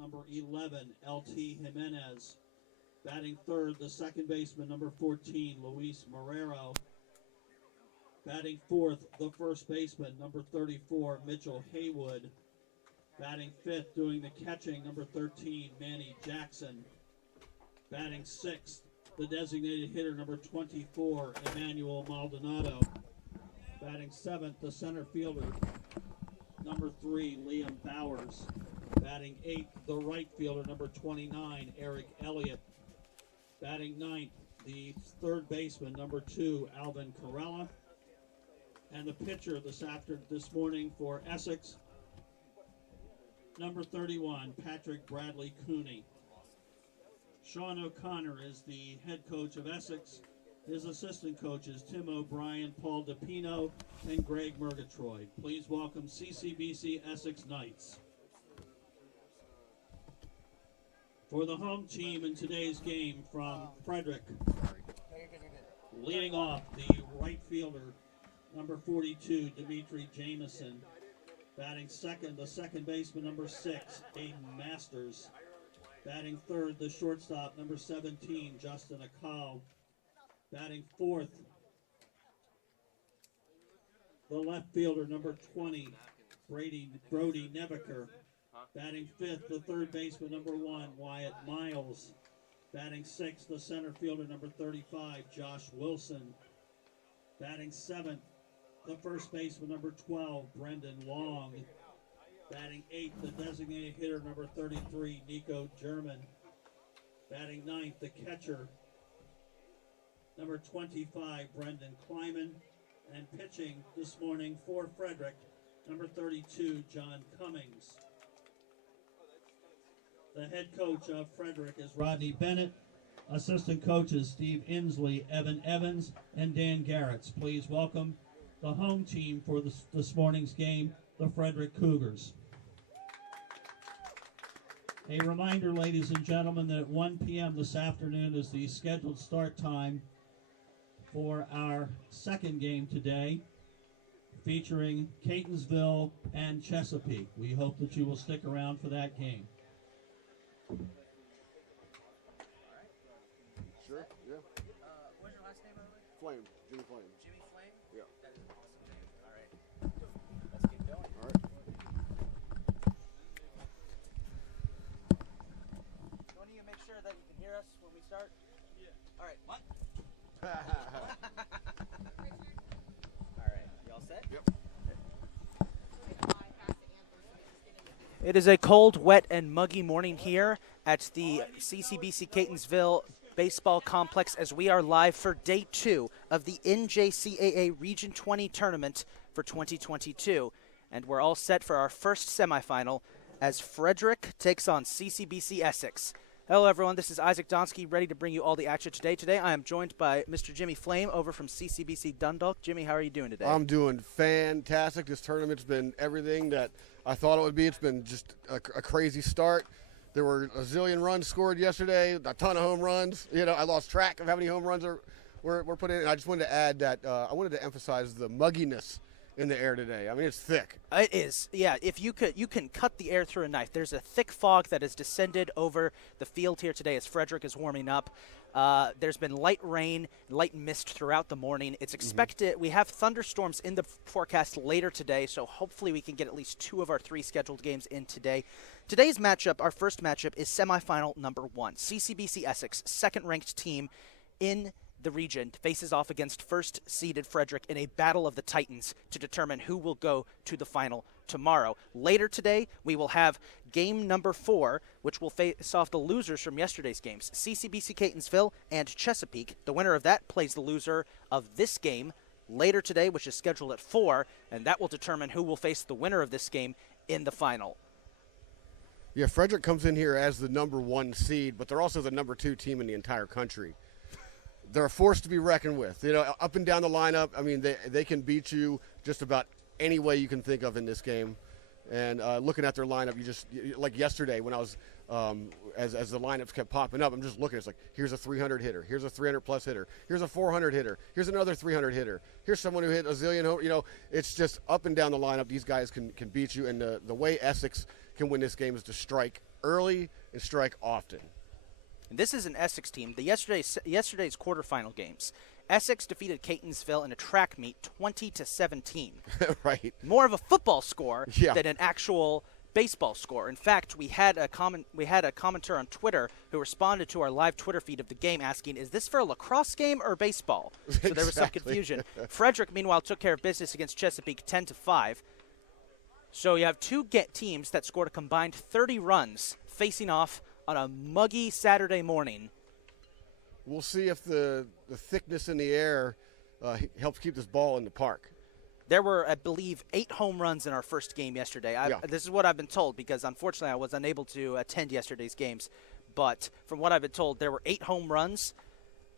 number 11, L.T. Jimenez. Batting third, the second baseman, number 14, Luis Marrero. Batting fourth, the first baseman, number 34, Mitchell Haywood. Batting fifth, doing the catching, number 13, Manny Jackson. Batting sixth, the designated hitter, number 24, Emmanuel Maldonado. Batting seventh, the center fielder, number 3, Liam Bowers. Batting eighth, the right fielder, number 29, Eric Elliott. Batting ninth, the third baseman, number 2, Alvin Corella. And the pitcher this morning for Essex, number 31, Patrick Bradley Cooney. Sean O'Connor is the head coach of Essex. His assistant coaches, Tim O'Brien, Paul DePino, and Greg Murgatroyd. Please welcome CCBC Essex Knights. For the home team in today's game from Frederick, leading off the right fielder, number 42, Dimitri Jamison. Batting second, the second baseman, number 6, Aiden Masters. Batting third, the shortstop, number 17, Justin Akal. Batting fourth, the left fielder, number 20, Brody Nevaker. Batting fifth, the third baseman, number 1, Wyatt Miles. Batting sixth, the center fielder, number 35, Josh Wilson. Batting seventh, the first baseman, number 12, Brendan Long. Batting eighth, the designated hitter, number 33, Nico German. Batting ninth, the catcher, number 25, Brendan Kleiman. And pitching this morning for Frederick, number 32, John Cummings. The head coach of Frederick is Rodney Bennett. Assistant coaches Steve Inslee, Evan Evans, and Dan Garretts. Please welcome the home team for this morning's game, the Frederick Cougars. A reminder, ladies and gentlemen, that at 1 p.m. this afternoon is the scheduled start time for our second game today, featuring Catonsville and Chesapeake. We hope that you will stick around for that game. Sure, yeah. What's your last name, by the way? Flame, Jimmy Flame. Jimmy Flame? Yeah. That is an awesome name. All right. Let's keep going. All right. One of you make sure that you can hear us when we start? Yeah. All right. What? All right. You all set? Yep. It is a cold, wet, and muggy morning here at the CCBC Catonsville Baseball Complex as we are live for Day 2 of the NJCAA Region 20 Tournament for 2022. And we're all set for our first semifinal as Frederick takes on CCBC Essex. Hello, everyone. This is Isaac Donsky, ready to bring you all the action today. Today, I am joined by Mr. Jimmy Flame over from CCBC Dundalk. Jimmy, how are you doing today? I'm doing fantastic. This tournament's been everything that I thought it would be. It's been just a crazy start. There were a zillion runs scored yesterday, a ton of home runs. You know, I lost track of how many home runs were put in. And I just wanted to add that I wanted to emphasize the mugginess in the air today. I mean, it's thick. It is, yeah. If you can cut the air through a knife. There's a thick fog that has descended over the field here today as Frederick is warming up. There's been light rain, light mist throughout the morning. It's expected we have thunderstorms in the forecast later today, so hopefully we can get at least 2 of our 3 scheduled games in today. Today's matchup, our first matchup, is semifinal number 1. CCBC Essex, second-ranked team in the region, faces off against first-seeded Frederick in a battle of the Titans to determine who will go to the final tomorrow. Later today, we will have game number 4, which will face off the losers from yesterday's games, CCBC Catonsville and Chesapeake. The winner of that plays the loser of this game later today, which is scheduled at 4, and that will determine who will face the winner of this game in the final. Yeah, Frederick comes in here as the number 1 seed, but they're also the number 2 team in the entire country. They're a force to be reckoned with. You know, up and down the lineup, I mean, they can beat you just about any way you can think of in this game. And looking at their lineup, like yesterday when I was, as the lineups kept popping up, I'm just looking. It's like, here's a 300 hitter. Here's a 300-plus hitter. Here's a 400 hitter. Here's another 300 hitter. Here's someone who hit a zillion home. You know, it's just up and down the lineup. These guys can beat you. And the way Essex can win this game is to strike early and strike often. And this is an Essex team. Yesterday's quarterfinal games, Essex defeated Catonsville in a track meet 20-17. Right. More of a football score Yeah. than an actual baseball score. In fact, we had a commenter on Twitter who responded to our live Twitter feed of the game asking, is this for a lacrosse game or baseball? So there was some Exactly. confusion. Frederick, meanwhile, took care of business against Chesapeake 10-5. So you have two teams that scored a combined 30 runs facing off on a muggy Saturday morning. We'll see if the thickness in the air helps keep this ball in the park. There were, I believe, 8 home runs in our first game yesterday. This is what I've been told because, unfortunately, I was unable to attend yesterday's games. But from what I've been told, there were 8 home runs.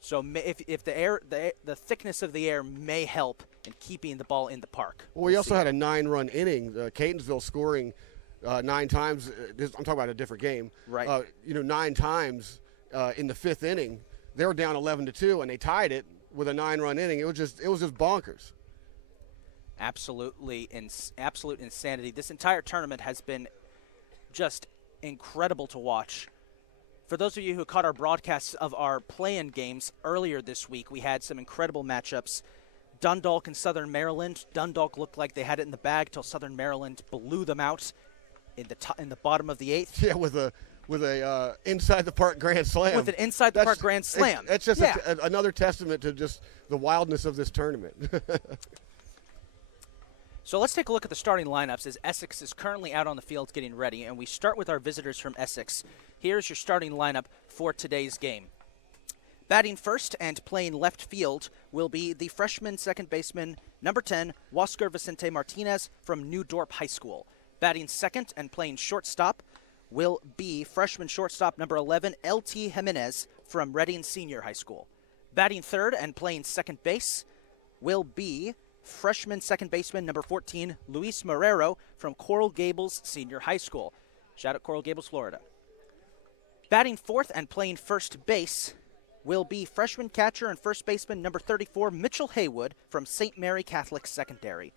So if the thickness of the air may help in keeping the ball in the park. Well, we also had a 9-run inning. Catonsville scoring 9 times. I'm talking about a different game. Right. 9 times in the 5th inning. They were down 11-2, and they tied it with a 9-run inning. It was just bonkers. Absolute insanity. This entire tournament has been just incredible to watch. For those of you who caught our broadcasts of our play-in games earlier this week, we had some incredible matchups. Dundalk and Southern Maryland. Dundalk looked like they had it in the bag till Southern Maryland blew them out in the bottom of the 8th. Yeah, with a inside the park grand slam. With an inside the park grand slam. It's just another testament to just the wildness of this tournament. So let's take a look at the starting lineups as Essex is currently out on the field getting ready, and we start with our visitors from Essex. Here's your starting lineup for today's game. Batting first and playing left field will be the freshman second baseman, number 10, Oscar Vicente Martinez from New Dorp High School. Batting second and playing shortstop will be freshman shortstop number 11, LT Jimenez from Reading Senior High School. Batting third and playing second base will be freshman second baseman number 14, Luis Marrero from Coral Gables Senior High School. Shout out Coral Gables, Florida. Batting fourth and playing first base will be freshman catcher and first baseman number 34, Mitchell Haywood from St. Mary Catholic Secondary.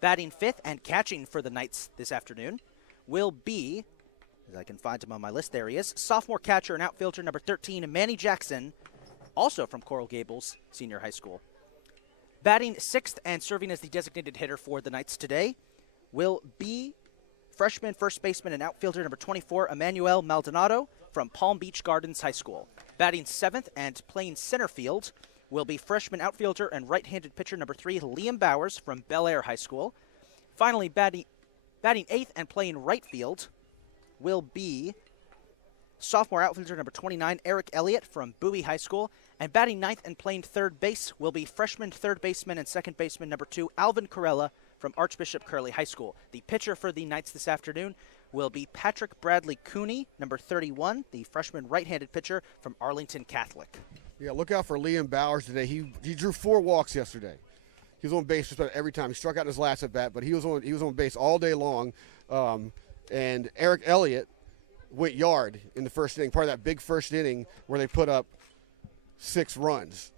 Batting fifth and catching for the Knights this afternoon will be, as I can find him on my list, there he is, sophomore catcher and outfielder number 13, Manny Jackson, also from Coral Gables Senior High School. Batting sixth and serving as the designated hitter for the Knights today will be freshman first baseman and outfielder number 24, Emmanuel Maldonado from Palm Beach Gardens High School. Batting seventh and playing center field will be freshman outfielder and right-handed pitcher number 3, Liam Bowers from Bel Air High School. Finally, batting eighth and playing right field will be sophomore outfielder number 29, Eric Elliott from Bowie High School. And batting ninth and playing third base will be freshman third baseman and second baseman number 2, Alvin Corella from Archbishop Curley High School. The pitcher for the Knights this afternoon will be Patrick Bradley Cooney, number 31, the freshman right-handed pitcher from Arlington Catholic. Yeah, look out for Liam Bowers today. He drew 4 walks yesterday. He was on base just about every time. He struck out in his last at bat, but he was on base all day long. And Eric Elliott went yard in the first inning, part of that big first inning where they put up 6 runs.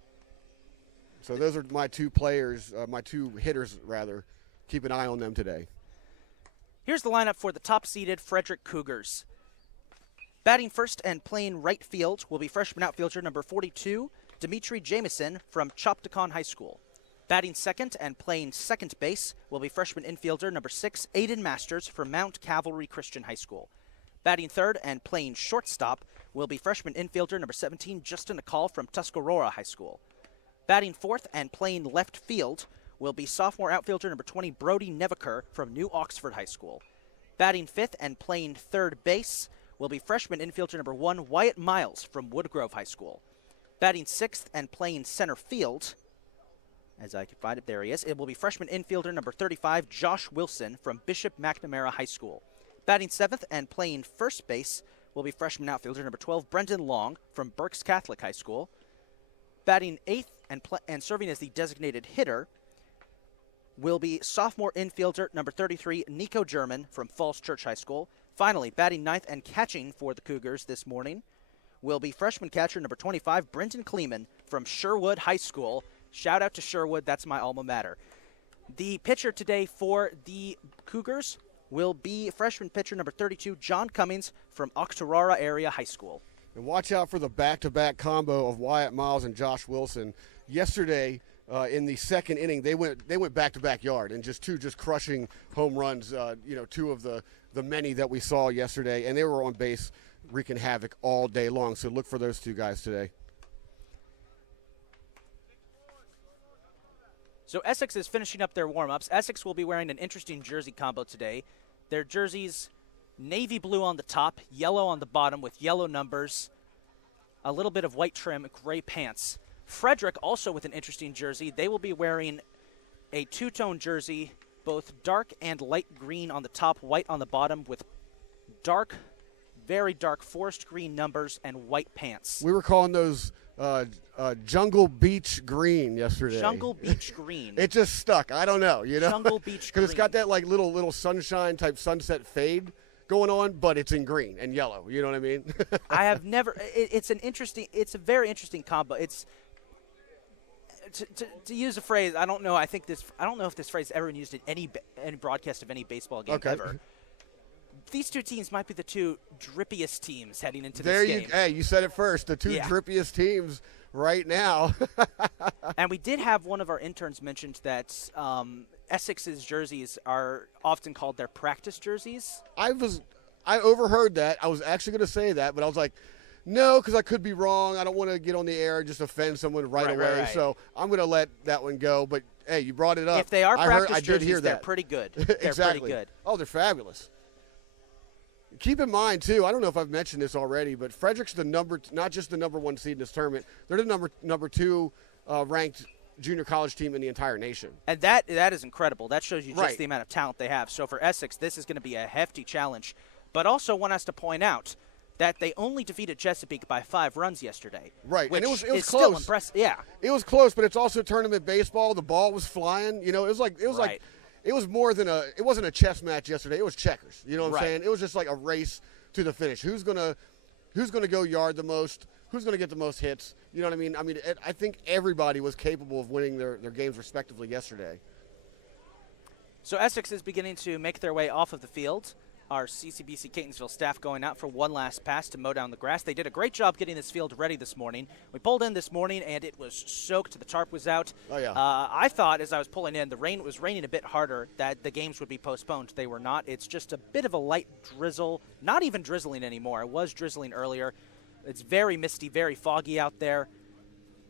So those are my 2 players, my 2 hitters rather. Keep an eye on them today. Here's the lineup for the top-seeded Frederick Cougars. Batting first and playing right field will be freshman outfielder number 42, Dimitri Jamison from Chopticon High School. Batting second and playing second base will be freshman infielder number 6, Aiden Masters from Mount Calvary Christian High School. Batting third and playing shortstop will be freshman infielder number 17, Justin Akal from Tuscarora High School. Batting fourth and playing left field will be sophomore outfielder number 20, Brody Nevaker from New Oxford High School. Batting fifth and playing third base will be freshman infielder number 1, Wyatt Miles from Woodgrove High School. Batting sixth and playing center field, as I can find it, there he is, it will be freshman infielder number 35, Josh Wilson from Bishop McNamara High School. Batting seventh and playing first base will be freshman outfielder number 12, Brendan Long from Berks Catholic High School. Batting eighth and serving as the designated hitter will be sophomore infielder number 33, Nico German from Falls Church High School. Finally, batting ninth and catching for the Cougars this morning will be freshman catcher number 25, Brenton Kleiman from Sherwood High School. Shout out to Sherwood, that's my alma mater. The pitcher today for the Cougars will be freshman pitcher number 32, John Cummings from Octorara Area High School. And watch out for the back-to-back combo of Wyatt Miles and Josh Wilson. Yesterday, in the second inning, they went back-to-back yard and just crushing home runs. Two of the many that we saw yesterday, and they were on base wreaking havoc all day long. So look for those two guys today. So Essex is finishing up their warm-ups. Essex will be wearing an interesting jersey combo today. Their jerseys, navy blue on the top, yellow on the bottom with yellow numbers, a little bit of white trim, gray pants. Frederick also with an interesting jersey. They will be wearing a two-tone jersey, both dark and light green on the top, white on the bottom, with dark, very dark forest green numbers and white pants. We were calling those Jungle Beach Green yesterday. Jungle Beach Green. It just stuck. I don't know, Jungle Beach Green. Because it's got that like little sunshine type sunset fade going on, but it's in green and yellow. You know what I mean? I have never. It's a very interesting combo. It's to use a phrase. I don't know. I don't know if this phrase ever been used in any broadcast of any baseball game ever. These two teams might be the two drippiest teams heading into this game. Hey, you said it first. The two drippiest teams right now. And we did have one of our interns mentioned that Essex's jerseys are often called their practice jerseys. I overheard that. I was actually going to say that, but I was like, no, because I could be wrong. I don't want to get on the air and just offend someone right away. Right. So I'm going to let that one go. But, hey, you brought it up. If they are practice jerseys, I did hear they're that. pretty good. Exactly. They're pretty good. Oh, they're fabulous. Keep in mind, too, I don't know if I've mentioned this already, but Frederick's not just the number one seed in this tournament. They're the number two ranked junior college team in the entire nation. And that is incredible. That shows you just the amount of talent they have. So for Essex, this is going to be a hefty challenge. But also one has to point out that they only defeated Chesapeake by 5 runs yesterday. Right, which and it was is close. Still impressive. Yeah, it was close, but it's also tournament baseball. The ball was flying. It was like it was more than it wasn't a chess match yesterday. It was checkers. You know what I'm saying? It was just like a race to the finish. Who's gonna go yard the most? Who's gonna get the most hits? You know what I mean? I think everybody was capable of winning their games respectively yesterday. So Essex is beginning to make their way off of the field. Our CCBC Catonsville staff going out for one last pass to mow down the grass. They did a great job getting this field ready this morning. We pulled in this morning, and it was soaked. The tarp was out. Oh, yeah. I thought as I was pulling in, it was raining a bit harder, that the games would be postponed. They were not. It's just a bit of a light drizzle, not even drizzling anymore. It was drizzling earlier. It's very misty, very foggy out there.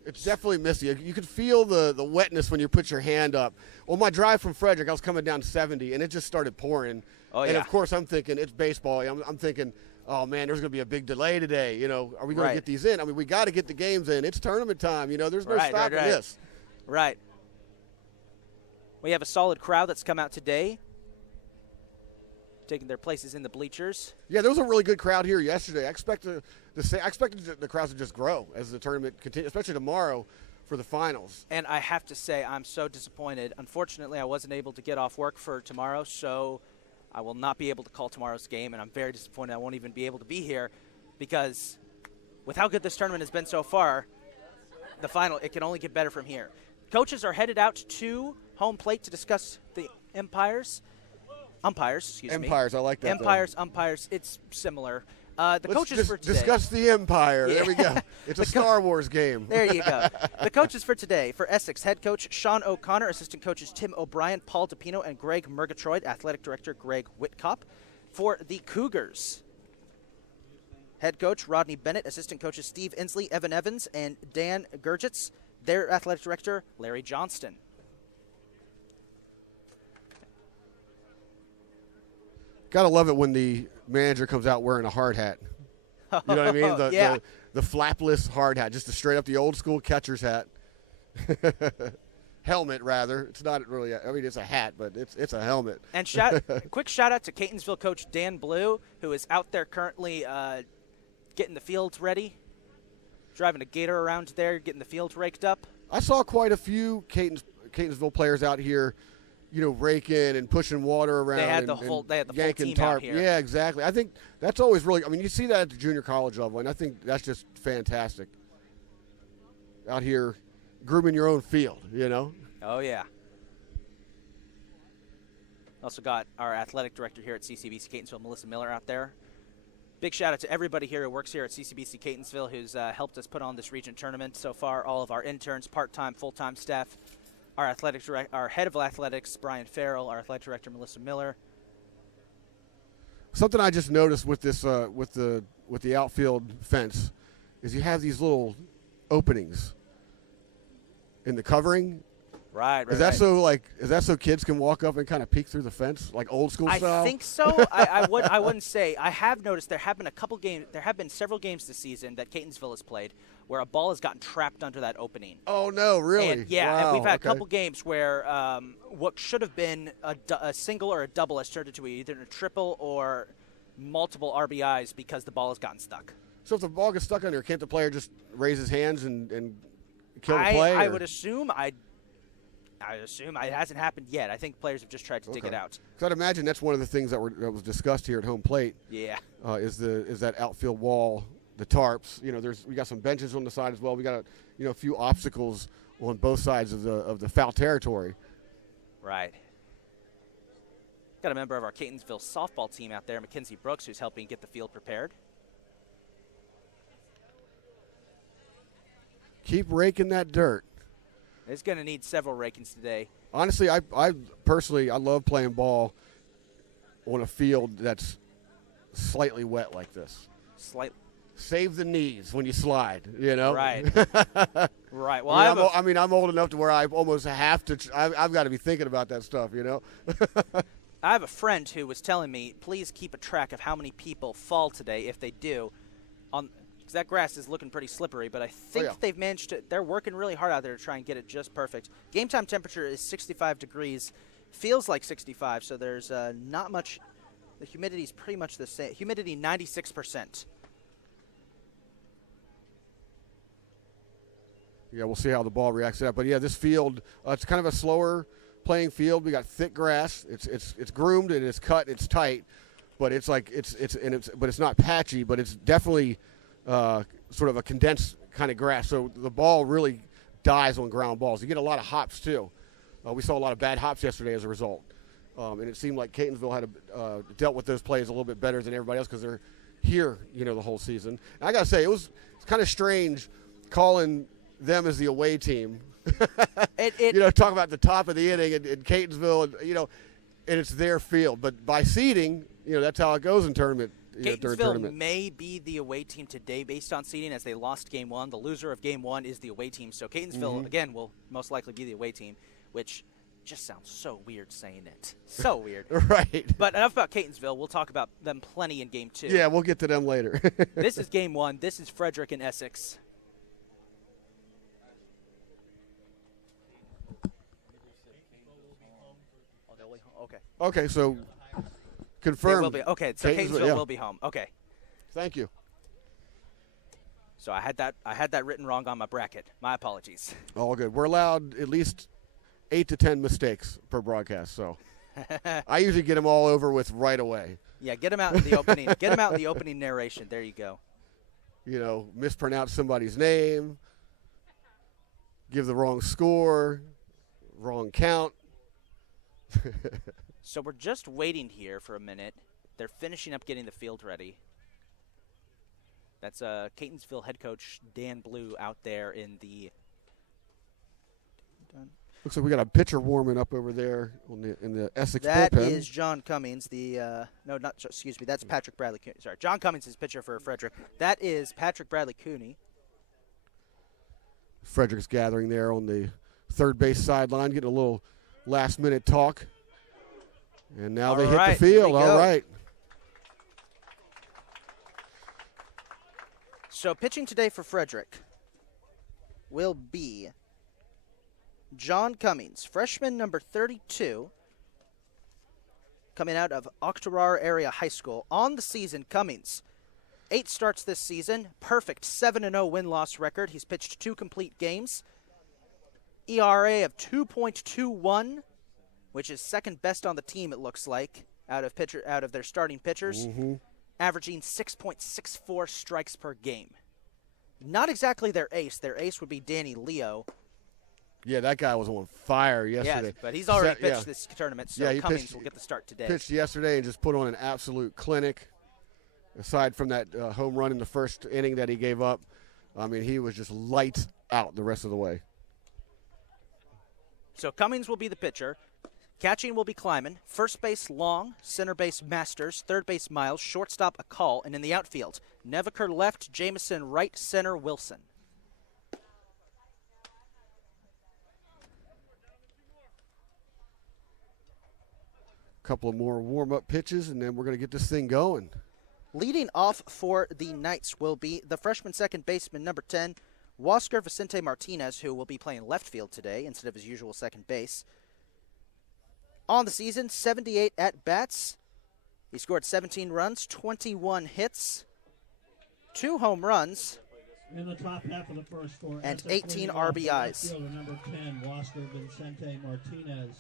It's definitely misty. You could feel the wetness when you put your hand up. Well, my drive from Frederick, I was coming down 70, and it just started pouring. Oh, yeah. And, of course, I'm thinking it's baseball. I'm thinking, oh, man, there's going to be a big delay today. Are we going to get these in? We got to get the games in. It's tournament time. There's no stopping this. Right. We have a solid crowd that's come out today, taking their places in the bleachers. Yeah, there was a really good crowd here yesterday. I expected the crowds to just grow as the tournament continues, especially tomorrow for the finals. And I have to say, I'm so disappointed. Unfortunately, I wasn't able to get off work for tomorrow, so I will not be able to call tomorrow's game, and I'm very disappointed I won't even be able to be here because with how good this tournament has been so far, the final, it can only get better from here. Coaches are headed out to home plate to discuss the umpires, I like that. Umpires, it's similar. Let's coaches for today. Discuss the Empire. Yeah. There we go. It's a Star Wars game. There you go. The coaches for today, for Essex, head coach Sean O'Connor, assistant coaches Tim O'Brien, Paul DePino, and Greg Murgatroyd, athletic director Greg Whitkop. For the Cougars, head coach Rodney Bennett, assistant coaches Steve Inslee, Evan Evans, and Dan Gurgitz, their athletic director Larry Johnston. Gotta love it when the manager comes out wearing a hard hat. You know what I mean? The flapless hard hat, just a straight up the old school catcher's hat. Helmet, rather. It's not really. It's a hat, but it's a helmet. And quick shout out to Catonsville coach Dan Blue, who is out there currently getting the fields ready, driving a gator around there, getting the fields raked up. I saw quite a few Catonsville players out here, raking and pushing water around. They had the full team tarp out here. Yeah, exactly. I think that's always really. You see that at the junior college level, and I think that's just fantastic. Out here, grooming your own field. Oh yeah. Also got our athletic director here at CCBC Catonsville, Melissa Miller, out there. Big shout out to everybody here who works here at CCBC Catonsville who's helped us put on this region tournament so far. All of our interns, part-time, full-time staff, our head of athletics, Brian Farrell, our athletic director, Melissa Miller. Something I just noticed with this with the outfield fence is you have these little openings in the covering. Right. Is that so kids can walk up and kind of peek through the fence like old school style? I think so. I wouldn't say. I have noticed there have been several games this season that Catonsville has played where a ball has gotten trapped under that opening. Oh no, really? And, yeah, wow, and we've had okay. a couple games where what should have been a single or a double has turned into either a triple or multiple RBIs because the ball has gotten stuck. So if the ball gets stuck on there, can't the player just raise his hands and kill the play? I would assume it hasn't happened yet. I think players have just tried to dig it out. Because I'd imagine that's one of the things that was discussed here at home plate. Yeah. Is that outfield wall, the tarps. We got some benches on the side as well. We got a few obstacles on both sides of the foul territory. Right. Got a member of our Catonsville softball team out there, Mackenzie Brooks, who's helping get the field prepared. Keep raking that dirt. It's going to need several rakings today. Honestly, I personally love playing ball on a field that's slightly wet like this. Save the knees when you slide, Right. Right. Well, I'm old enough to where I almost have to. I've got to be thinking about that stuff, I have a friend who was telling me, please keep a track of how many people fall today, if they do, because that grass is looking pretty slippery, but I think they've managed to, they're working really hard out there to try and get it just perfect. Game time temperature is 65 degrees, feels like 65, so there's not much, the humidity is pretty much the same. Humidity 96%. Yeah, we'll see how the ball reacts to that. But yeah, this field, it's kind of a slower playing field. We got thick grass. It's groomed and it's cut. It's tight, but it's not patchy. But it's definitely sort of a condensed kind of grass. So the ball really dies on ground balls. You get a lot of hops too. We saw a lot of bad hops yesterday as a result, and it seemed like Catonsville had dealt with those plays a little bit better than everybody else because they're here, the whole season. And I gotta say, it's kind of strange calling them as the away team. Talk about the top of the inning in Catonsville, and it's their field. But by seeding, that's how it goes in tournament. During tournament. May be the away team today based on seeding as they lost Game 1. The loser of Game 1 is the away team. So Catonsville, again, will most likely be the away team, which just sounds so weird saying it. So weird. Right. But enough about Catonsville. We'll talk about them plenty in Game 2. Yeah, we'll get to them later. This is Game 1. This is Frederick and Essex. Okay, so confirmed. Will be. Okay, so Catonsville will be home. Okay. Thank you. So I had that written wrong on my bracket. My apologies. All good. We're allowed at least 8 to 10 mistakes per broadcast, so I usually get them all over with right away. Yeah, get them out in the opening. Get them out in the opening narration. There you go. Mispronounce somebody's name, give the wrong score, wrong count. So we're just waiting here for a minute. They're finishing up getting the field ready. That's Catonsville head coach Dan Blue out there in the. Looks like we got a pitcher warming up over there in the Essex bullpen. That is John Cummings. That's Patrick Bradley Cooney. Sorry, John Cummings is pitcher for Frederick. That is Patrick Bradley Cooney. Frederick's gathering there on the third base sideline, getting a little last-minute talk. And now they hit the field. All right. So pitching today for Frederick will be John Cummings, freshman number 32, coming out of Octorara Area High School. On the season, Cummings, 8 starts this season, perfect 7-0 win-loss record. He's pitched 2 complete games. ERA of 2.21, which is second best on the team, it looks like, out of their starting pitchers, averaging 6.64 strikes per game. Not exactly their ace. Their ace would be Danny Leo, Yeah, that guy was on fire yesterday. Yes, but he's already pitched this tournament, so he Cummings will get the start today. Pitched yesterday and just put on an absolute clinic. Aside from that home run in the first inning that he gave up, I mean, he was just lights out the rest of the way. So Cummings will be the pitcher. Catching will be Kleiman. First base, Long. Center base, Masters. Third base, Miles. Shortstop, Akal. And in the outfield, Nevaker left, Jamison right, center, Wilson. Couple of more warm-up pitches, and then we're going to get this thing going. Leading off for the Knights will be the freshman second baseman, number 10, Huáscar Vicente Martinez, who will be playing left field today instead of his usual second base. On the season, 78 at-bats. He scored 17 runs, 21 hits, 2 home runs, in the top half of the first for and Essex, 18 off RBIs. fielder, number 10, Huáscar Vicente Martinez.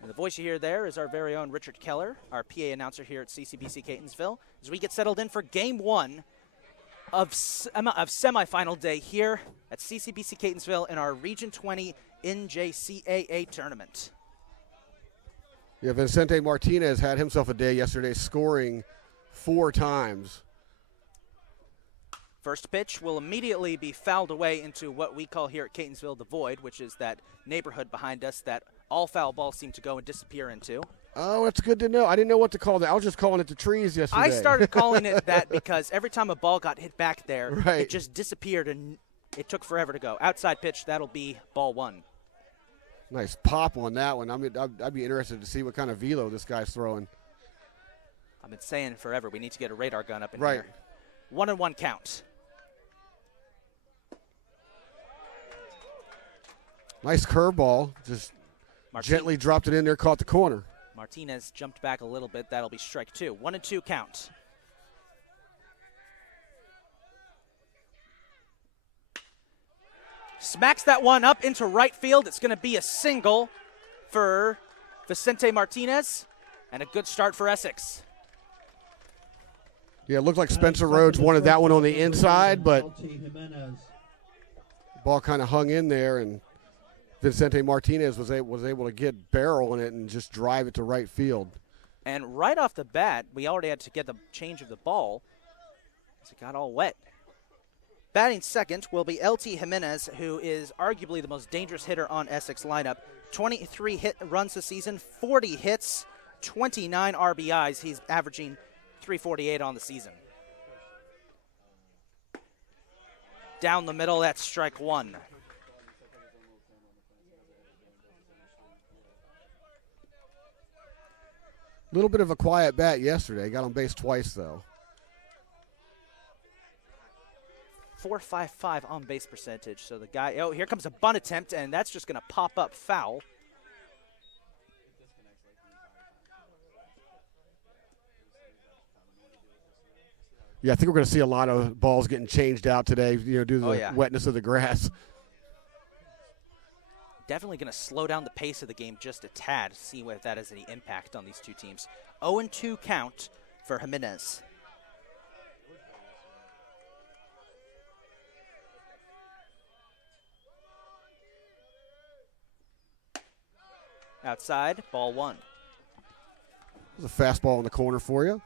And the voice you hear there is our very own Richard Keller, our PA announcer here at CCBC Catonsville, as we get settled in for Game 1 of semifinal day here at CCBC Catonsville in our Region 20 NJCAA tournament. Yeah, Vicente Martinez had himself a day yesterday, scoring 4 times. First pitch will immediately be fouled away into what we call here at Catonsville the void, which is that neighborhood behind us that all foul balls seem to go and disappear into. Oh, that's good to know. I didn't know what to call that. I was just calling it the trees yesterday. I started calling it that because every time a ball got hit back there, Right. it just disappeared and it took forever to go. Outside pitch, that'll be ball 1. Nice pop on that one. I'd be interested to see what kind of velo this guy's throwing. I've been saying forever we need to get a radar gun up in Right. here. 1-1 count. Nice curveball. Just gently dropped it in there, caught the corner. Martinez jumped back a little bit. That'll be strike 2. 1-2 count. Smacks that one up into right field. It's going to be a single for Vicente Martinez and a good start for Essex. Yeah, it looked like Spencer Rhodes wanted that one on the inside, but Jimenez. ball kind of hung in there, and Vicente Martinez was able to get barrel in it and just drive it to right field. And right off the bat, we already had to get the change of the ball as it got all wet. Batting second will be LT Jimenez, who is arguably the most dangerous hitter on Essex lineup. 23 hit runs this season, 40 hits, 29 RBIs. He's averaging 348 on the season. Down the middle, that's strike 1. A little bit of a quiet bat yesterday. Got on base twice, though. .455 on base percentage. So the guy, oh, here comes a bunt attempt, and that's just going to pop up foul. Yeah, I think we're going to see a lot of balls getting changed out today, due to the wetness of the grass. Definitely going to slow down the pace of the game just a tad, see if that has any impact on these two teams. 0-2 count for Jimenez. Outside, ball 1. There's a fastball in the corner for you.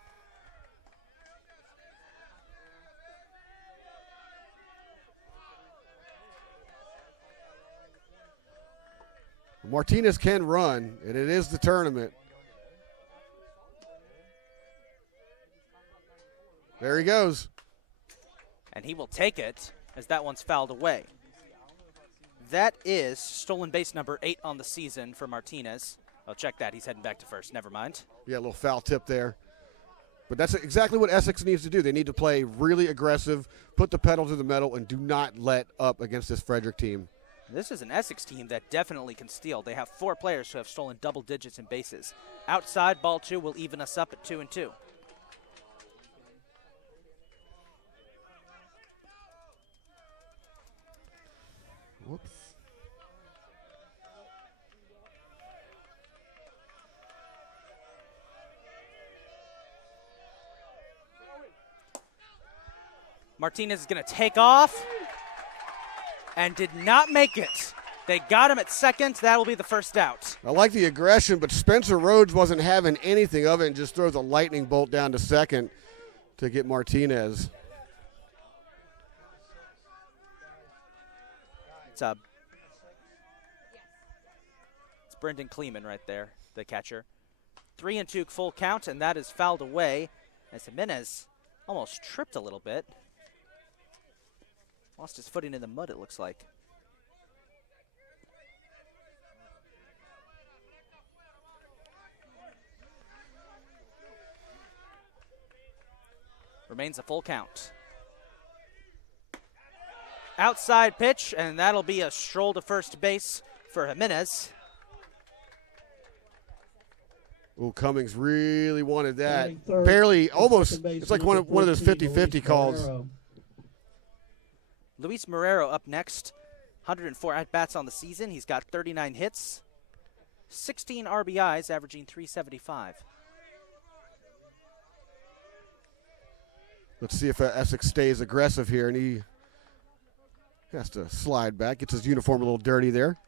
Martinez can run, and it is the tournament. There he goes. And he will take it as that one's fouled away. That is stolen base number 8 on the season for Martinez. Oh, check that. He's heading back to first. Never mind. Yeah, a little foul tip there. But that's exactly what Essex needs to do. They need to play really aggressive, put the pedal to the metal, and do not let up against this Frederick team. This is an Essex team that definitely can steal. They have 4 players who have stolen double digits in bases. Outside, ball 2 will even us up at 2-2. Whoops. Martinez is going to take off and did not make it. They got him at second. That will be the first out. I like the aggression, but Spencer Rhodes wasn't having anything of it and just throws a lightning bolt down to second to get Martinez. It's Brendan Kleiman right there, the catcher. 3-2 full count, and that is fouled away as Jimenez almost tripped a little bit. Lost his footing in the mud, it looks like. Remains a full count. Outside pitch, and that'll be a stroll to first base for Jimenez. Oh, Cummings really wanted that. Third, Barely, almost. It's like one of those 50-50 calls. Luis Marrero up next. 104 at-bats on the season. He's got 39 hits, 16 RBIs, averaging 375. Let's see if Essex stays aggressive here, and he has to slide back. Gets his uniform a little dirty there.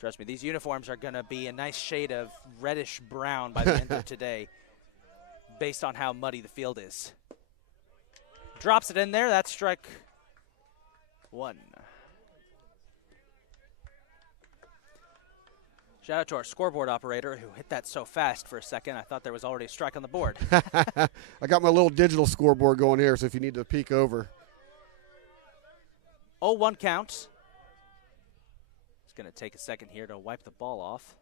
Trust me, these uniforms are going to be a nice shade of reddish brown by the end of today, based on how muddy the field is. Drops it in there. That's strike one. Shout out to our scoreboard operator who hit that so fast for a second. I thought there was already a strike on the board. I got my little digital scoreboard going here, so if you need to peek over. 0-1 count. It's going to take a second here to wipe the ball off.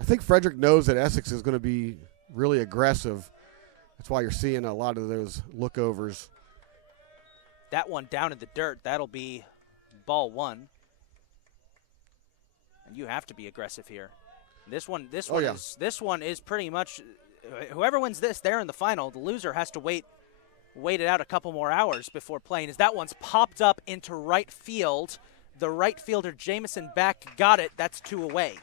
I think Frederick knows that Essex is going to be really aggressive. That's why you're seeing a lot of those lookovers. That one down in the dirt, that'll be ball one. And you have to be aggressive here. This one is pretty much, whoever wins this, they're in the final. The loser has to wait it out a couple more hours before playing. As that one's popped up into right field. The right fielder Jamison back got it. That's 2 away.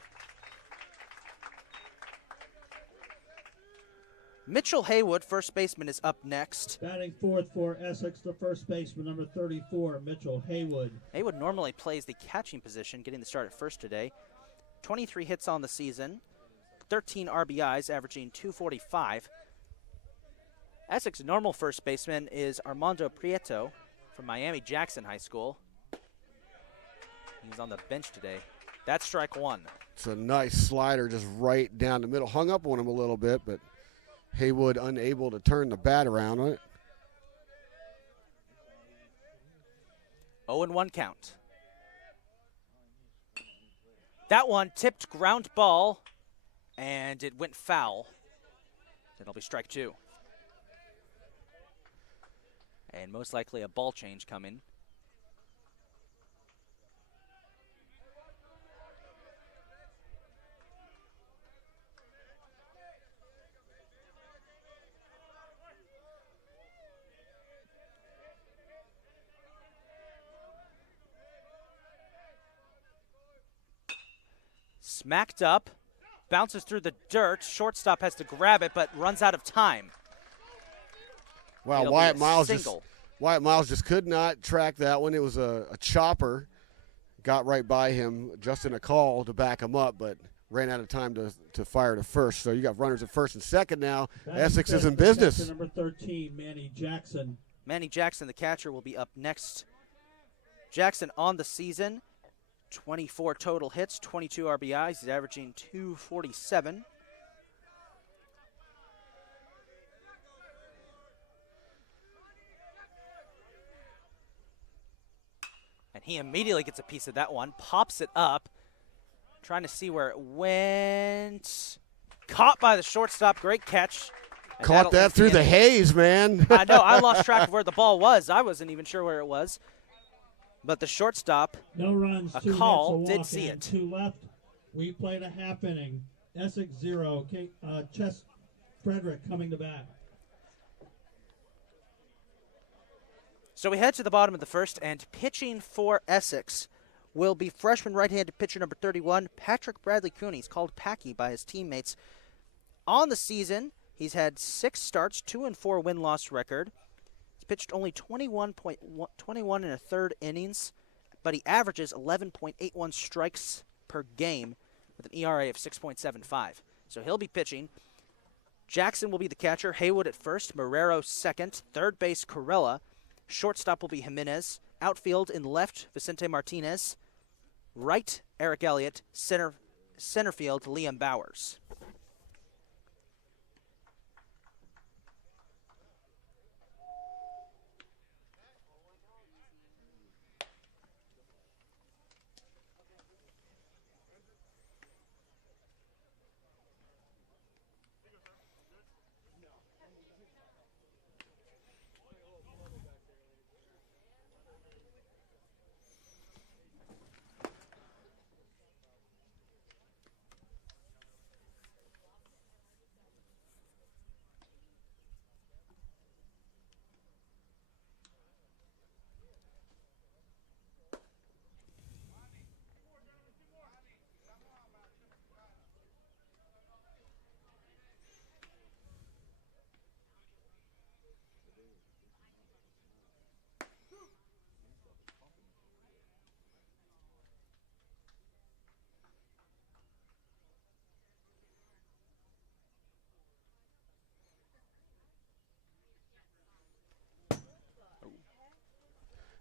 Mitchell Haywood, first baseman, is up next. Batting fourth for Essex, the first baseman, number 34, Mitchell Haywood. Haywood normally plays the catching position, getting the start at first today. 23 hits on the season, 13 RBIs, averaging 245. Essex normal first baseman is Armando Prieto from Miami Jackson High School. He's on the bench today. That's strike one. It's a nice slider just right down the middle. Hung up on him a little bit, but Haywood unable to turn the bat around on it. 0-1 count. That one tipped ground ball, and it went foul. It'll be strike two. And most likely a ball change coming. Smacked up, bounces through the dirt. Shortstop has to grab it, but runs out of time. Wow, Wyatt Miles just could not track that one. It was a chopper. Got right by him just in a call to back him up, but ran out of time to fire to first. So you got runners at first and second now. Essex is in business. Number 13, Manny Jackson. Manny Jackson, the catcher, will be up next. Jackson on the season, 24 total hits, 22 RBIs. He's averaging 247. And he immediately gets a piece of that one, pops it up, trying to see where it went. Caught by the shortstop, great catch. Caught that through the haze, man. I know, I lost track of where the ball was. I wasn't even sure where it was. But the shortstop, no runs, a two call, hits, a did walk, see and it. 2 left. We played a half inning. Essex 0. Frederick coming to bat. So we head to the bottom of the first, and pitching for Essex will be freshman right-handed pitcher number 31, Patrick Bradley Cooney. He's called Packy by his teammates. On the season, he's had 6 starts, 2-4 win-loss record. He's pitched only 21 and a third innings, but he averages 11.81 strikes per game with an ERA of 6.75. So he'll be pitching. Jackson will be the catcher, Haywood at first, Marrero second, third base Corella, shortstop will be Jimenez, outfield in left Vicente Martinez, right Eric Elliott, center field Liam Bowers.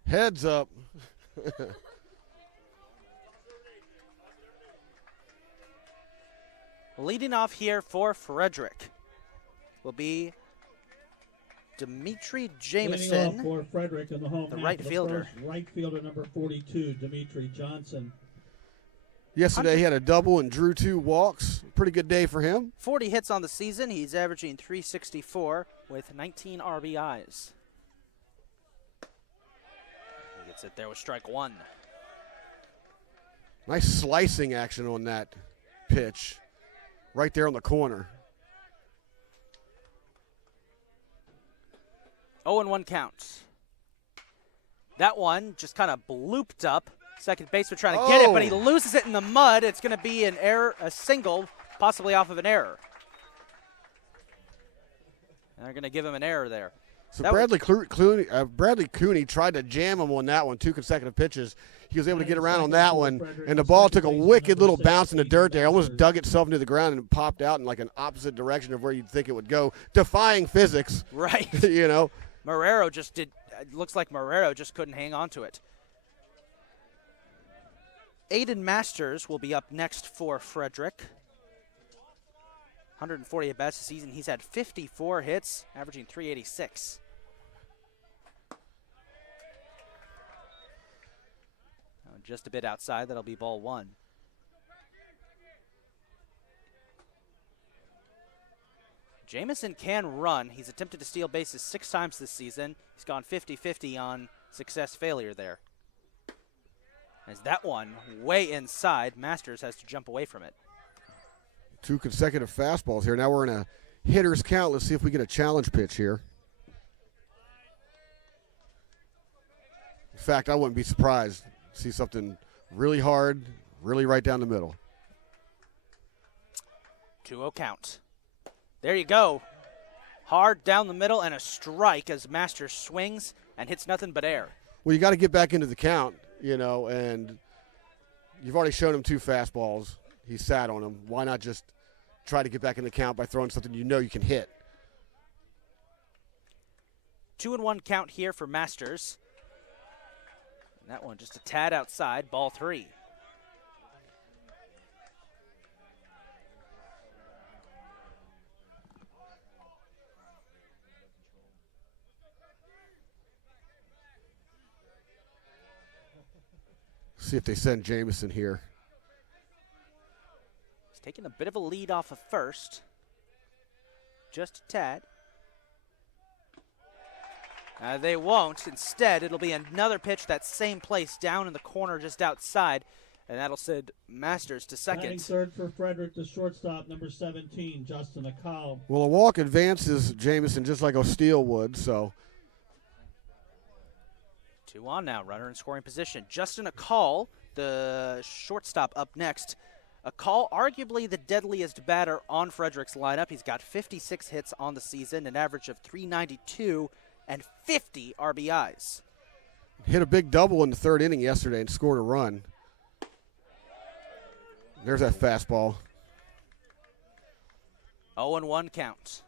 Heads up. Leading off here for Frederick will be Dimitri Jamison, Leading off for Frederick in the home the half, right the fielder. first right fielder number 42, Dimitri Jamison. Yesterday he had a double and drew 2 walks. Pretty good day for him. 40 hits on the season. He's averaging 364 with 19 RBIs. He gets it there with strike one. Nice slicing action on that pitch. Right there on the corner. 0-1 count. That one just kind of blooped up. Second baseman trying to get it, but he loses it in the mud. It's going to be an error, a single, possibly off of an error. And they're going to give him an error there. So Bradley Cooney tried to jam him on that one, 2 consecutive pitches. He was able to get around on that one, and the ball took a wicked little bounce in the dirt there. Almost dug itself into the ground and popped out in like an opposite direction of where you'd think it would go, defying physics. Right. You know. Marrero just did. It looks like Marrero just couldn't hang on to it. Aiden Masters will be up next for Frederick. 140 at-bats this season. He's had 54 hits, averaging 386. Just a bit outside. That'll be ball one. Jamison can run. He's attempted to steal bases 6 times this season. He's gone 50-50 on success-failure there. As that one way inside, Masters has to jump away from it. 2 consecutive fastballs here. Now we're in a hitter's count. Let's see if we get a challenge pitch here. In fact, I wouldn't be surprised to see something really hard, really right down the middle. 2-0 count. There you go. Hard down the middle and a strike as Masters swings and hits nothing but air. Well, you got to get back into the count, you know, and you've already shown him 2 fastballs. He sat on them. Why not just try to get back in the count by throwing something you know you can hit? 2-1 count here for Masters. And that one just a tad outside, ball 3. See if they send Jamison here. He's taking a bit of a lead off of first. Just a tad. They won't. Instead, it'll be another pitch that same place down in the corner just outside, and that'll send Masters to second. Batting third for Frederick, the shortstop, number 17, Justin Akal. Well, a walk advances Jamison just like O'Steele would, so. 2 on now, runner in scoring position. Justin Akal, the shortstop, up next. Akal, arguably the deadliest batter on Frederick's lineup. He's got 56 hits on the season, an average of 392 and 50 RBIs. Hit a big double in the third inning yesterday and scored a run. There's that fastball. 0-1 count.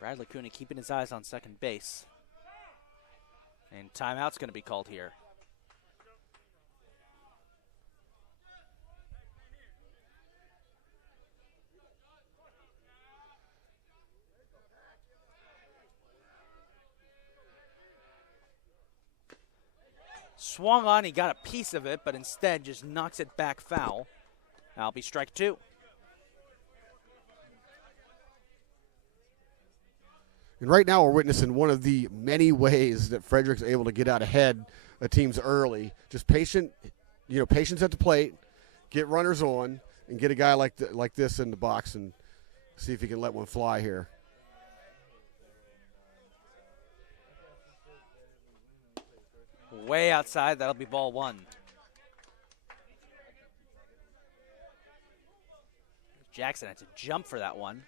Bradley Cooney keeping his eyes on second base. And timeout's going to be called here. Swung on, he got a piece of it, but instead just knocks it back foul. That'll be strike two. And right now we're witnessing one of the many ways that Frederick's able to get out ahead of teams early. Just patience at the plate, get runners on, and get a guy like this in the box and see if he can let one fly here. Way outside, that'll be ball one. Jackson had to jump for that one.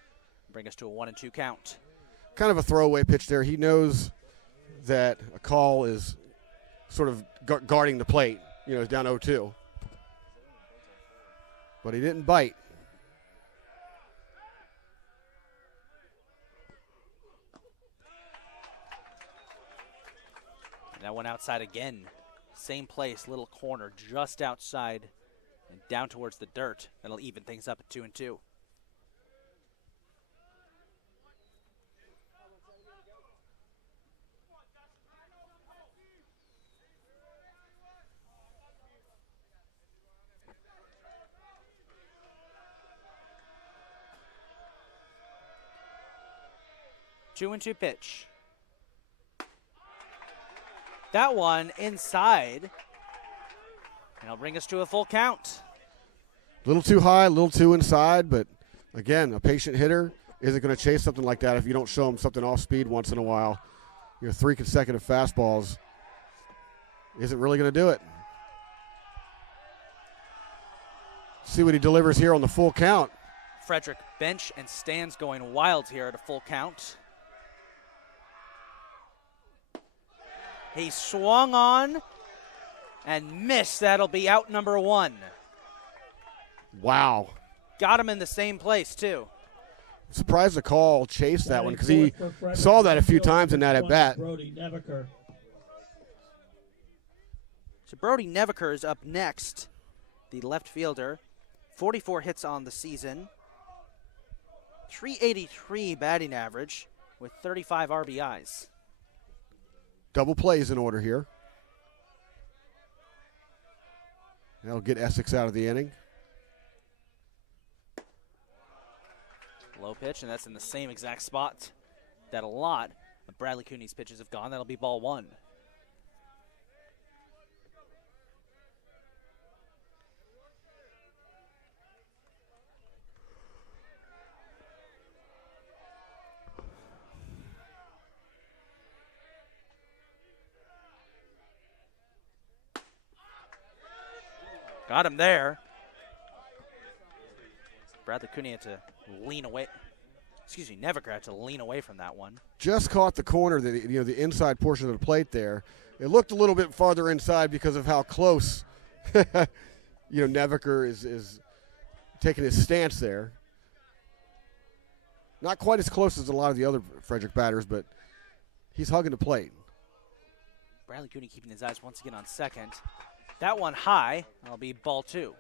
Bring us to a 1-2 count. Kind of a throwaway pitch there. He knows that a call is sort of guarding the plate. He's down 0-2. But he didn't bite. And that one outside again. Same place, little corner, just outside and down towards the dirt. That'll even things up at 2-2. Two and two pitch. That one inside. And it'll bring us to a full count. A little too high, a little too inside, but again, a patient hitter isn't going to chase something like that if you don't show him something off speed once in a while. 3 consecutive fastballs isn't really going to do it. See what he delivers here on the full count. Frederick bench and stands going wild here at a full count. He swung on and missed. That'll be out number one. Wow. Got him in the same place, too. I'm surprised the call chased that one because he saw that a few times in that at bat. Brody Nevaker. So Brody Nevaker is up next, the left fielder. 44 hits on the season. 383 batting average with 35 RBIs. Double plays in order here. That'll get Essex out of the inning. Low pitch, and that's in the same exact spot that a lot of Bradley Cooney's pitches have gone. That'll be ball one. Got him there. Bradley Cooney had to lean away. Excuse me, Nevaker had to lean away from that one. Just caught the corner, the inside portion of the plate there. It looked a little bit farther inside because of how close, Nevaker is taking his stance there. Not quite as close as a lot of the other Frederick batters, but he's hugging the plate. Bradley Cooney keeping his eyes once again on second. That one high. That'll be ball two.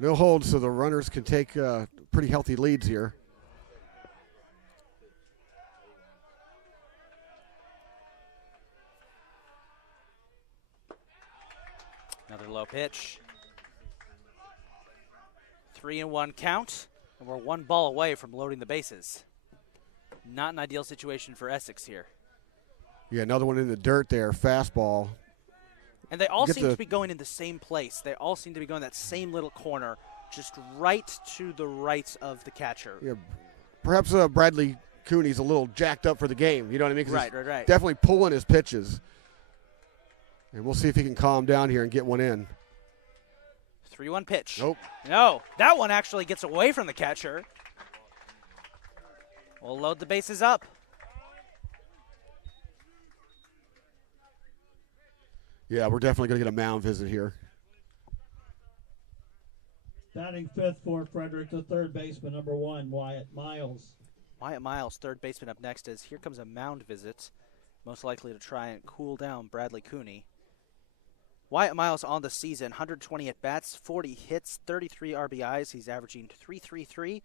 No hold, so the runners can take pretty healthy leads here. Another low pitch. 3-1 count, and we're one ball away from loading the bases. Not an ideal situation for Essex here. Yeah, another one in the dirt there, fastball. And they all seem to be going in the same place. They all seem to be going that same little corner, just right to the right of the catcher. Yeah, perhaps Bradley Cooney's a little jacked up for the game. You know what I mean? 'Cause Right. he's definitely pulling his pitches. And we'll see if he can calm down here and get one in. 3-1 pitch. Nope. No, that one actually gets away from the catcher. We'll load the bases up. Yeah, we're definitely going to get a mound visit here. Batting fifth for Frederick, the third baseman, number 1, Wyatt Miles. Wyatt Miles, third baseman, up next as here comes a mound visit, most likely to try and cool down Bradley Cooney. Wyatt Miles on the season, 120 at-bats, 40 hits, 33 RBIs. He's averaging .333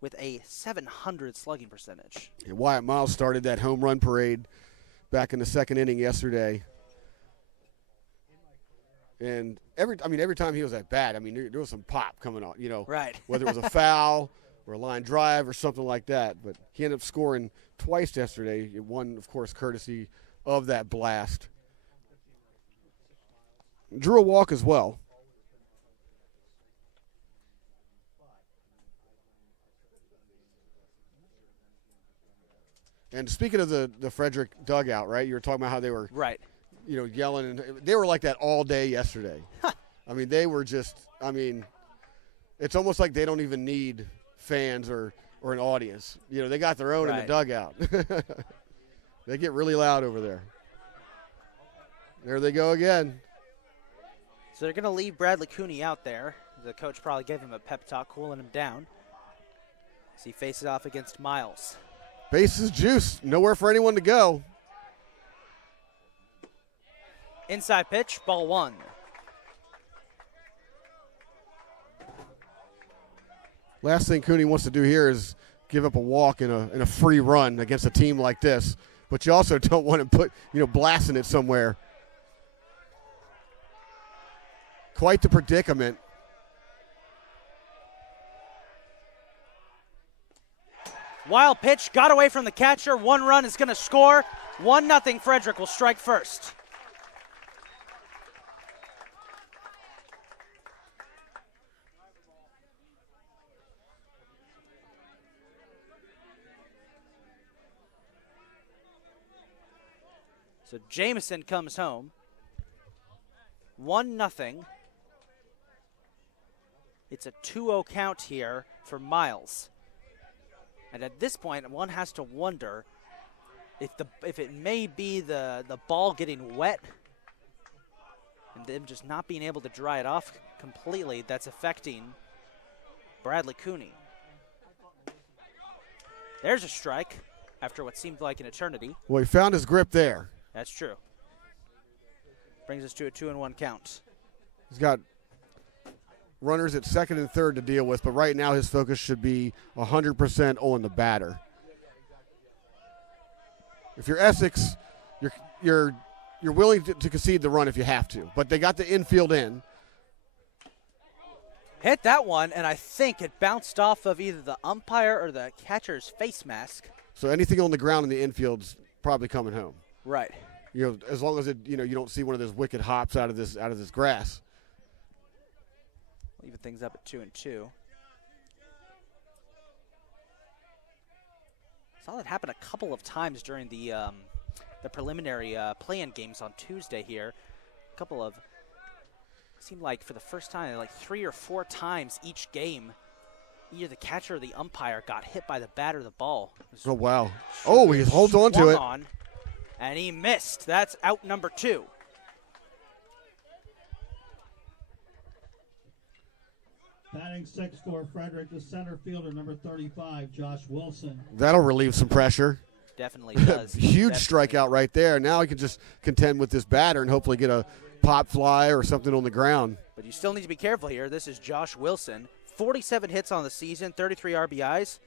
with a .700 slugging percentage. And Wyatt Miles started that home run parade back in the second inning yesterday. And every time he was at bat, there was some pop coming on, Right. Whether it was a foul or a line drive or something like that. But he ended up scoring twice yesterday. One, of course, courtesy of that blast. Drew a walk as well. And speaking of the Frederick dugout, right? You were talking about how they were Right. Yelling. And they were like that all day yesterday. They were just, it's almost like they don't even need fans or an audience. They got their own in the dugout. They get really loud over there. There they go again. So they're going to leave Bradley Cooney out there. The coach probably gave him a pep talk, cooling him down as he faces off against Miles. Bases juice. Nowhere for anyone to go. Inside pitch, ball 1. Last thing Cooney wants to do here is give up a walk in a free run against a team like this. But you also don't want to put, blasting it somewhere. Quite the predicament. Wild pitch, got away from the catcher. 1 run is going to score. 1-0, Frederick will strike first. So Jamison comes home. 1-0. It's a 2-0 count here for Miles. And at this point, one has to wonder if it may be the ball getting wet and them just not being able to dry it off completely that's affecting Bradley Cooney. There's a strike after what seemed like an eternity. Well, he found his grip there. That's true. Brings us to a 2-1 count. He's got runners at second and third to deal with, but right now his focus should be 100% on the batter. If you're Essex, you're willing to concede the run if you have to, but they got the infield in. Hit that one, and I think it bounced off of either the umpire or the catcher's face mask. So anything on the ground in the infield's probably coming home. Right. As long as you don't see one of those wicked hops out of this grass. Leaving things up at 2-2. Saw that happen a couple of times during the preliminary play-in games on Tuesday here. A couple of, seemed like for the first time, like 3 or 4 times each game, either the catcher or the umpire got hit by the bat or the ball. Oh, wow. Oh, he holds on to it. And he missed. That's out number 2. Batting 6 for Frederick, the center fielder, number 35, Josh Wilson. That'll relieve some pressure. Definitely does. Huge Definitely. strikeout right there. Now he can just contend with this batter and hopefully get a pop fly or something on the ground. But you still need to be careful here. This is Josh Wilson. 47 hits on the season, 33 RBIs,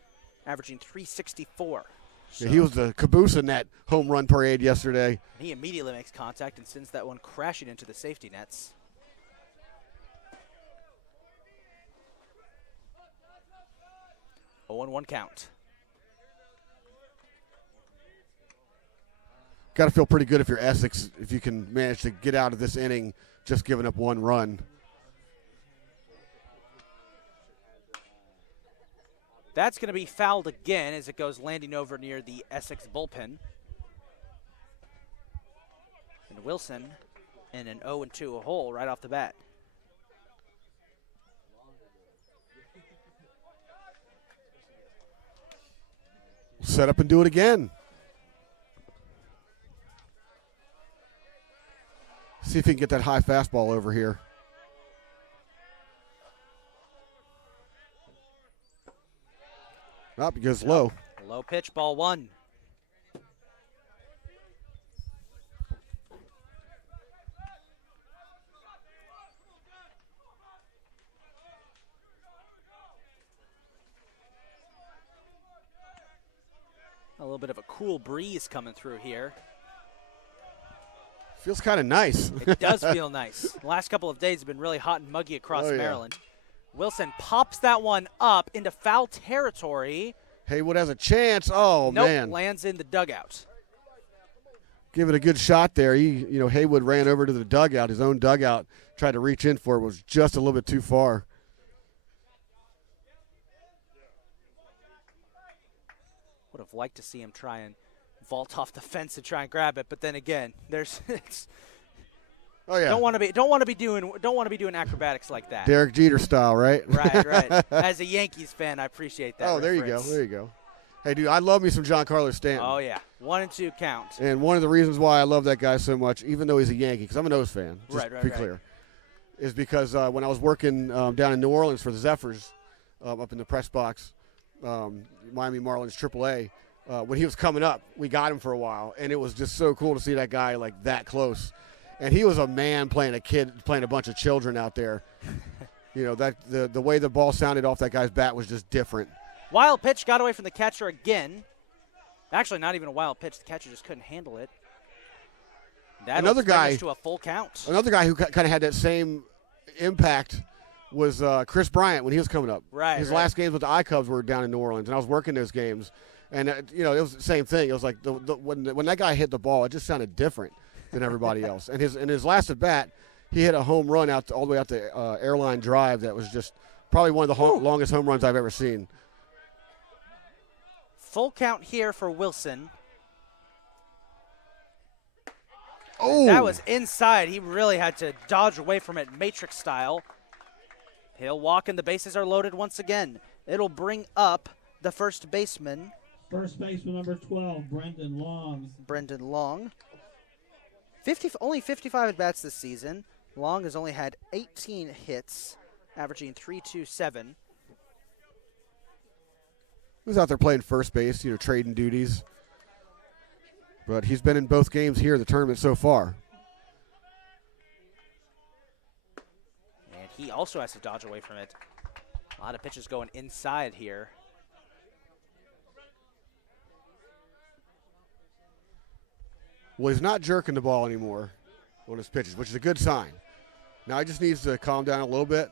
averaging .364. So Yeah, he was the caboose in that home run parade yesterday. he immediately makes contact and sends that one crashing into the safety nets. Oh, 1-1 count. got to feel pretty good if you're Essex, if you can manage to get out of this inning just giving up 1 run. That's going to be fouled again as it goes landing over near the Essex bullpen. And Wilson in an 0-2 hole right off the bat. Set up and do it again. See if he can get that high fastball over here. Up, he goes low. Low pitch, ball 1. A little bit of a cool breeze coming through here. Feels kind of nice. It does feel nice. The last couple of days have been really hot and muggy across Maryland. Wilson pops that one up into foul territory. Haywood has a chance. Oh, nope, man. Lands in the dugout. Give it a good shot there. Haywood ran over to the dugout, his own dugout, tried to reach in for it, was just a little bit too far. Would have liked to see him try and vault off the fence and try and grab it, but then again, don't want to be doing acrobatics like that. Derek Jeter style, right? Right. As a Yankees fan, I appreciate that. Oh, reference. There you go. Hey, dude, I love me some Giancarlo Stanton. Oh yeah, 1-2 count. And one of the reasons why I love that guy so much, even though he's a Yankee, because I'm an O's fan, just right, to be clear, is because when I was working down in New Orleans for the Zephyrs, up in the press box, Miami Marlins AAA. When he was coming up, we got him for a while, and it was just so cool to see that guy like that close. And he was a man playing a bunch of children out there. That the way the ball sounded off that guy's bat was just different. Wild pitch got away from the catcher again. Actually, not even a wild pitch. The catcher just couldn't handle it. Another guy to a full count. Another guy who kind of had that same impact was Chris Bryant when he was coming up. Right. His last games with the I-Cubs were down in New Orleans, and I was working those games. And, it was the same thing. It was like when that guy hit the ball, it just sounded different than everybody else. And his last at-bat, he hit a home run all the way out the Airline Drive that was just probably one of the longest home runs I've ever seen. Full count here for Wilson. Oh! That was inside. He really had to dodge away from it Matrix style. He'll walk and the bases are loaded once again. It'll bring up the first baseman. First baseman number 12, Brendan Long. Only 55 at-bats this season. Long has only had 18 hits, averaging .327. He was out there playing first base, trading duties. But he's been in both games here in the tournament so far. And he also has to dodge away from it. A lot of pitches going inside here. Well, he's not jerking the ball anymore on his pitches, which is a good sign. Now he just needs to calm down a little bit.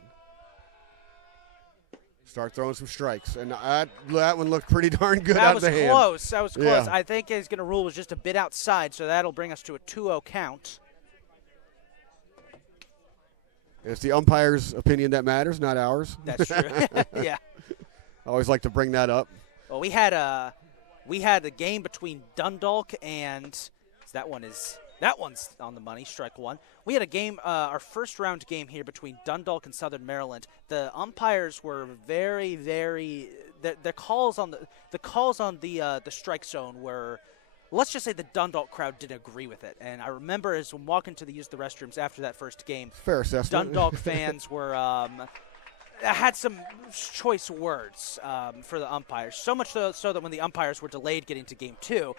Start throwing some strikes. And that one looked pretty darn good out of the hand. That was close. Yeah. I think he's going to rule was just a bit outside, so that'll bring us to a 2-0 count. It's the umpire's opinion that matters, not ours. That's true. Yeah. I always like to bring that up. Well, we had a game between Dundalk and that one's on the money, strike one. We had a game, our first round game here between Dundalk and Southern Maryland. The umpires were very, very. The calls on the strike zone were. Let's just say the Dundalk crowd didn't agree with it. And I remember as I'm walking to use the restrooms after that first game, fair assessment. Dundalk fans were had some choice words for the umpires. So much so that when the umpires were delayed getting to game two,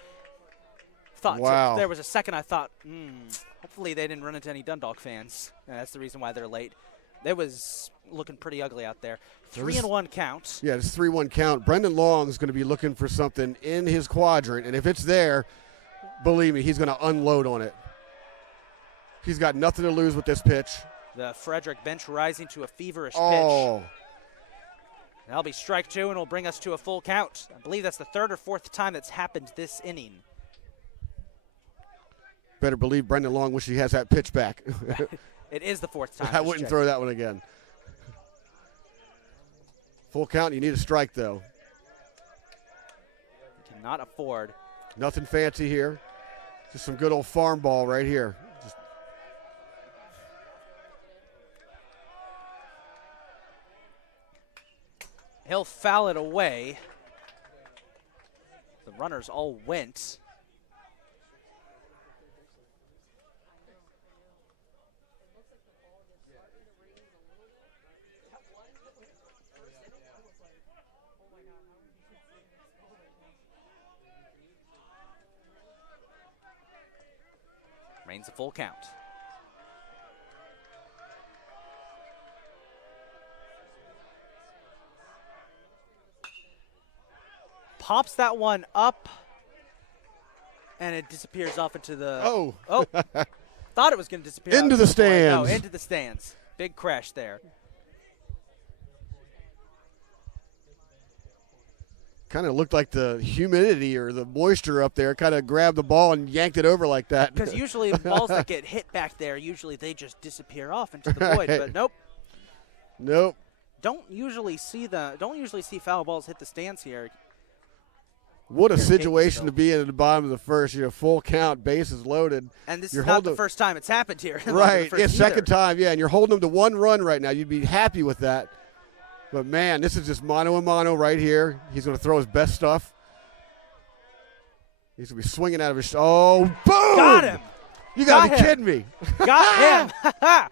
there was a second I thought, hopefully they didn't run into any Dundalk fans. And that's the reason why they're late. It was looking pretty ugly out there. 3-1 count. Yeah, it's 3-1 count. Brendan Long is going to be looking for something in his quadrant, and if it's there, believe me, he's going to unload on it. He's got nothing to lose with this pitch. The Frederick bench rising to a feverish pitch. That'll be strike two, and will bring us to a full count. I believe that's the third or fourth time that's happened this inning. Better believe Brendan Long wishes he has that pitch back. It is the fourth time. I wouldn't throw that one again. Full count. You need a strike, though. Cannot afford. Nothing fancy here. Just some good old farm ball right here. He'll foul it away. The runners all went. Remains a full count. Pops that one up, and it disappears off into the... Oh. Thought it was going to disappear. Into the stands. No, into the stands. Big crash there. Kind of looked like the humidity or the moisture up there kind of grabbed the ball and yanked it over like that. Because usually balls that get hit back there, usually they just disappear off into the void. But nope. Nope. Don't usually see foul balls hit the stands here. What a situation to be in at the bottom of the first. You have full count, bases loaded. And this is not the first time it's happened here. Right. It's second time, yeah. And you're holding them to one run right now. You'd be happy with that. But, man, this is just mano a mano right here. He's going to throw his best stuff. He's going to be swinging out of his – oh, boom! Got him! You got to be kidding me. Got him!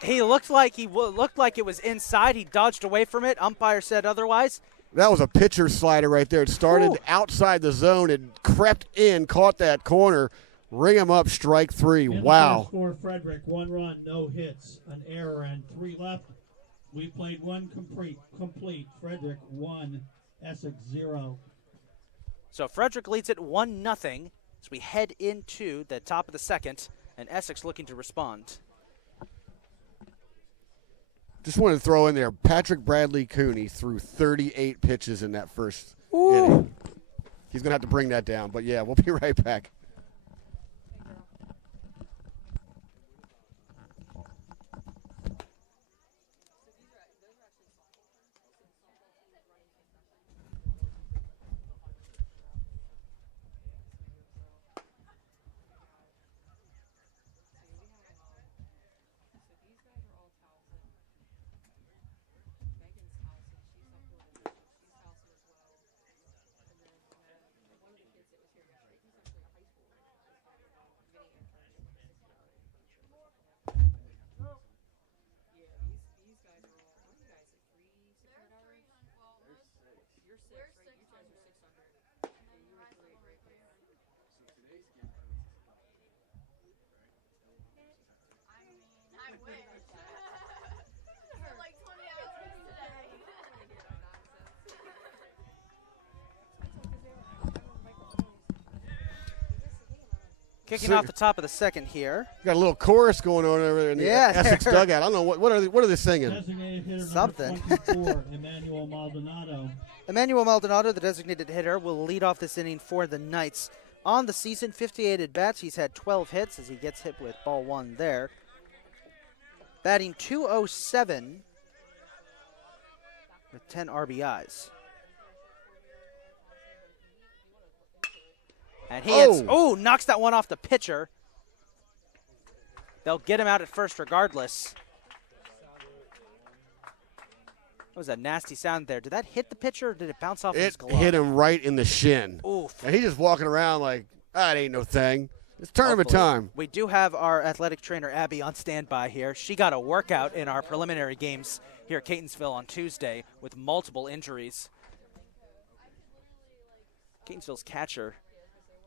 He looked like it was inside. He dodged away from it. Umpire said otherwise. That was a pitcher slider right there. It started outside the zone. It crept in, caught that corner. Ring him up, strike three. Wow. For Frederick, 1 run, no hits, an error, and 3 left. We played 1 complete. Frederick 1, Essex 0. So Frederick leads it 1-0 as we head into the top of the second, and Essex looking to respond. Just wanted to throw in there, Patrick Bradley Cooney threw 38 pitches in that first inning. He's going to have to bring that down. But, yeah, we'll be right back. Kicking off the top of the second here. Got a little chorus going on over there in the Essex dugout. I don't know what are they singing? Something. Emmanuel Maldonado. Emmanuel Maldonado, the designated hitter, will lead off this inning for the Knights. On the season, 58 at-bats. He's had 12 hits as he gets hit with ball 1 there. Batting .207 with 10 RBIs. And he knocks that one off the pitcher. They'll get him out at first regardless. That was a nasty sound there. Did that hit the pitcher or did it bounce off his glove? It hit him right in the shin. Oof. And he's just walking around like, that ain't no thing. It's tournament time. We do have our athletic trainer, Abby, on standby here. She got a workout in our preliminary games here at Catonsville on Tuesday with multiple injuries. Catonsville's catcher,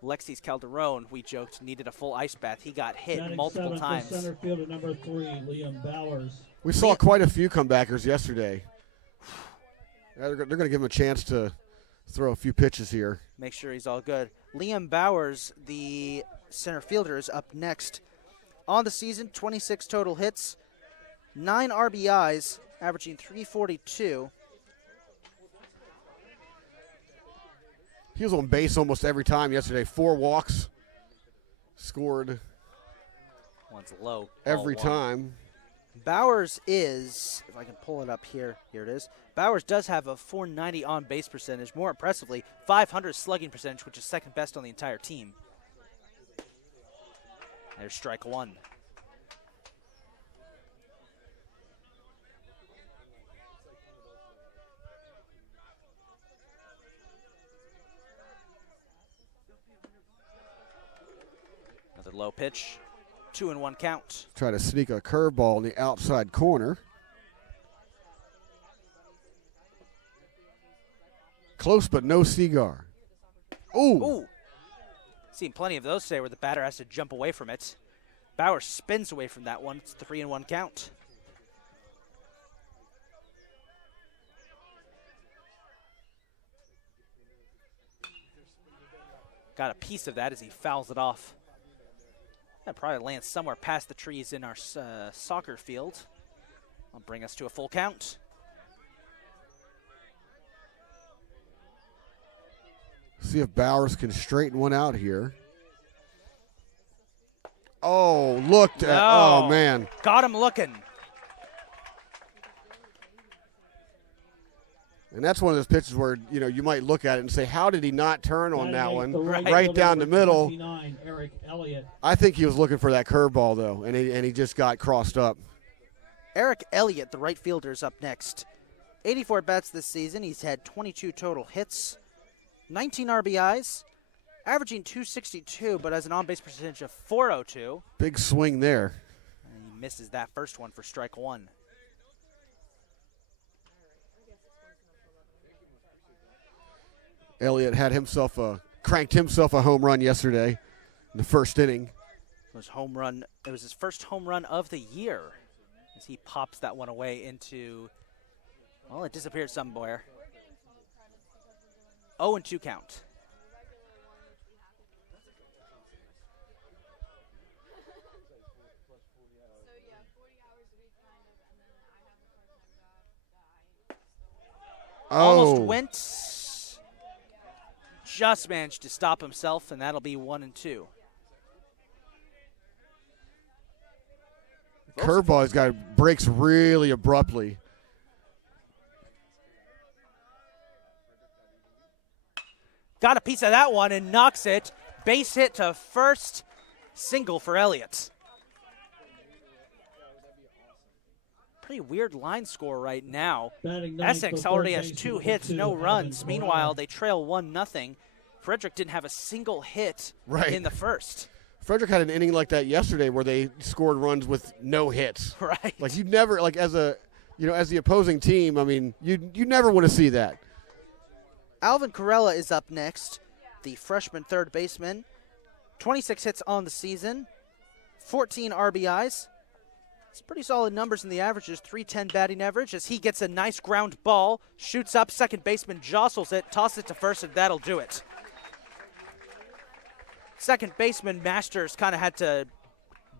Lexi's Calderon, we joked, needed a full ice bath. He got hit multiple times. Center fielder number 3, Liam Bowers. We saw quite a few comebackers yesterday. They're going to give him a chance to throw a few pitches here. Make sure he's all good. Liam Bowers, the center fielder, is up next. On the season, 26 total hits, 9 RBIs, averaging .342. He was on base almost every time yesterday. 4 walks, scored One's low. every Ball one. time. Bowers is, if I can pull it up here, here it is. Bowers does have a 490 on base percentage. More impressively, 500 slugging percentage, which is second best on the entire team. There's strike one. Another low pitch. 2-1 count. Try to sneak a curveball in the outside corner. Close, but no cigar. Ooh. Ooh. Seen plenty of those today where the batter has to jump away from it. Bauer spins away from that one. It's 3-1 count. Got a piece of that as he fouls it off. That probably lands somewhere past the trees in our soccer field. Will bring us to a full count. See if Bowers can straighten one out here. Oh, looked at. Oh, man. Got him looking. And that's one of those pitches where, you know, you might look at it and say, how did he not turn on that one? Right, right down the middle. Eric Elliott. I think he was looking for that curveball, though, and he just got crossed up. Eric Elliott, the right fielder, is up next. 84 bats this season. He's had 22 total hits, 19 RBIs, averaging 262, but has an on-base percentage of 402. Big swing there. And he misses that first one for strike one. Elliott had himself cranked himself a home run yesterday in the first inning. It was his first home run of the year as he pops that one away into, well, it disappeared somewhere. 0-2 count. Almost went. Just managed to stop himself, and that'll be 1-2. Curveball, he's got breaks really abruptly. Got a piece of that one and knocks it. Base hit to first, single for Elliott. Pretty weird line score right now. Essex already has 2 hits, no runs. Meanwhile, they trail 1-0. Frederick didn't have a single hit in the first. Frederick had an inning like that yesterday where they scored runs with no hits. Right. Like you never, like as the opposing team, I mean, you never want to see that. Alvin Corella is up next, the freshman third baseman. 26 hits on the season, 14 RBIs. It's pretty solid numbers in the averages, .310 batting average as he gets a nice ground ball, shoots up, second baseman jostles it, tosses it to first, and that'll do it. Second baseman Masters kind of had to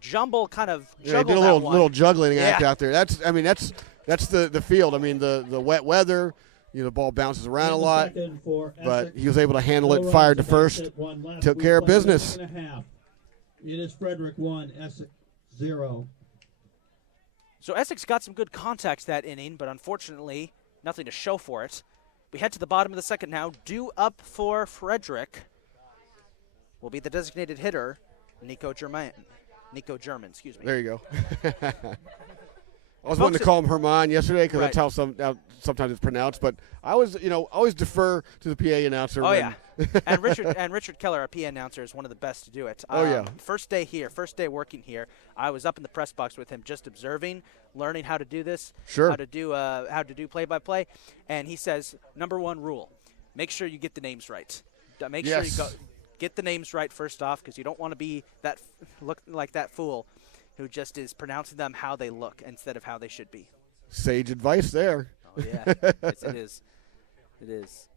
juggle He did a that one. little juggling act out there. That's the field. I mean, the wet weather, the ball bounces around a lot, but he was able to handle it, fired to first, took care of business. It is Frederick 1, Essex 0. So Essex got some good contact that inning, but unfortunately, nothing to show for it. We head to the bottom of the second now. Due up for Frederick will be the designated hitter, Nico German. Excuse me. There you go. I was wanting to call him Herman yesterday because that's how sometimes it's pronounced, but I always defer to the PA announcer. Oh, yeah. and Richard Keller, our PA announcer, is one of the best to do it. First day working here, I was up in the press box with him just observing, learning how to do this, how to do play-by-play, and he says, number one rule, make sure you get the names right. Make sure you get the names right first off because you don't want to be look like that fool who just is pronouncing them how they look instead of how they should be. Sage advice there. Oh, yeah. Yes, it is. It is.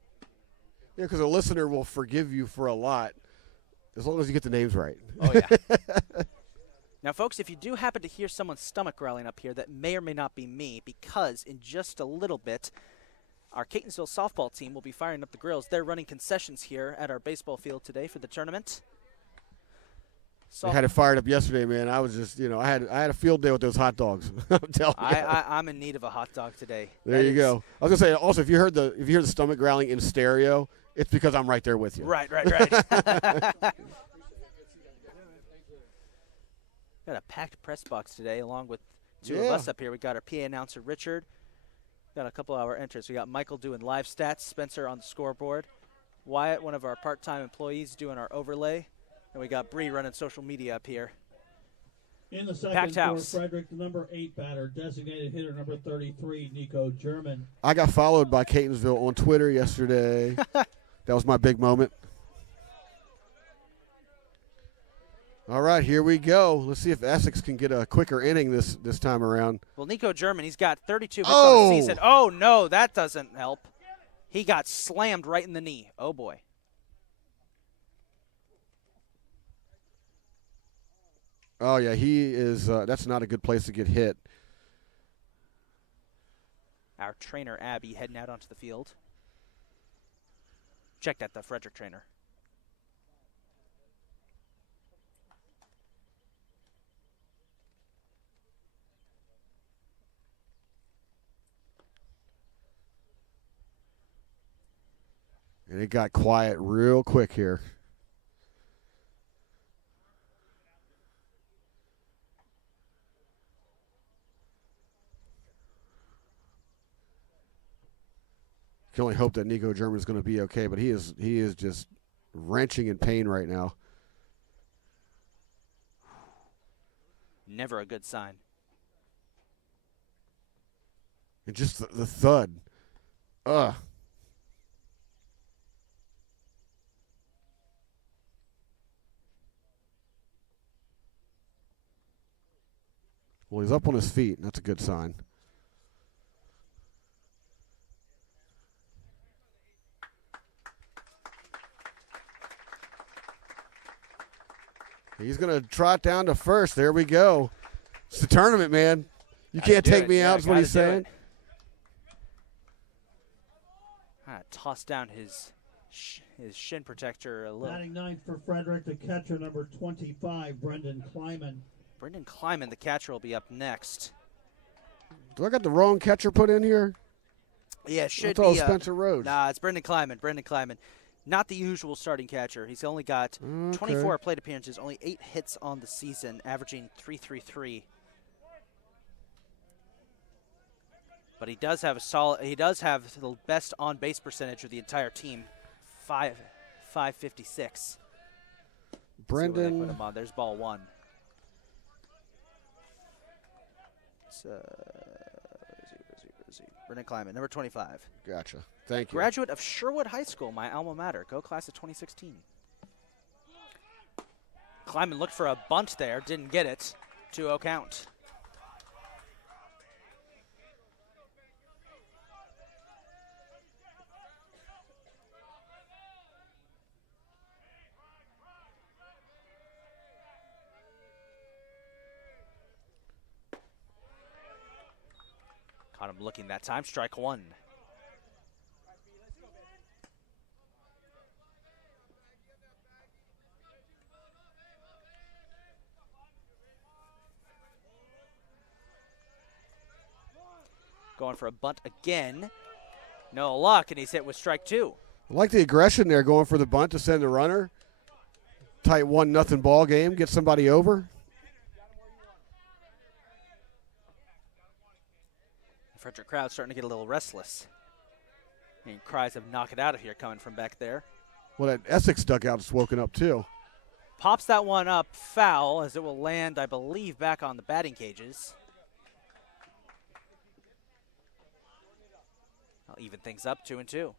Yeah, because a listener will forgive you for a lot as long as you get the names right. Oh, yeah. Now, folks, if you do happen to hear someone's stomach growling up here, that may or may not be me because in just a little bit, our Catonsville softball team will be firing up the grills. They're running concessions here at our baseball field today for the tournament. I had it fired up yesterday, man. I was just, I had a field day with those hot dogs. I'm telling you. I'm in need of a hot dog today. There you go. I was gonna say also, if you hear the stomach growling in stereo, it's because I'm right there with you. Right. Got a packed press box today, along with two of us up here. We got our PA announcer Richard. Got a couple of our entrants. We got Michael doing live stats, Spencer on the scoreboard, Wyatt, one of our part-time employees, doing our overlay, and we got Bree running social media up here. In the second for Frederick, the number 8 batter, designated hitter number 33, Nico German. I got followed by Catonsville on Twitter yesterday. That was my big moment. All right, here we go. Let's see if Essex can get a quicker inning this time around. Well, Nico German, he's got 32 hits on the season. Oh, no, that doesn't help. He got slammed right in the knee. Oh, boy. Oh, yeah, he is. That's not a good place to get hit. Our trainer, Abby, heading out onto the field. Check that, the Frederick trainer. And it got quiet real quick here. You can only hope that Nico German is going to be okay, but he is just wrenching in pain right now. Never a good sign. And just the thud. Ugh. Well, he's up on his feet, and that's a good sign. He's going to trot down to first. There we go. It's the tournament, man. You can't take me out is what he's saying. Toss down his shin protector a little. Batting ninth for Frederick, the catcher, number 25, Brendan Kleiman. Brendan Kleiman, the catcher, will be up next. Do I got the wrong catcher put in here? Yeah, it should be. Spencer Rhodes. Nah, it's Brendan Kleiman. Not the usual starting catcher. He's only got 24 plate appearances, only 8 hits on the season, averaging .333. But he does have the best on base percentage of the entire team, 556. Brendan. Put him on. There's ball 1. Where is he? Brendan Kleiman, number 25. Gotcha. Thank you. Graduate of Sherwood High School, my alma mater. Go class of 2016. Kleiman looked for a bunt there, didn't get it. 2-0 count. Caught him looking that time. Strike 1. Going for a bunt again. No luck, and he's hit with strike 2. I like the aggression there, going for the bunt to send the runner. Tight 1-0 ball game. Get somebody over. Frederick crowd starting to get a little restless. And cries of knock it out of here coming from back there. Well, that Essex dugout's woken up too. Pops that one up foul as it will land, I believe, back on the batting cages. I'll even things up 2-2.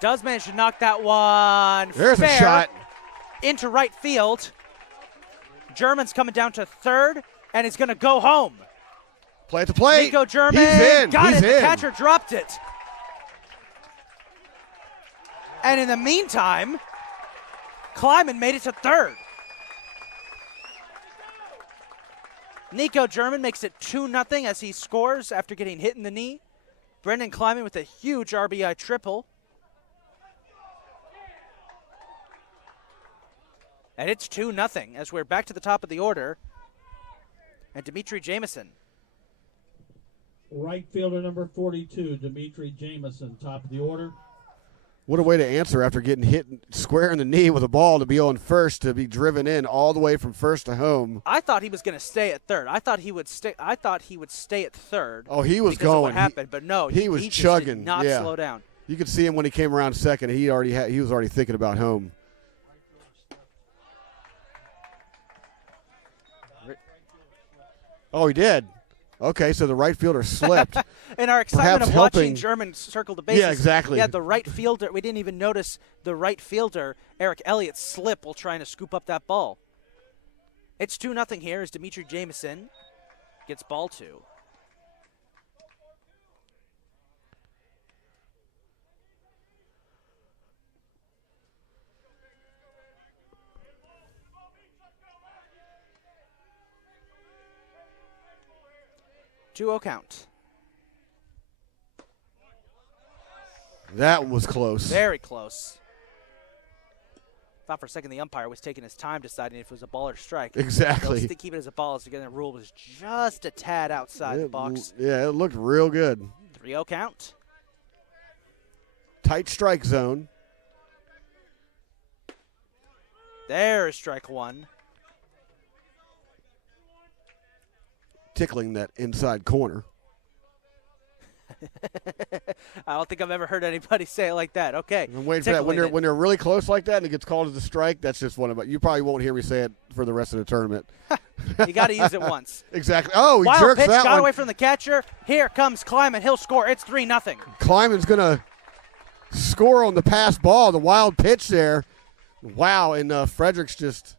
Does manage to knock that one There's fair a shot into right field. German's coming down to third, and he's going to go home. Play at the plate. Nico German He's in. got He's it. in. The catcher dropped it. And in the meantime, Kleiman made it to third. Nico German makes it 2-0 as he scores after getting hit in the knee. Brendan Kleiman with a huge RBI triple. And it's 2-0 as we're back to the top of the order. And Dimitri Jamison. Right fielder number 42, Dimitri Jamison, top of the order. What a way to answer after getting hit square in the knee with a ball to be on first, to be driven in all the way from first to home. I thought he was going to stay at third. I thought he would stay at third. Oh, he was because going. Of what happened, but no, he was just chugging. Did not yeah. slow down. You could see him when he came around second. He was already thinking about home. Oh, he did. Okay, so the right fielder slipped. In our excitement Perhaps of watching helping. German circle the bases, Yeah, exactly. Yeah, the right fielder. We didn't even notice the right fielder, Eric Elliott, slip while trying to scoop up that ball. It's 2-0 here as Dimitri Jamison gets ball 2. Two-0 count. That was close. Very close. Thought for a second the umpire was taking his time deciding if it was a ball or strike. Exactly. They'll keep it as a ball, as again the rule was just a tad outside the box. Yeah, it looked real good. 3-0 count. Tight strike zone. There's strike 1. Tickling that inside corner. I don't think I've ever heard anybody say it like that. Okay. I'm waiting for that. When they're really close like that and it gets called as a strike, that's just one of it. You probably won't hear me say it for the rest of the tournament. You got to use it once. Exactly. Oh, he Wild jerks pitch, that got one. away from the catcher. Here comes Kleiman. He'll score. It's 3-0. Kleiman's going to score on the pass ball, the wild pitch there. Wow, and Frederick's just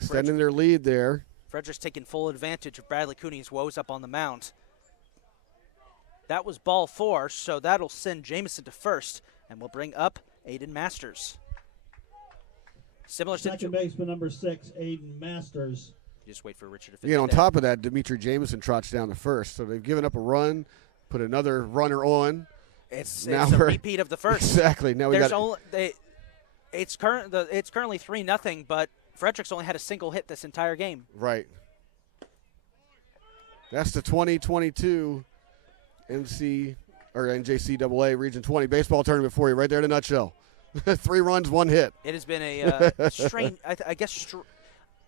extending their lead there. Frederick's taking full advantage of Bradley Cooney's woes up on the mound. That was ball 4, so that'll send Jamison to first, and we'll bring up Aiden Masters. Similar Second baseman number 6, Aiden Masters. Just wait for Richard to finish. Again, on there. top of that, Dimitri Jamison trots down to first. So they've given up a run, put another runner on. It's Now a we're- repeat of the first. Exactly. Now we There's got only it's currently 3-0, but Frederick's only had a single hit this entire game. right. That's the 2022 NJCAA Region 20 baseball tournament for you, right there in a nutshell. 3 runs, 1 hit. It has been a strange, I guess,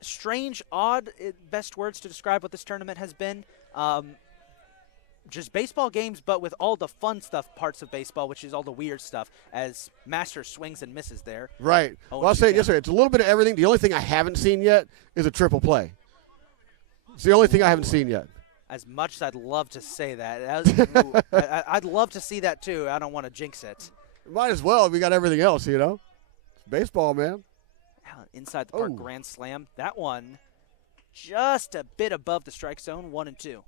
strange, odd, best words to describe what this tournament has been. Just baseball games, but with all the fun stuff parts of baseball, which is all the weird stuff, as Masters swings and misses there. Right. Oh, Well, I'll say it this way. It's a little bit of everything. The only thing I haven't seen yet is a triple play. It's the only thing I haven't seen yet. As much as I'd love to say that, I'd love to see that too. I don't want to jinx it. Might as well. We got everything else, you know. It's baseball, man. Inside the park grand slam. That one just a bit above the strike zone, 1 and 2.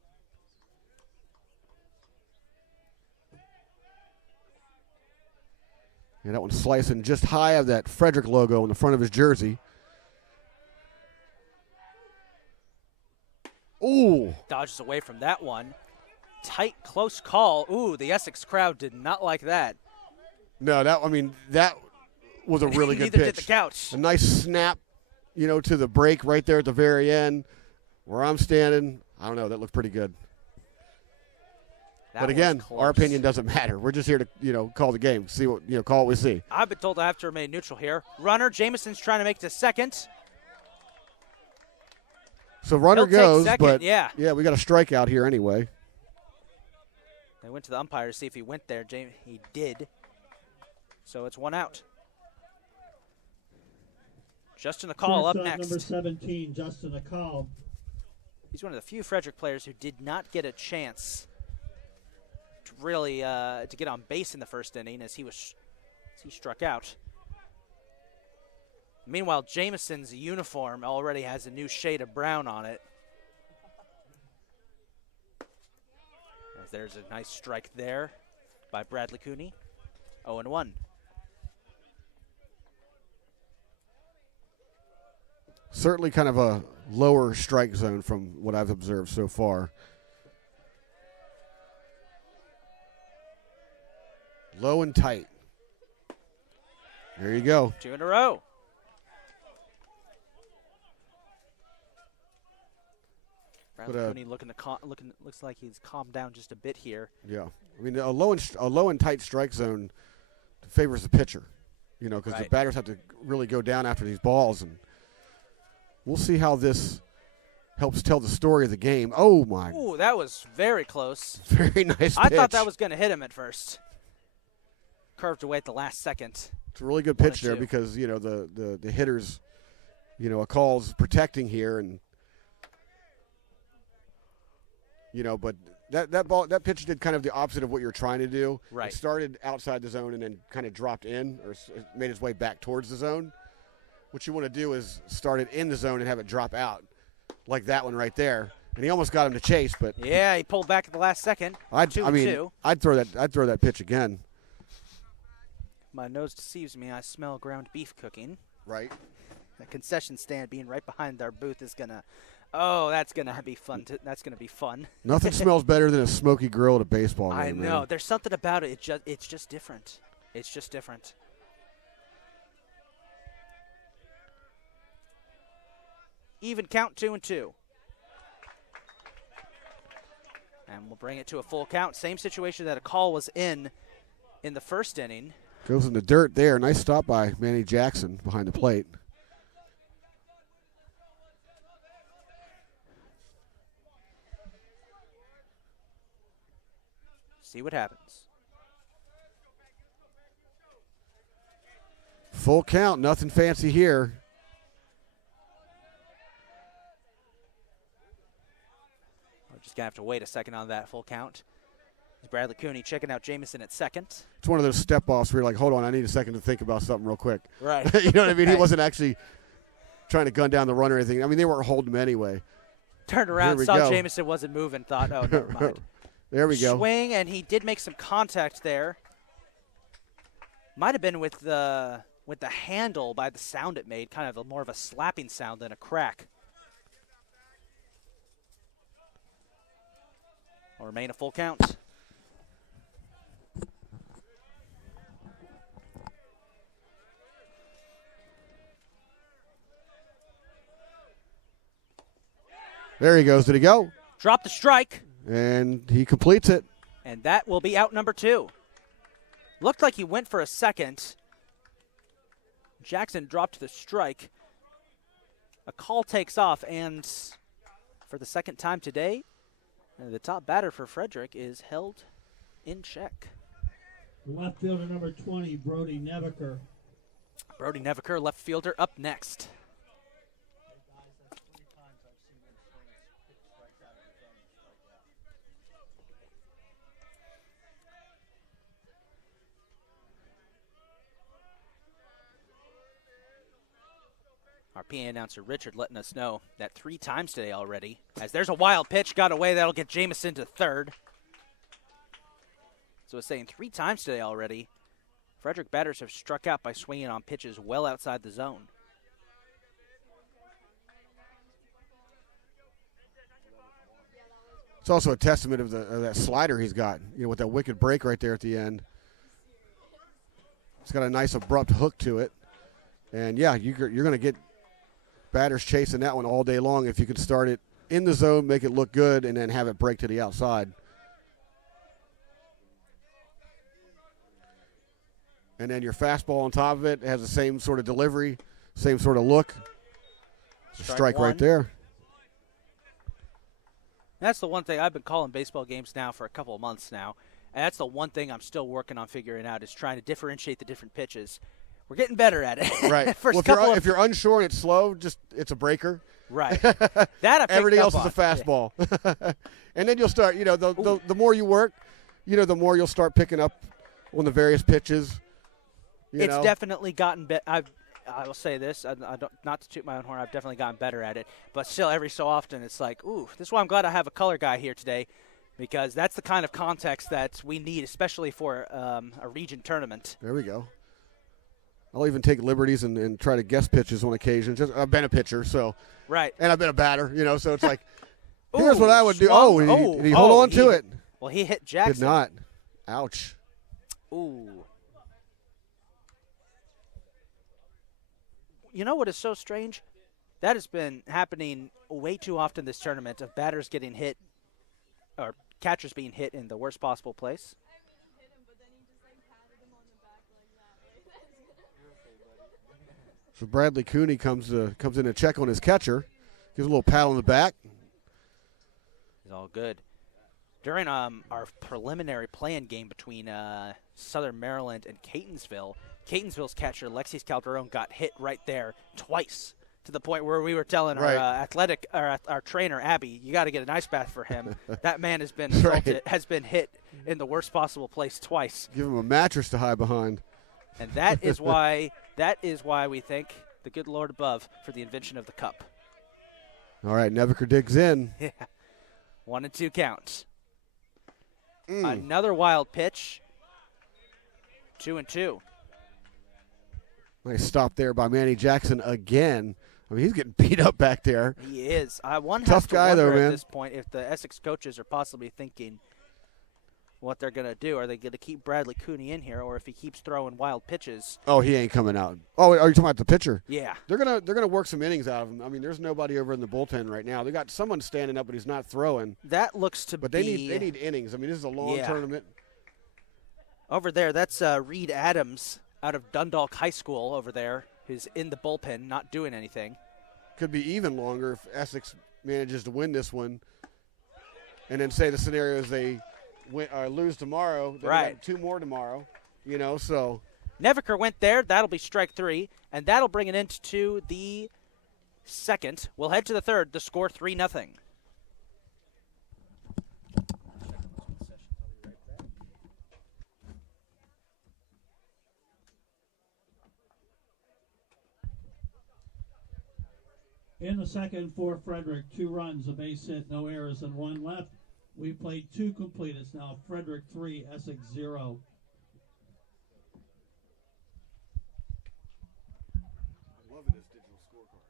Yeah, that one's slicing just high of that Frederick logo on the front of his jersey. Ooh. Dodges away from that one. Tight, close call. Ooh, the Essex crowd did not like that. No, that was a really good Neither pitch. did the couch. A nice snap, to the break right there at the very end. Where I'm standing, I don't know, that looked pretty good. That but again, was close. our opinion doesn't matter. We're just here to, call the game, see what, call what we see. I've been told I have to remain neutral here. Runner, Jamison's trying to make it to second. So runner He'll take goes, second, but yeah. we got a strikeout here anyway. They went to the umpire to see if he went there. He did. So it's 1 out. Justin Akal up Shortstop next. number 17, Justin Akal. He's one of the few Frederick players who did not get a chance to really to get on base in the first inning as he struck out. Meanwhile, Jamison's uniform already has a new shade of brown on it. As there's a nice strike there by Bradley Cooney. 0-1. Certainly kind of a lower strike zone from what I've observed so far. Low and tight. There you go. 2 in a row. Bradley Cooney looks like he's calmed down just a bit here. Yeah, I mean a low and tight strike zone favors the pitcher, because the batters have to really go down after these balls, and we'll see how this helps tell the story of the game. Oh my! Ooh, that was very close. Very nice pitch. I thought that was going to hit him at first. Curved away at the last second. It's a really good pitch there because the hitters, a call's protecting here, and but that pitch did kind of the opposite of what you're trying to do. Right. It started outside the zone and then kind of dropped in or made its way back towards the zone. What you want to do is start it in the zone and have it drop out, like that one right there. And he almost got him to chase, but yeah, he pulled back at the last second. I'd throw that pitch again. My nose deceives me. I smell ground beef cooking. Right. The concession stand being right behind our booth is gonna. Oh, that's gonna be fun. That's gonna be fun. Nothing smells better than a smoky grill at a baseball game. I know. Man. There's something about it. It's just different. It's just different. Even count 2-2. And we'll bring it to a full count. Same situation that a call was in the first inning. Goes in the dirt there. Nice stop by Manny Jackson behind the plate. See what happens. Full count. Nothing fancy here. We're just going to have to wait a second on that full count. Bradley Cooney checking out Jamison at second. It's one of those step-offs where you're like, hold on, I need a second to think about something real quick. Right. You know what I mean? Right. He wasn't actually trying to gun down the run or anything. I mean, they weren't holding him anyway. Turned around, saw Jamison wasn't moving, thought, oh, never mind. There we go. Swing, and he did make some contact there. Might have been with the handle by the sound it made, kind of more of a slapping sound than a crack. Will remain a full count. There he goes. Did he go? Drop the strike. And he completes it. And that will be out number 2. Looked like he went for a second. Jackson dropped the strike. A call takes off, and for the second time today, the top batter for Frederick is held in check. Left fielder number 20, Brody Nevaker. Brody Nevaker, left fielder, up next. Our PA announcer Richard letting us know that 3 times today already. As there's a wild pitch, got away, that'll get Jamison to third. So it's saying 3 times today already. Frederick batters have struck out by swinging on pitches well outside the zone. It's also a testament of that slider he's got, with that wicked break right there at the end. It's got a nice abrupt hook to it. And, yeah, you're going to get batters chasing that one all day long if you could start it in the zone, make it look good, and then have it break to the outside. And then your fastball on top of it has the same sort of delivery, same sort of look. Strike right there. That's the one thing. I've been calling baseball games now for a couple of months now, and that's the one thing I'm still working on figuring out is trying to differentiate the different pitches. We're getting better at it. Right. Well, if you're unsure and it's slow, it's a breaker. Right. That everything else is a fastball. Yeah. And then you'll start, the more you work, the more you'll start picking up on the various pitches. It's definitely gotten better. I will say this, I don't, not to toot my own horn, I've definitely gotten better at it. But still, every so often, it's like, ooh, this is why I'm glad I have a color guy here today, because that's the kind of context that we need, especially for a region tournament. There we go. I'll even take liberties and try to guess pitches on occasion. I've been a pitcher, so Right. and I've been a batter, so it's like, here's what I would do. Swung. Did he hold on to it? Well, he hit Jackson. Did not. Ouch. Ooh. You know what is so strange? That has been happening way too often this tournament, of batters getting hit or catchers being hit in the worst possible place. So Bradley Cooney comes in to check on his catcher, gives a little pat on the back. It's all good. During our preliminary play-in game between Southern Maryland and Catonsville's catcher, Alexis Calderon, got hit right there twice, to the point where we were telling our trainer, Abby, you got to get an ice bath for him. That man has been has been hit in the worst possible place twice. Give him a mattress to hide behind. And that is why we thank the good Lord above for the invention of the cup. All right, Nevaker digs in. Yeah. 1-2 count. Another wild pitch. 2-2. Nice stop there by Manny Jackson again. I mean, he's getting beat up back there. He is. One Tough has to guy, wonder though, man. at this point if the Essex coaches are possibly thinking what they're going to do. Are they going to keep Bradley Cooney in here, or if he keeps throwing wild pitches? Oh, he ain't coming out. Oh, are you talking about the pitcher? Yeah. They're gonna work some innings out of him. I mean, there's nobody over in the bullpen right now. They got someone standing up, but he's not throwing. That looks to but be. But they need innings. I mean, this is a long tournament. Over there, that's Reed Adams out of Dundalk High School over there, who's in the bullpen, not doing anything. Could be even longer if Essex manages to win this one. And then say the scenario is they lose tomorrow. They got 2 more tomorrow, so. Nevaker went there. That'll be strike 3, and that'll bring it into the second. We'll head to the third. The score 3-0. In the second for Frederick, 2 runs, a base hit, no errors, and 1 left. We played 2 complete. It's now Frederick 3, Essex 0. I'm loving this digital scorecard.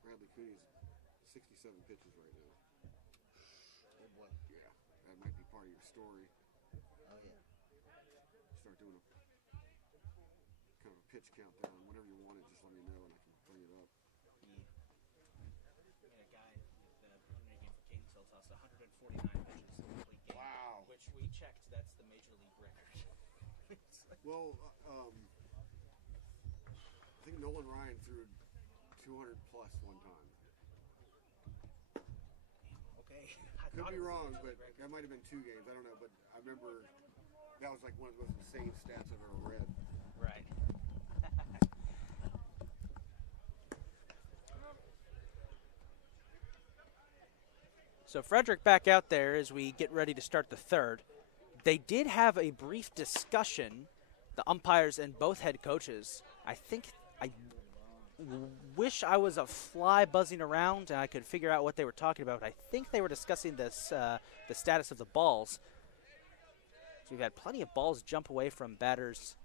Bradley Cooney's 67 pitches right now. Oh boy. Yeah, that might be part of your story. Oh yeah. Start doing a kind of a pitch countdown. Whenever you want it, just let me know and I can bring it up. We had a guy at the preliminary game for Catonsville toss 149 pitches in a complete game. Wow. Which we checked, that's the major league record. Well, I think Nolan Ryan threw 200 plus one time. Okay. Could be wrong, but that might have been 2 games. I don't know, but I remember that was like one of the most insane stats I've ever read. Right. So Frederick back out there as we get ready to start the third. They did have a brief discussion, the umpires and both head coaches. I wish I was a fly buzzing around and I could figure out what they were talking about. I think they were discussing this, the status of the balls. So we've had plenty of balls jump away from batters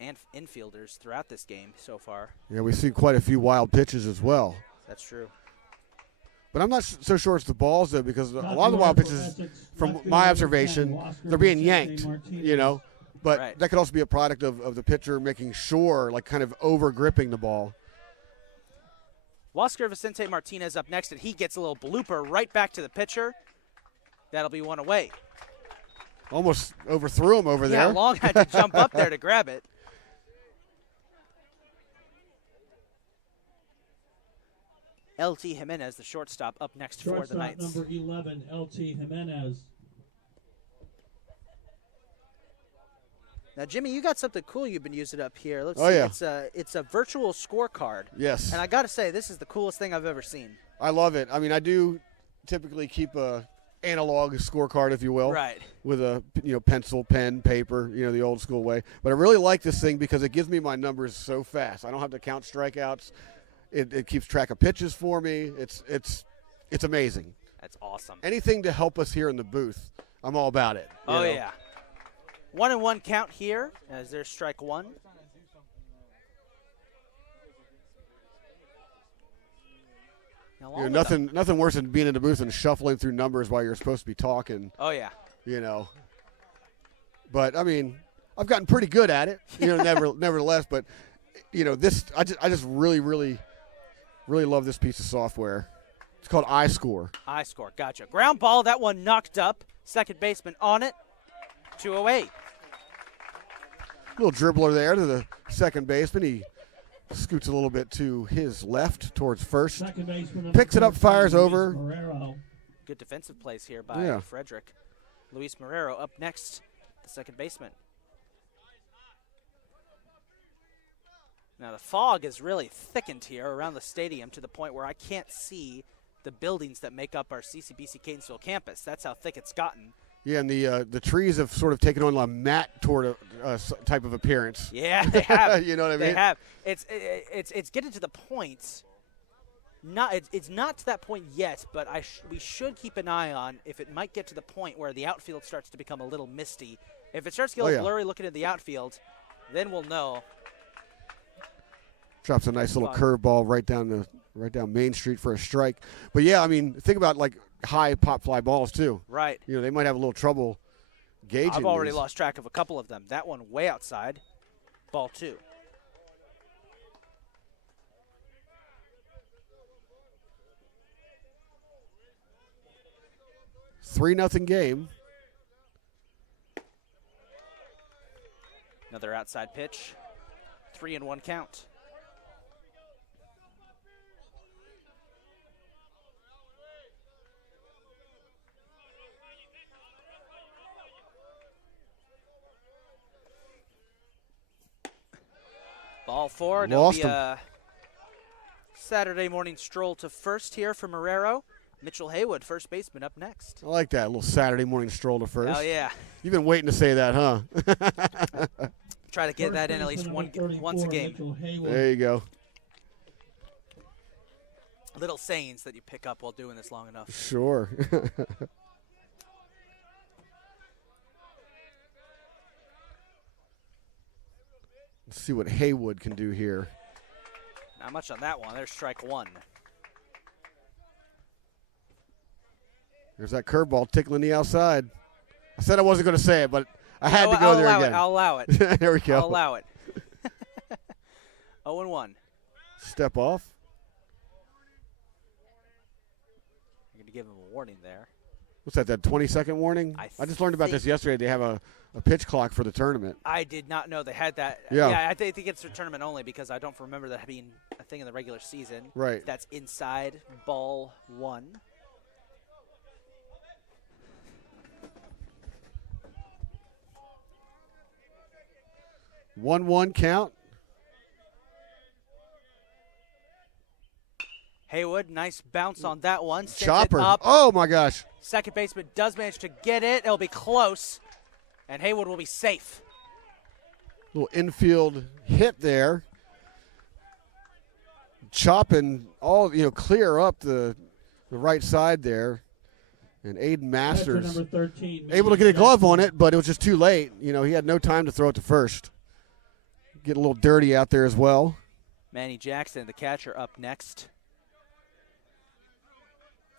and infielders throughout this game so far. Yeah, we see quite a few wild pitches as well. That's true. But I'm not so sure it's the balls, though, because a lot of the wild pitches, from my observation, they're being yanked, But that could also be a product of the pitcher making sure, like kind of over-gripping the ball. Oscar Vicente Martinez up next, and he gets a little blooper right back to the pitcher. That'll be 1 away. Almost overthrew him over there. Yeah, Long had to jump up there to grab it. LT Jimenez, the shortstop, up next for the Shortstop Knights. number 11, LT Jimenez. Now, Jimmy, you got something cool you've been using up here. Let's Oh, see. yeah. It's a virtual scorecard. Yes. And I got to say, this is the coolest thing I've ever seen. I love it. I mean, I do typically keep a analog scorecard, if you will, Right. with a pencil, pen, paper, the old school way. But I really like this thing because it gives me my numbers so fast. I don't have to count strikeouts. It keeps track of pitches for me. It's amazing. That's awesome. Anything to help us here in the booth, I'm all about it. you know? Yeah. 1-1 count here as there's strike one. Now, along with Nothing worse than being in the booth and shuffling through numbers while you're supposed to be talking. Oh, yeah. But I mean, I've gotten pretty good at it. Nevertheless. But this I just really, really, really love this piece of software. It's called iScore. iScore, gotcha. Ground ball, that one knocked up. Second baseman on it. 2 away. Little dribbler there to the second baseman. He scoots a little bit to his left towards first. Second baseman Picks it up, fires Luis over. Marrero. Good defensive plays here by Frederick. Luis Marrero up next, the second baseman. Now the fog is really thickened here around the stadium to the point where I can't see the buildings that make up our CCBC Catonsville campus. That's how thick it's gotten. Yeah, and the trees have sort of taken on a mat toward a type of appearance. Yeah, they have. You know what I mean? They have. It's getting to the point. It's not to that point yet, but we should keep an eye on if it might get to the point where the outfield starts to become a little misty. If it starts to get a little blurry looking at the outfield, then we'll know. Drops a nice little curveball right down Main Street for a strike. But yeah, I mean, think about like high pop fly balls too. Right. They might have a little trouble gauging. I've already these. lost track of a couple of them. That one way outside. Ball 2. Three 3-0 game. Another outside pitch. 3-1 count. Ball 4. It'll be a Saturday morning stroll to first here for Marrero. Mitchell Haywood, first baseman, up next. I like that little Saturday morning stroll to first. Oh, yeah. You've been waiting to say that, huh? Try to get that in at least once a game. There you go. Little sayings that you pick up while doing this long enough. Sure. Let's see what Haywood can do here. Not much on that one. There's strike 1. There's that curveball tickling the outside. I said I wasn't going to say it, but I had to go there again. I'll allow it. There we go. I'll allow it. 0-1. Step off. You're going to give him a warning there. What's that 20-second warning? I just learned about this yesterday. They have a pitch clock for the tournament. I did not know they had that. Yeah, I think it's for tournament only because I don't remember that being a thing in the regular season. Right. That's inside ball 1. One count. Haywood, nice bounce on that one. Sends Chopper. It up. Oh, my gosh. Second baseman does manage to get it. It'll be close, and Haywood will be safe. Little infield hit there. Chopping all, clear up the right side there. And Aiden Masters Number 13, able to get a glove on it, but it was just too late. He had no time to throw it to first. Get a little dirty out there as well. Manny Jackson, the catcher, up next.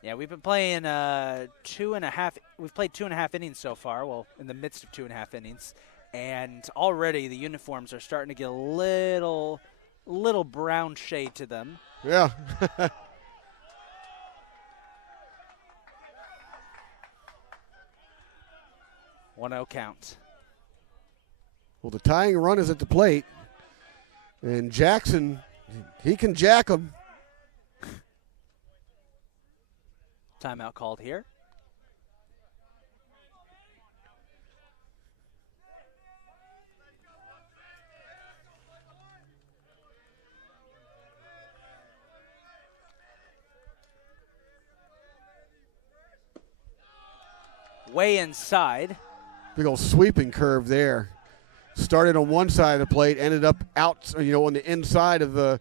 Yeah, we've been playing 2.5. We've played 2.5 innings so far. Well, in the midst of 2.5 innings, and already the uniforms are starting to get a little brown shade to them. Yeah. 1-0 count. Well, the tying run is at the plate, and Jackson, he can jack him. Timeout called here. Way inside. Big old sweeping curve there. Started on one side of the plate, ended up out, on the inside of the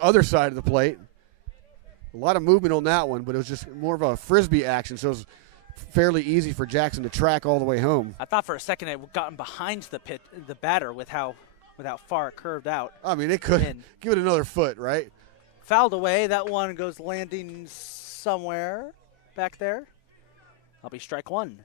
other side of the plate. A lot of movement on that one, but it was just more of a frisbee action, so it was fairly easy for Jackson to track all the way home. I thought for a second it gotten behind the batter with how far it curved out. I mean, it could give it another foot, right? Fouled away. That one goes landing somewhere back there. I'll be strike one.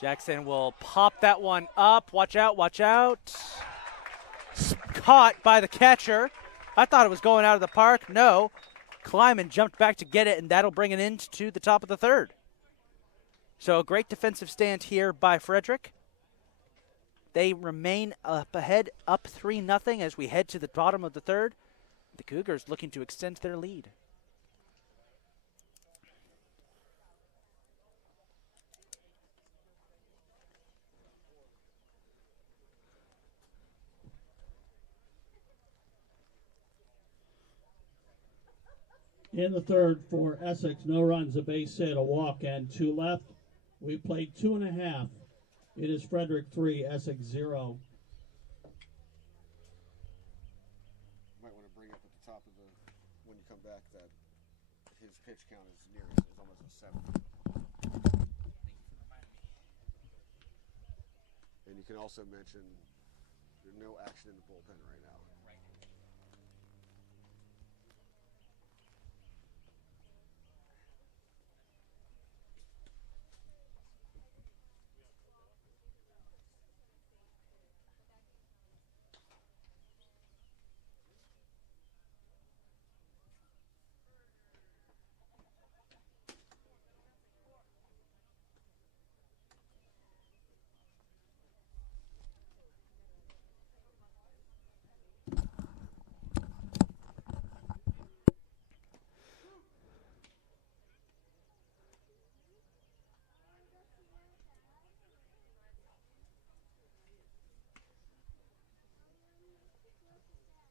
Jackson will pop that one up. Watch out, watch out. Caught by the catcher. I thought it was going out of the park. No. Kleiman jumped back to get it, and that'll bring it into the top of the third. So a great defensive stand here by Frederick. They remain up ahead, up 3-0 as we head to the bottom of the third. The Cougars looking to extend their lead. In the third for Essex, no runs, a base hit, a walk, and 2 left. We played 2.5. It is Frederick 3, Essex 0. Might want to bring up at the top of when you come back, that his pitch count is almost a 7. And you can also mention there's no action in the bullpen right now.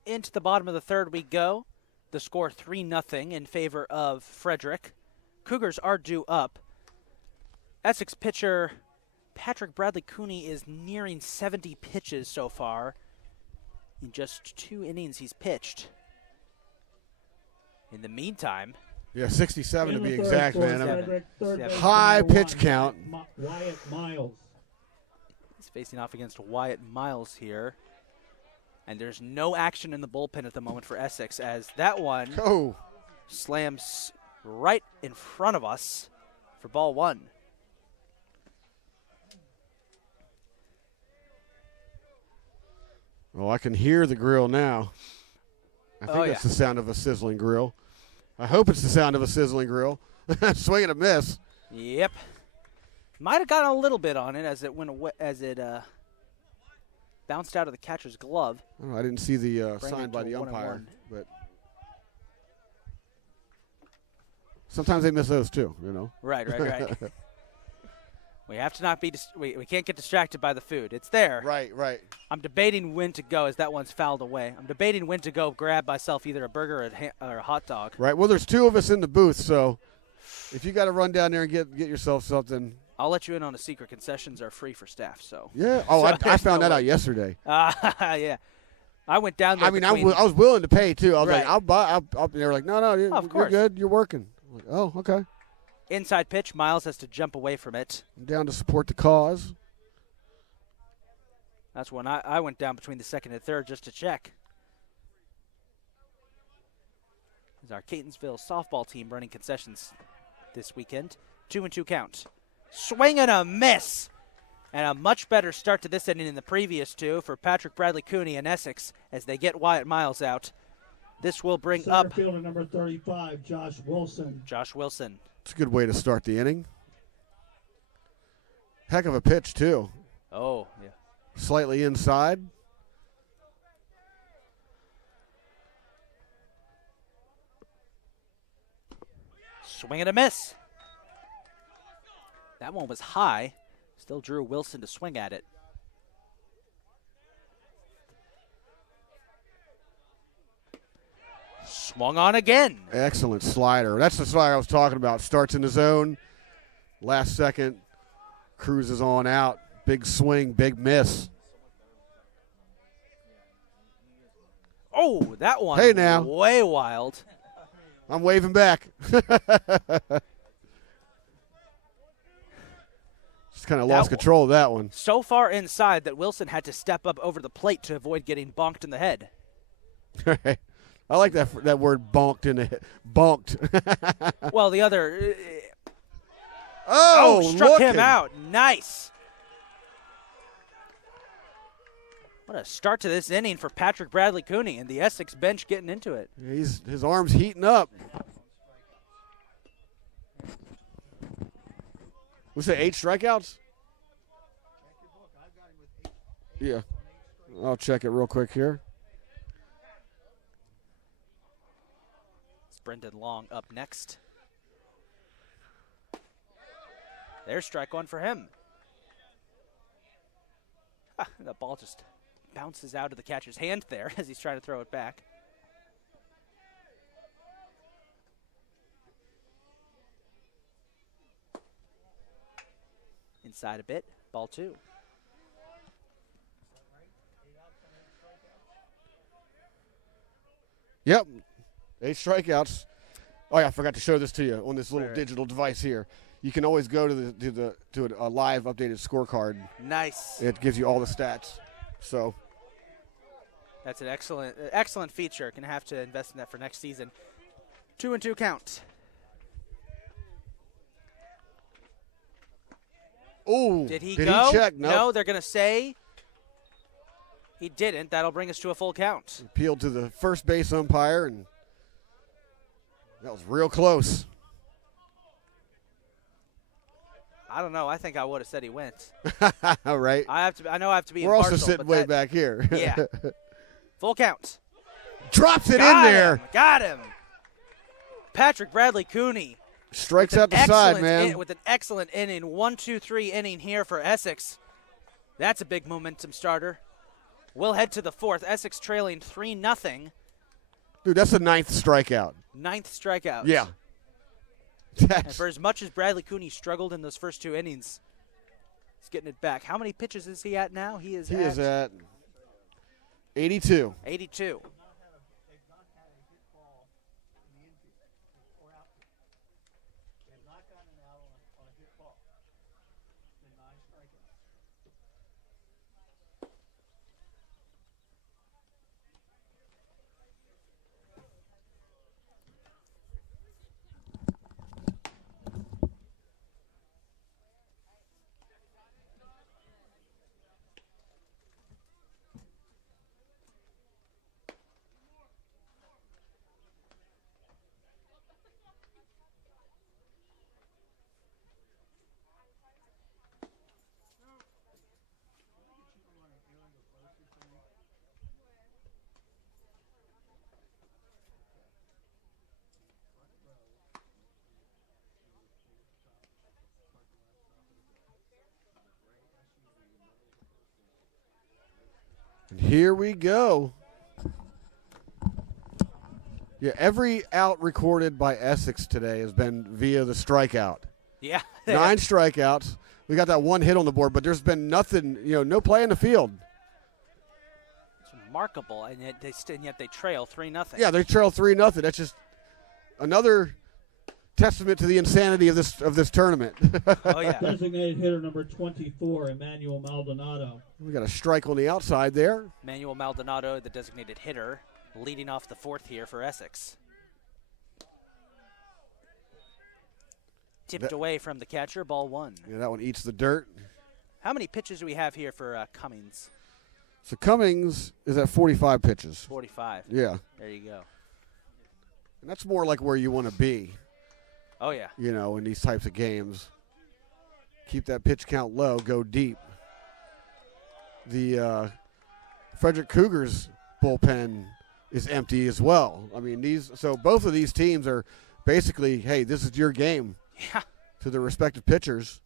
Into the bottom of the third we go. The score 3-0 in favor of Frederick. Cougars are due up. Essex pitcher Patrick Bradley Cooney is nearing 70 pitches so far. In just 2 innings he's pitched. In the meantime... Yeah, 67 to be exact, man. Frederick, high pitch count. Wyatt Miles. He's facing off against Wyatt Miles here. And there's no action in the bullpen at the moment for Essex as that one slams right in front of us for ball 1. Oh, I can hear the grill now. I think that's the sound of a sizzling grill. I hope it's the sound of a sizzling grill. Swing and a miss. Yep. Might have gotten a little bit on it as it went away, bounced out of the catcher's glove. I didn't see the sign by the umpire, but sometimes they miss those too, Right. We have to not be we can't get distracted by the food. It's there. Right. I'm debating when to go as that one's fouled away. I'm debating when to go grab myself either a burger or a hot dog. Right. Well, there's 2 of us in the booth, so if you got to run down there and get yourself something. I'll let you in on a secret. Concessions are free for staff, so. Yeah. Oh, so I found that out yesterday. Yeah. I went down there. I mean, I was willing to pay, too. I was like, I'll buy. They were like, no, you're good. You're working. I'm like, oh, okay. Inside pitch. Miles has to jump away from it. I'm down to support the cause. That's when I went down between the second and third just to check. This is our Catonsville softball team running concessions this weekend. 2-2 count. Swing and a miss. And a much better start to this inning than the previous 2 for Patrick Bradley Cooney and Essex as they get Wyatt Miles out. This will bring Center up fielder number 35, Josh Wilson. Josh Wilson. It's a good way to start the inning. Heck of a pitch, too. Oh, yeah. Slightly inside. Swing and a miss. That one was high. Still drew Wilson to swing at it. Swung on again. Excellent slider. That's the slider I was talking about. Starts in the zone. Last second, cruises on out. Big swing, big miss. Oh, that one. Hey, now. Way wild. I'm waving back. Just kind of lost control of that one. So far inside that Wilson had to step up over the plate to avoid getting bonked in the head. I like that word bonked in the head. Bonked. Well, the other. Oh, struck him looking. out. Nice. What a start to this inning for Patrick Bradley Cooney and the Essex bench getting into it. His arm's heating up. Was it 8 strikeouts? Yeah. I'll check it real quick here. It's Brendan Long up next. There's strike one for him. The ball just bounces out of the catcher's hand there as he's trying to throw it back. Inside a bit, ball 2. Yep. 8 strikeouts. Oh yeah, I forgot to show this to you on this little digital device here. You can always go to a live updated scorecard. Nice. It gives you all the stats. So that's an excellent feature. Gonna have to invest in that for next season. 2-2 count. Oh, did he go? He check? Nope. No, they're gonna say he didn't. That'll bring us to a full count. Appealed to the first base umpire, and that was real close. I don't know. I think I would have said he went. All right. I know I have to be We're impartial. also sitting way back here. Yeah. Full count. Drops it in there. Got him. Patrick Bradley Cooney. Strikes out the side, man. With an excellent inning. 1-2-3 inning here for Essex. That's a big momentum starter. We'll head to the 4th. Essex trailing 3-0. Dude, that's the 9th strikeout. 9th strikeout. Yeah. And for as much as Bradley Cooney struggled in those first 2 innings, he's getting it back. How many pitches is he at now? He is at 82. 82. Here we go. Yeah, every out recorded by Essex today has been via the strikeout. Yeah. 9 strikeouts. We got that 1 hit on the board, but there's been nothing, no play in the field. It's remarkable, and yet they trail 3-0. Yeah, they trail 3-0. That's just another testament to the insanity of this tournament. Oh, yeah. Designated hitter number 24, Emmanuel Maldonado. We got a strike on the outside there. Emmanuel Maldonado, the designated hitter, leading off the 4th here for Essex. Tipped away from the catcher, ball 1. Yeah, that one eats the dirt. How many pitches do we have here for Cummings? So Cummings is at 45 pitches. 45. Yeah. There you go. And that's more like where you want to be, Oh, yeah. in these types of games. Keep that pitch count low, go deep. The Frederick Cougars bullpen is empty as well. I mean, so both of these teams are basically, hey, this is your game. Yeah. To their respective pitchers.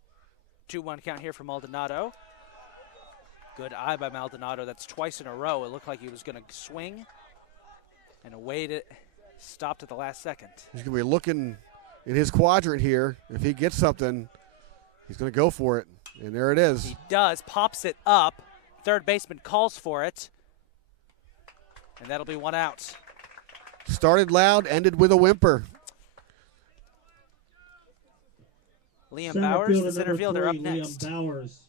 2-1 count here for Maldonado. Good eye by Maldonado. That's twice in a row. It looked like he was going to swing, and awaited it. Stopped at the last second. He's going to be looking in his quadrant here. If he gets something, he's going to go for it. And there it is. He does. Pops it up. Third baseman calls for it. And that'll be one out. Started loud, ended with a whimper. Liam Bowers, the center fielder, up Liam next. Bowers.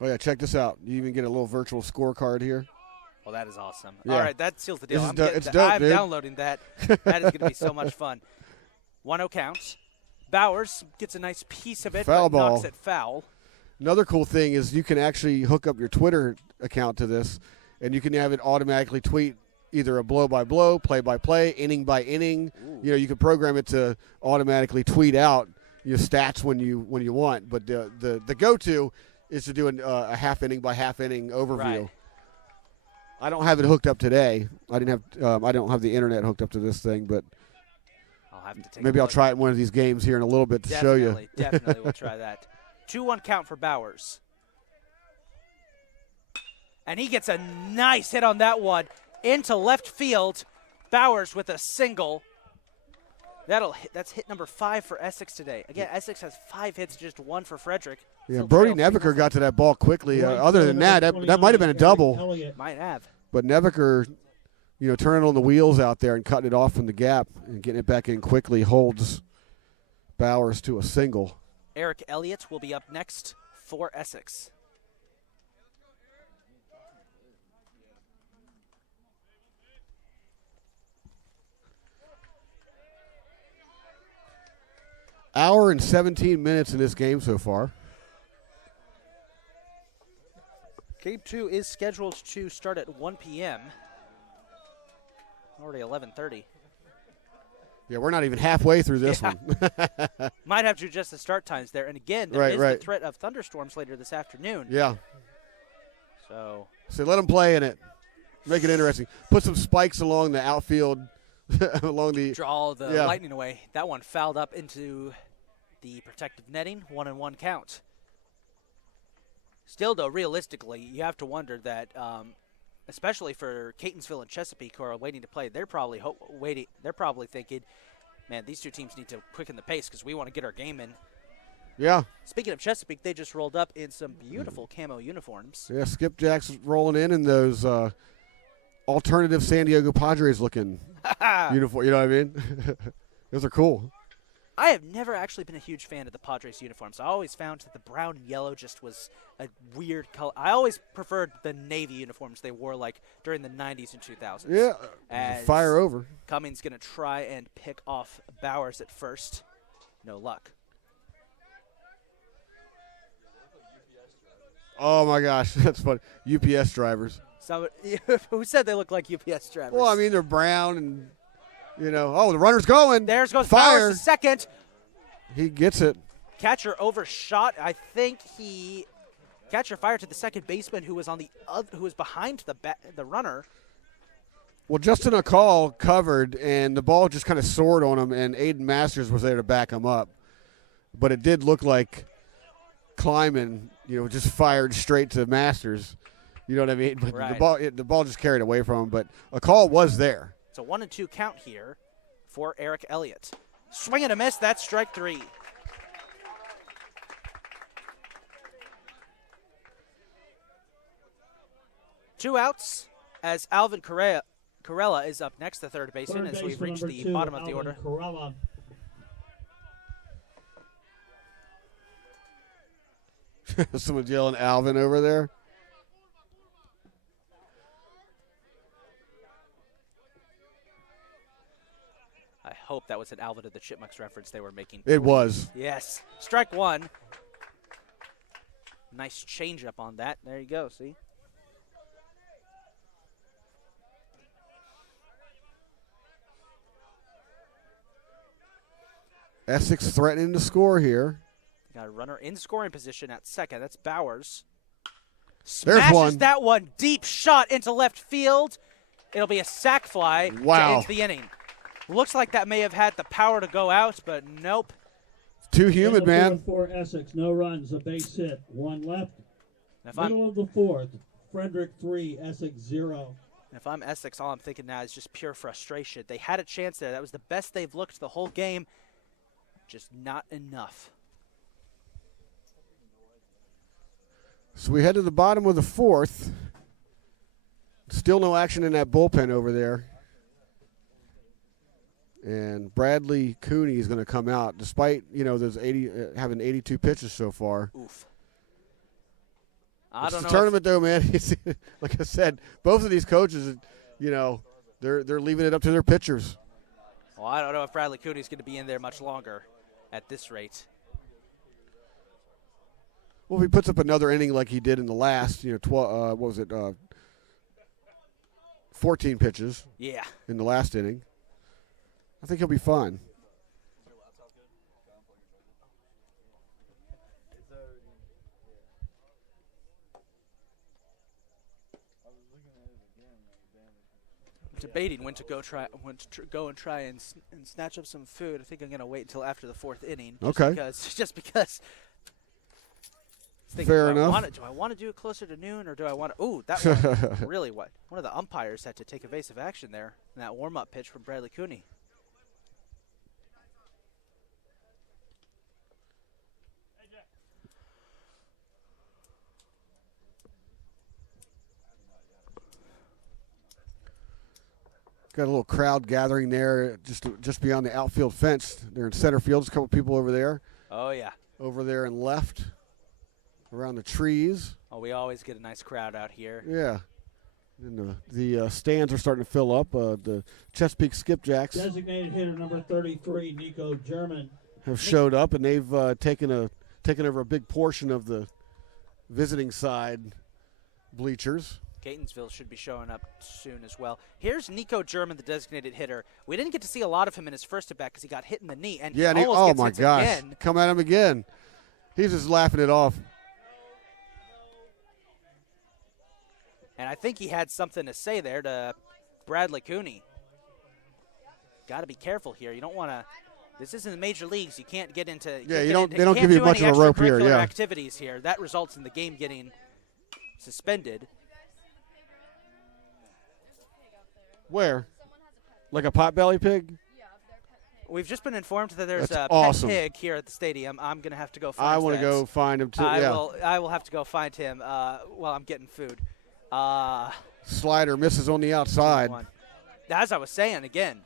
Oh, yeah, check this out. You even get a little virtual scorecard here. Well, that is awesome. Yeah. All right, that seals the deal. It's dope, I'm dude. downloading that. That is going to be so much fun. 1-0 count. Bowers gets a nice piece of it, Foul but knocks ball. it foul. Another cool thing is you can actually hook up your Twitter account to this, and you can have it automatically tweet either a blow-by-blow, play-by-play, inning-by-inning. Ooh. You can program it to automatically tweet out your stats when you want. But the go-to is to do a half-inning by half-inning overview. Right. I don't have it hooked up today. I don't have the internet hooked up to this thing, but I'll have to take maybe a I'll look. try it in one of these games here in a little bit to show you. Definitely, we'll try that. 2-1 count for Bowers. And he gets a nice hit on that one into left field. Bowers with a single. That's hit number 5 for Essex today. Again, Essex has 5 hits, just 1 for Frederick. Yeah, Still Brody trails Nevaker 2-0. got to that ball quickly. Right Other than fielder, that might have been a Eric double. Elliott. Might have. But Nevaker, turning on the wheels out there and cutting it off from the gap and getting it back in quickly holds Bowers to a single. Eric Elliott will be up next for Essex. Hour and 17 minutes in this game so far. Game 2 is scheduled to start at 1 p.m. Already 11:30. Yeah, we're not even halfway through this one. Might have to adjust the start times there. And again, there Right, is right. the threat of thunderstorms later this afternoon. Yeah. So So let them play in it. Make it interesting. Put some spikes along the outfield, along the. draw the Yeah. lightning away. That one fouled up into the protective netting. 1-1 count. Still, though, realistically, you have to wonder that, especially for Catonsville and Chesapeake, who are waiting to play, they're probably waiting. They're probably thinking, "Man, these two teams need to quicken the pace because we want to get our game in." Yeah. Speaking of Chesapeake, they just rolled up in some beautiful camo uniforms. Yeah, Skipjack's rolling in those alternative San Diego Padres looking uniform. You know what I mean? Those are cool. I have never actually been a huge fan of the Padres uniforms. I always found that the brown and yellow just was a weird color. I always preferred the navy uniforms they wore like during the 90s and 2000s. Yeah. As Fire over. Cummings going to try and pick off Bowers at first. No luck. Oh, my gosh. That's funny. UPS drivers. So, who said they look like UPS drivers? Well, I mean, they're brown and, the runner's going. There goes Fire. Bowers to second. He gets it. Catcher overshot. I think catcher fired to the second baseman who was on who was behind the runner. Well, Justin Akal covered, and the ball just kind of soared on him, and Aiden Masters was there to back him up. But it did look like Kleiman, just fired straight to Masters. You know what I mean? But Right. the ball just carried away from him. But Akal was there. It's a 1-2 count here for Eric Elliott. Swing and a miss. That's strike 3. Two outs as Alvin Corella is up next, the third baseman, as we've reached the bottom of the order. Someone's yelling Alvin over there. I hope that was an Alvin of the Chipmunks reference they were making. It was. Yes. Strike one. Nice changeup on that. There you go, see? Essex threatening to score here. Got a runner in scoring position at second. That's Bowers. There's Smashes one. that one. Deep shot into left field. It'll be a sac fly to end the inning. Looks like that may have had the power to go out, but nope. Too humid, man. For Essex, no runs, a base hit, one left. If Middle of the fourth, Frederick 3, Essex 0. if I'm Essex, all I'm thinking now is just pure frustration. They had a chance there. That was the best they've looked the whole game. Just not enough. So we head to the bottom of the fourth. Still no action in that bullpen over there. And Bradley Cooney is going to come out, despite those having 82 pitches so far. Oof. It's the tournament, though, man. Like I said, both of these coaches, they're leaving it up to their pitchers. Well, I don't know if Bradley Cooney's going to be in there much longer at this rate. Well, if he puts up another inning like he did in the last, 14 pitches. Yeah. In the last inning, I think he'll be fine. Debating when to go and try and snatch up some food. I think I'm going to wait until after the fourth inning. Just because. Fair enough. Do I want to do it closer to noon, or do I want to? Ooh, that one really what? One of the umpires had to take evasive action there in that warm-up pitch from Bradley Cooney. Got a little crowd gathering there just beyond the outfield fence. They're in center field. There's a couple people over there. Oh, yeah. Over there and left, around the trees. Oh, we always get a nice crowd out here. Yeah. And the stands are starting to fill up. The Chesapeake Skipjacks. Designated hitter number 33, Nico German, have showed up, and they've taken over a big portion of the visiting side bleachers. Catonsville should be showing up soon as well. Here's Nico German, the designated hitter. We didn't get to see a lot of him in his first at-bat because he got hit in the knee. And yeah, he almost my gets hit gosh. Again. Come at him again. He's just laughing it off. And I think he had something to say there to Bradley Cooney. Got to be careful here. You don't want to. This isn't the major leagues. You can't get into. Yeah, they don't give you much of a rope here. Yeah. Activities here that results in the game getting suspended. Where? Like a potbelly pig? We've just been informed that there's That's a awesome. pet pig here at the stadium. I'm going to have to go find I want to go find him, too. I will have to go find him while I'm getting food. Slider misses on the outside. As I was saying, again,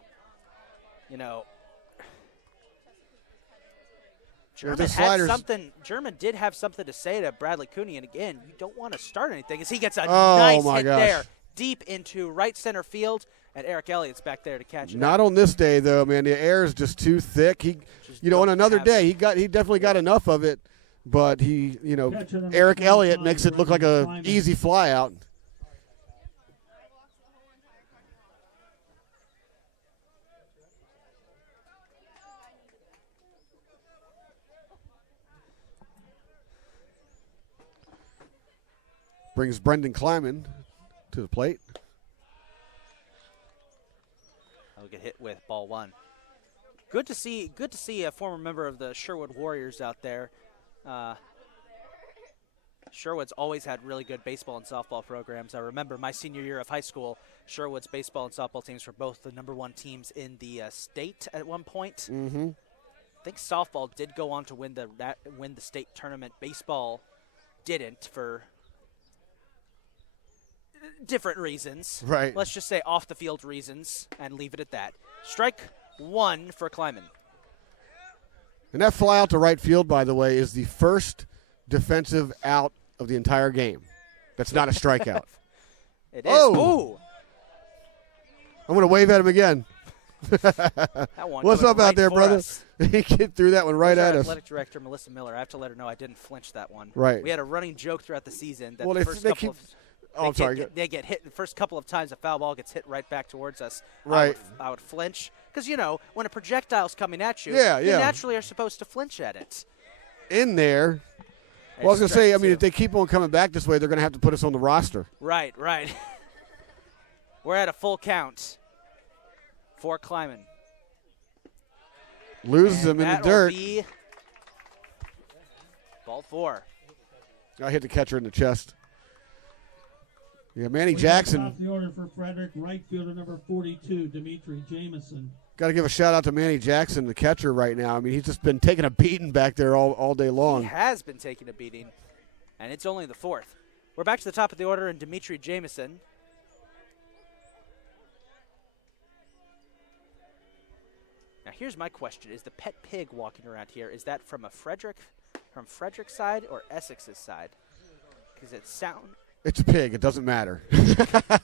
German did have something to say to Bradley Cooney, and again, you don't want to start anything as he gets a nice hit there deep into right center field, and Eric Elliott's back there to catch it. Not on this day, though, man. The air is just too thick. On another day, he definitely got enough of it, but Eric Elliott makes it look like a easy fly out. Brings Brendan Kleiman to the plate. I'll get hit with ball one. Good to see a former member of the Sherwood Warriors out there. Sherwood's always had really good baseball and softball programs. I remember my senior year of high school, Sherwood's baseball and softball teams were both the #1 teams in the state at one point. Mm-hmm. I think softball did go on to win the state tournament. Baseball didn't for different reasons. Right. Let's just say off the field reasons and leave it at that. Strike one for Kleiman. And that fly out to right field, by the way, is the first defensive out of the entire game. That's not a strikeout. It is. Oh. Ooh. I'm going to wave at him again. That one What's going up out right there, for brother? us. He threw that one right Where's at our us. Athletic director, Melissa Miller. I have to let her know I didn't flinch that one. Right. We had a running joke throughout the season that Well, the first couple of I'm sorry. they get hit the first couple of times. A foul ball gets hit right back towards us. Right. I would flinch because when a projectile's coming at you, Yeah, you yeah. naturally are supposed to flinch at it. In there. Well, I was going to say, I mean, if they keep on coming back this way, they're going to have to put us on the roster. Right. We're at a full count for Kleiman. Loses him in the dirt. Be ball 4. I hit the catcher in the chest. Yeah, Manny Jackson. Off the order for Frederick, right fielder number 42, Dimitri Jamison. Got to give a shout out to Manny Jackson, the catcher, right now. I mean, he's just been taking a beating back there all day long. He has been taking a beating, and it's only the 4th. We're back to the top of the order in Dimitri Jamison. Now here's my question: is the pet pig walking around here? Is that from Frederick's side or Essex's side? Because It's a pig. It doesn't matter.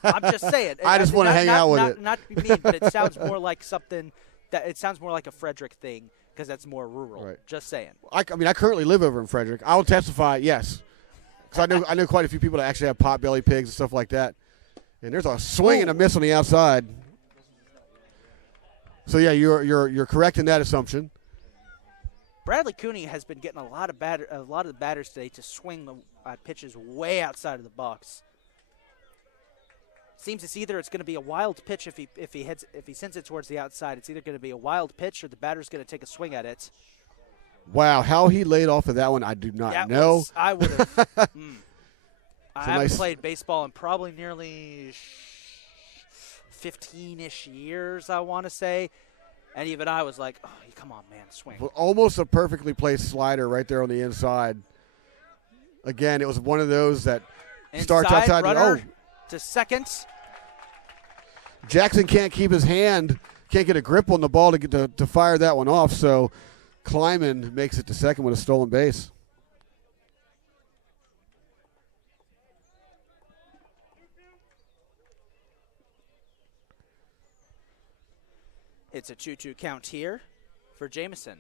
I'm just saying. I just want to hang out with it. Not to be mean, but it sounds more like something it sounds more like a Frederick thing because that's more rural. Right. Just saying. I mean, I currently live over in Frederick. I will testify, yes. Because I know quite a few people that actually have potbelly pigs and stuff like that. And there's a swing and a miss on the outside. So yeah, you're correct in that assumption. Bradley Cooney has been getting a lot of the batters today to swing the pitches way outside of the box. Seems it's going to be a wild pitch if he sends it towards the outside. It's either going to be a wild pitch or the batter's going to take a swing at it. Wow, how he laid off of that one, I do not know. I would have. I haven't played baseball in probably nearly 15-ish years, I want to say. And even I was like, oh, come on, man, swing. Well, almost a perfectly placed slider right there on the inside. Again, it was one of those that starts outside. Runner to second. Jackson can't keep his hand, can't get a grip on the ball to fire that one off, so Kleiman makes it to second with a stolen base. It's a 2-2 count here for Jamison.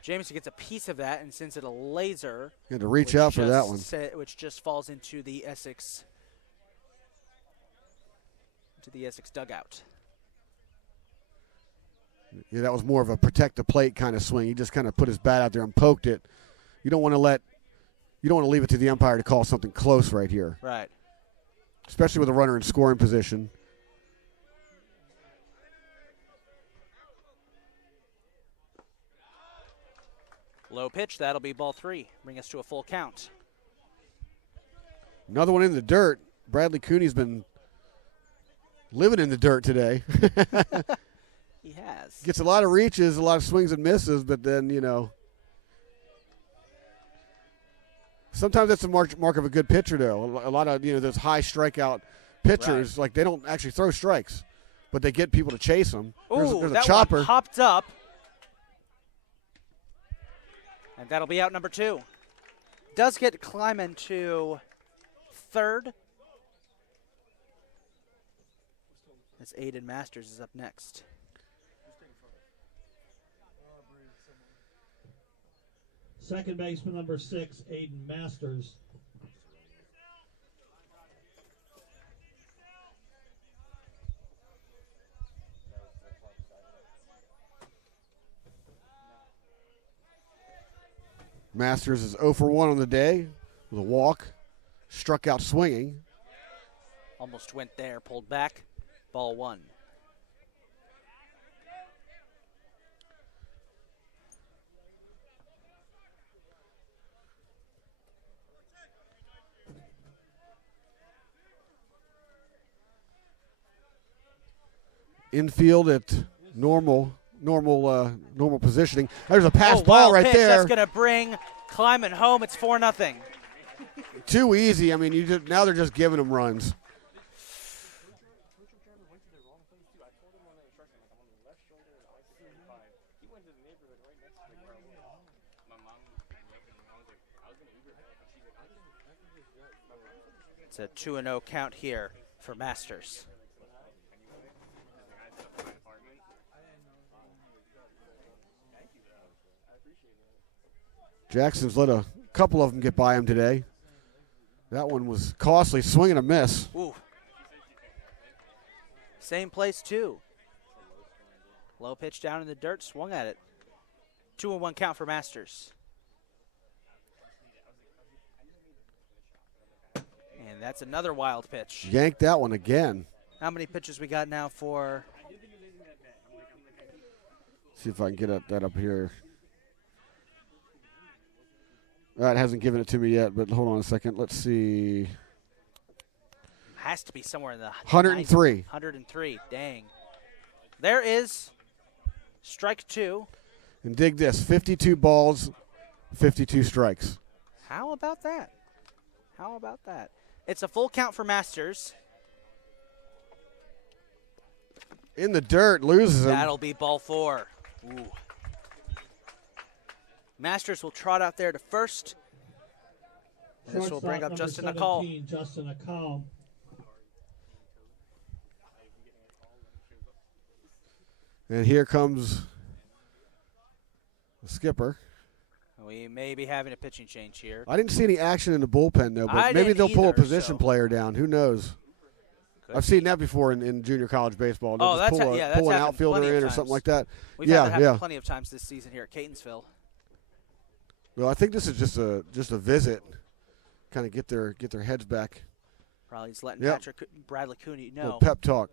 Jamison gets a piece of that and sends it a laser. You had to reach out for that one. Which just falls into the Essex dugout. Yeah, that was more of a protect the plate kind of swing. He just kind of put his bat out there and poked it. You don't want to leave it to the umpire to call something close right here. Right. Especially with a runner in scoring position. Low pitch, that'll be ball 3. Bring us to a full count. Another one in the dirt. Bradley Cooney's been living in the dirt today. He has. Gets a lot of reaches, a lot of swings and misses, but then, sometimes that's a mark of a good pitcher, though. A lot of, those high strikeout pitchers, like they don't actually throw strikes, but they get people to chase them. There's a chopper. One popped up. And that'll be out number 2. Does get Kleiman to third. As Aiden Masters is up next. Second baseman number 6, Aiden Masters. Masters is 0 for 1 on the day with a walk, struck out swinging. Almost went there, pulled back, ball 1. Infield at normal positioning. There's a pass ball right pitch. there. That's going to bring Kleiman home. It's 4-0. Too easy. I mean, now they're just giving them runs. It's a 2-0 count here for Masters. Jackson's let a couple of them get by him today. That one was costly, swing and a miss. Ooh. Same place, too. Low pitch down in the dirt, swung at it. 2-1 count for Masters. And that's another wild pitch. Yanked that one again. How many pitches we got now for? See if I can get that up here. That hasn't given it to me yet, but hold on a second. Let's see. Has to be somewhere in the 103. 103. Dang. There is strike 2. And dig this, 52 balls, 52 strikes. How about that? How about that? It's a full count for Masters. In the dirt, loses him. That'll be ball 4. Ooh. Masters will trot out there to first. This will bring up Justin McCall. Justin McCall. And here comes the skipper. We may be having a pitching change here. I didn't see any action in the bullpen, though, but maybe they'll pull a position player down. Who knows? I've seen that before in junior college baseball. They'll just pull an outfielder in or something like that. We've had that happen plenty of times this season here at Catonsville. Well, I think this is just a visit, kind of get their heads back. Probably just letting Bradley Cooney know. Little pep talk.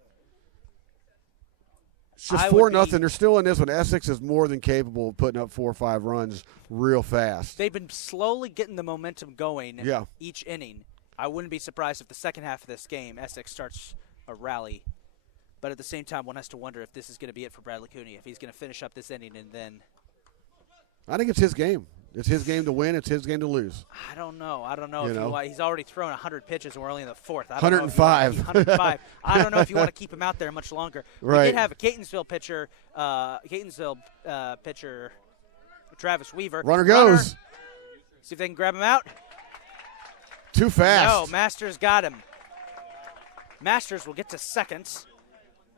It's just 4-0. They're still in this one. Essex is more than capable of putting up 4 or 5 runs real fast. They've been slowly getting the momentum going each inning. I wouldn't be surprised if the second half of this game, Essex starts a rally. But at the same time, one has to wonder if this is going to be it for Bradley Cooney, if he's going to finish up this inning and then. I think it's his game. It's his game to win. It's his game to lose. I don't know. He's already thrown 100 pitches, and we're only in the 4th. 105. 105. I don't know if you want to keep him out there much longer. Right. We did have a Catonsville pitcher, Travis Weaver. Runner goes. See if they can grab him out. Too fast. No, Masters got him. Masters will get to second.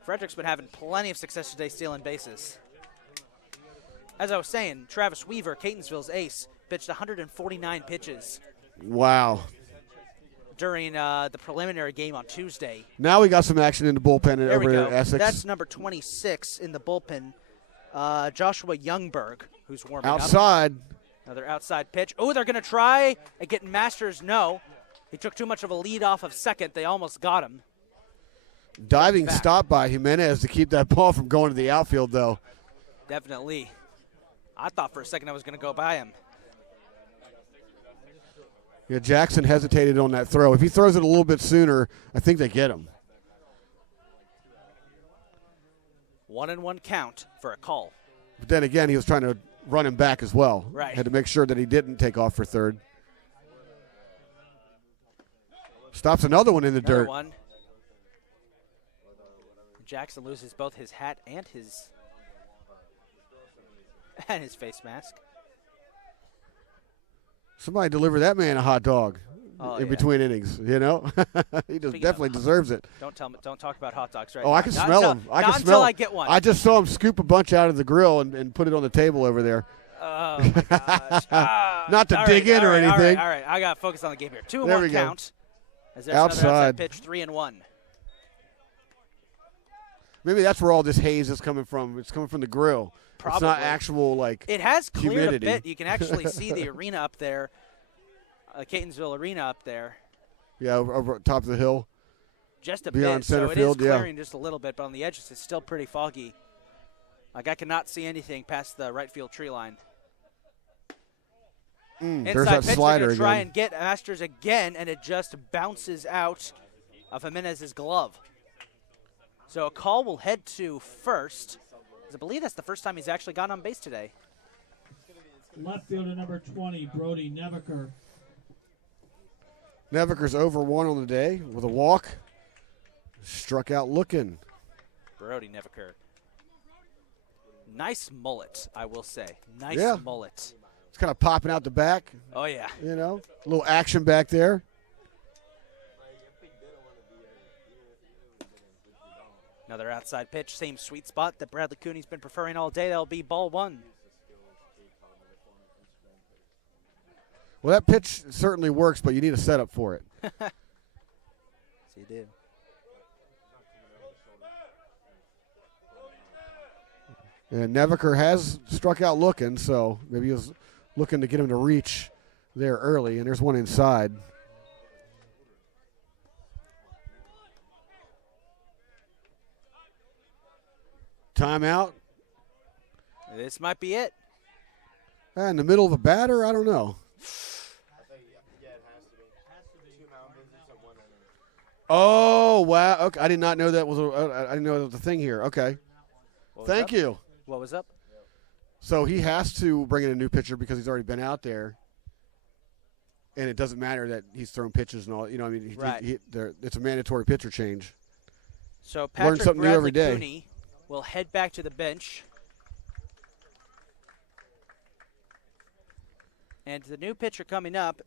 Frederick's been having plenty of success today stealing bases. As I was saying, Travis Weaver, Catonsville's ace, pitched 149 pitches. Wow. During the preliminary game on Tuesday. Now we got some action in the bullpen over at Essex. That's number 26 in the bullpen, Joshua Youngberg, who's warming up. Outside. Another outside pitch. Oh, they're going to try and get Masters. No. He took too much of a lead off of second. They almost got him. Diving stop by Jimenez to keep that ball from going to the outfield, though. Definitely. I thought for a second I was going to go by him. Yeah, Jackson hesitated on that throw. If he throws it a little bit sooner, I think they get him. 1-1 count for a call. But then again, he was trying to run him back as well. Right. Had to make sure that he didn't take off for third. Stops another one in the dirt. One. Jackson loses both his hat and his face mask. Somebody deliver that man a hot dog in between innings, you know? He definitely deserves it. Don't talk about hot dogs right now. Oh, I can smell them. I can smell until I get one. I just saw him scoop a bunch out of the grill and put it on the table over there. Oh, my gosh. Not to dig in or anything. All right. I got to focus on the game here. 2-1 count. As there's outside pitch, 3-1. Maybe that's where all this haze is coming from. It's coming from the grill. Probably. It's not actual, it has cleared humidity. a bit. You can actually see the arena up there, Catonsville Arena up there. Yeah, over top of the hill. Just a beyond bit. center so field, it is clearing just a little bit, but on the edges it's still pretty foggy. Like I cannot see anything past the right field tree line. There's that slider again. Try and get Masters again, and it just bounces out of Jimenez's glove. So a call will head to first. I believe that's the first time he's actually gotten on base today. Left fielder number 20, Brody Nevaker. Nevaker's over 1 on the day with a walk. Struck out looking. Brody Nevaker. Nice mullet, I will say. Nice mullet. It's kind of popping out the back. Oh, yeah. You know, a little action back there. Another outside pitch, same sweet spot that Bradley Cooney's been preferring all day. That'll be ball 1. Well, that pitch certainly works, but you need a setup for it. Yes, you do. And Nevaker has struck out looking, so maybe he was looking to get him to reach there early, and there's one inside. Timeout. This might be it. In the middle of a batter? I don't know. Oh, wow. Okay. I did not know that was I didn't know that was a thing here. Okay. Thank you. What was up? So he has to bring in a new pitcher because he's already been out there. And it doesn't matter that he's thrown pitches and all. You know, I mean, Right. it's a mandatory pitcher change. So Learn Patrick something new every Bradley day. Cooney will head back to the bench. And the new pitcher coming up,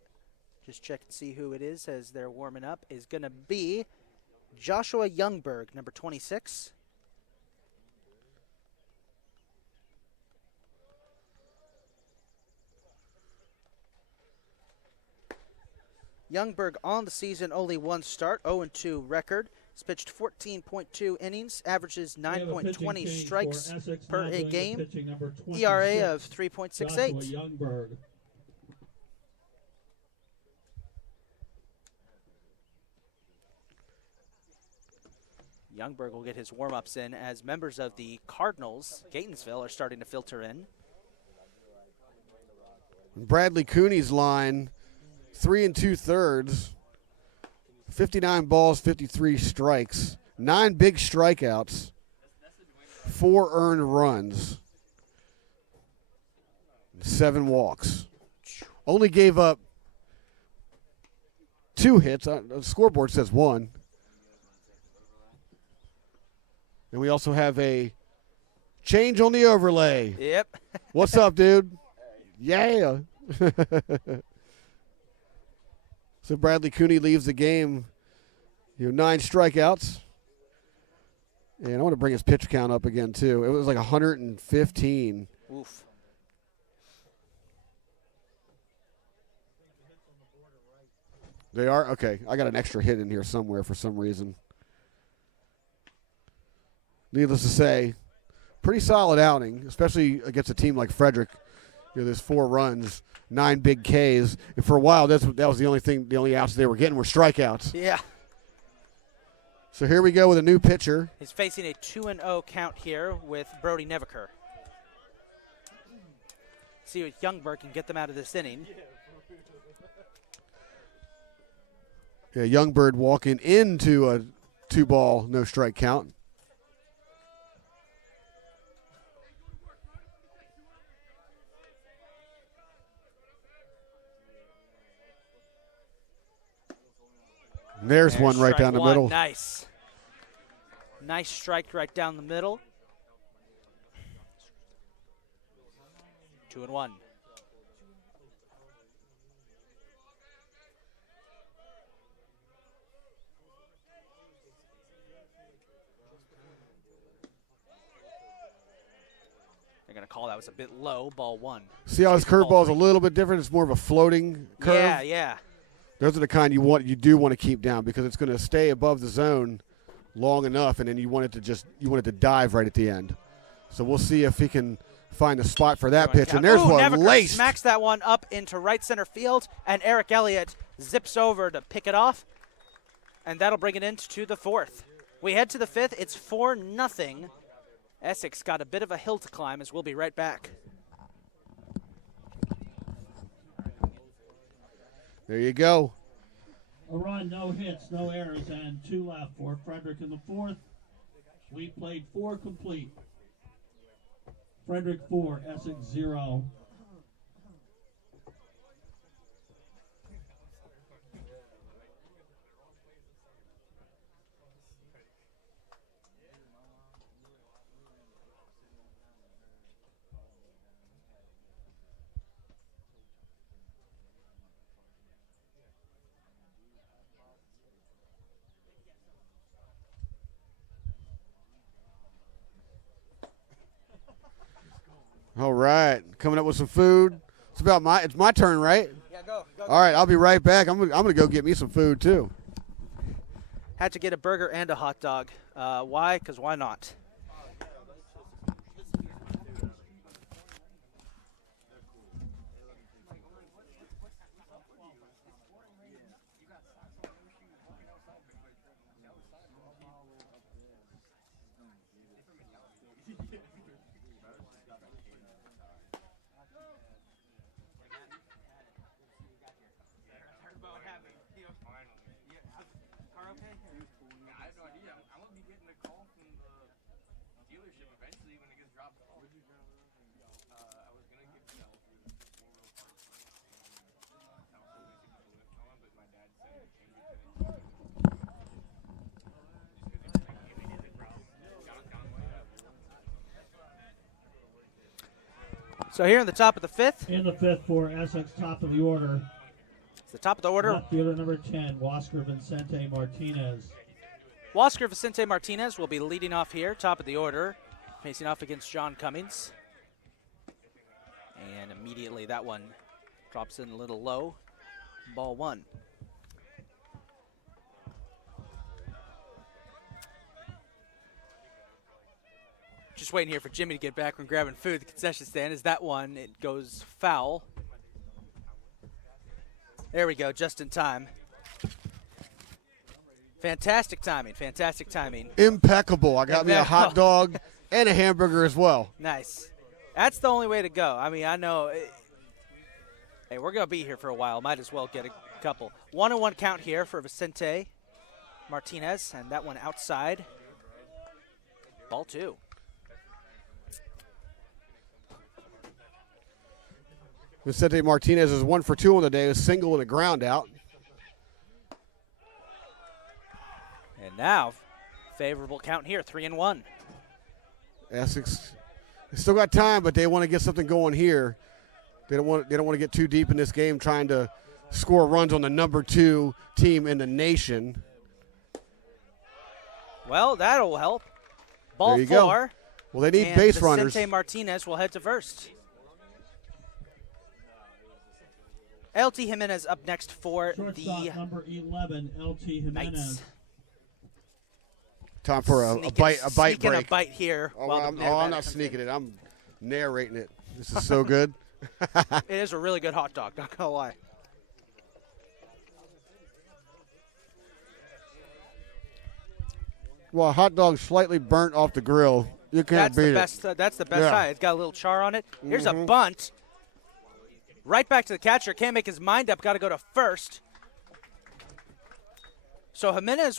just check and see who it is as they're warming up, is going to be Joshua Youngberg, number 26. Youngberg on the season, only one start, 0-2 record. He's pitched 14.2 innings, averages 9.20 strikes per a game, ERA of 3.68. Youngberg. Youngberg will get his warm-ups in as members of the Cardinals, Catonsville, are starting to filter in. Bradley Cooney's line, 3 2/3, 59 balls, 53 strikes, 9 big strikeouts, 4 earned runs, 7 walks. Only gave up 2 hits. The scoreboard says 1. And we also have a change on the overlay. Yep. What's up, dude? Yeah. So Bradley Cooney leaves the game, 9 strikeouts. And I want to bring his pitch count up again, too. It was like 115. Oof. They are? Okay. I got an extra hit in here somewhere for some reason. Needless to say, pretty solid outing, especially against a team like Frederick. There's 4 runs, 9 big Ks, and for a while that was the only outs they were getting were strikeouts. Yeah. So here we go with a new pitcher. He's facing a 2-0 count here with Brody Nevaker. See if Youngberg can get them out of this inning. Yeah, Youngberg walking into a 2-ball, no strike count. There's one right down the middle. Nice. Nice strike right down the middle. 2-1. They're going to call that was a bit low, ball 1. See how his curveball is a little bit different? It's more of a floating curve. Yeah, yeah. Those are the kind you do want to keep down because it's going to stay above the zone long enough, and then you want it to dive right at the end. So we'll see if he can find the spot for that pitch. And there's one Nevaker laced. smacks that one up into right center field, and Eric Elliott zips over to pick it off, and that'll bring it into the 4th. We head to the 5th. It's 4-0. Essex got a bit of a hill to climb, as we'll be right back. There you go. A run, no hits, no errors, and 2 left for Frederick in the 4th. We played 4 complete. Frederick 4, Essex 0. All right, coming up with some food. It's my turn, right? Yeah, go. All right, I'll be right back. I'm gonna go get me some food too. Had to get a burger and a hot dog. Why? Because why not? So here in the top of the fifth. In the fifth for Essex, top of the order. It's the top of the order. Left fielder number 10, Oscar Vicente Martinez. Oscar Vicente Martinez will be leading off here, top of the order, facing off against John Cummings. And immediately that one drops in a little low. Ball one. Just waiting here for Jimmy to get back from grabbing food at the concession stand. Is that one? It goes foul. There we go, just in time. Fantastic timing, fantastic timing. Impeccable. I got me a hot dog and a hamburger as well. Nice. That's the only way to go. I mean, I know. Hey, we're going to be here for a while. Might as well get a couple. 1-1 count here for Vicente Martinez, and that one outside. Ball two. Vicente Martinez is 1 for 2 on the day, a single and a ground out. And now, favorable count here, 3-1. Essex, they still got time, but they want to get something going here. They don't want to get too deep in this game, trying to score runs on the number 2 team in the nation. Well, that'll help. Ball there you 4. Go. Well, they need base runners. Vicente Martinez will head to first. LT Jimenez up next for Shortstop the number 11, LT Jimenez. Knights. Time for a bite break. A bite here. I'm not sneaking it. I'm narrating it. This is so good. It is a really good hot dog, not gonna lie. Well, a hot dog slightly burnt off the grill. You can't beat it. That's the best side. It's got a little char on it. Here's a bunt. Right back to the catcher. Can't make his mind up. Got to go to first. So Jimenez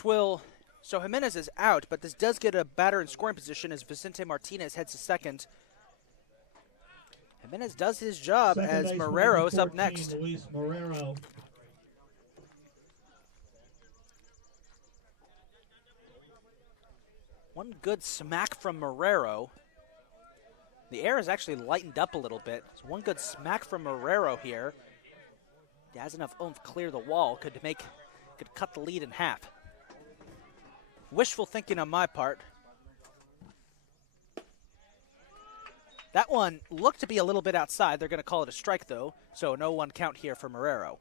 is out, but this does get a batter in scoring position as Vicente Martinez heads to second. Jimenez does his job as Marrero is up next. Luis Marrero. One good smack from Marrero. The air is actually lightened up a little bit. So one good smack from Marrero here. He has enough oomph to clear the wall. Could cut the lead in half. Wishful thinking on my part. That one looked to be a little bit outside. They're going to call it a strike, though. So no one count here for Marrero.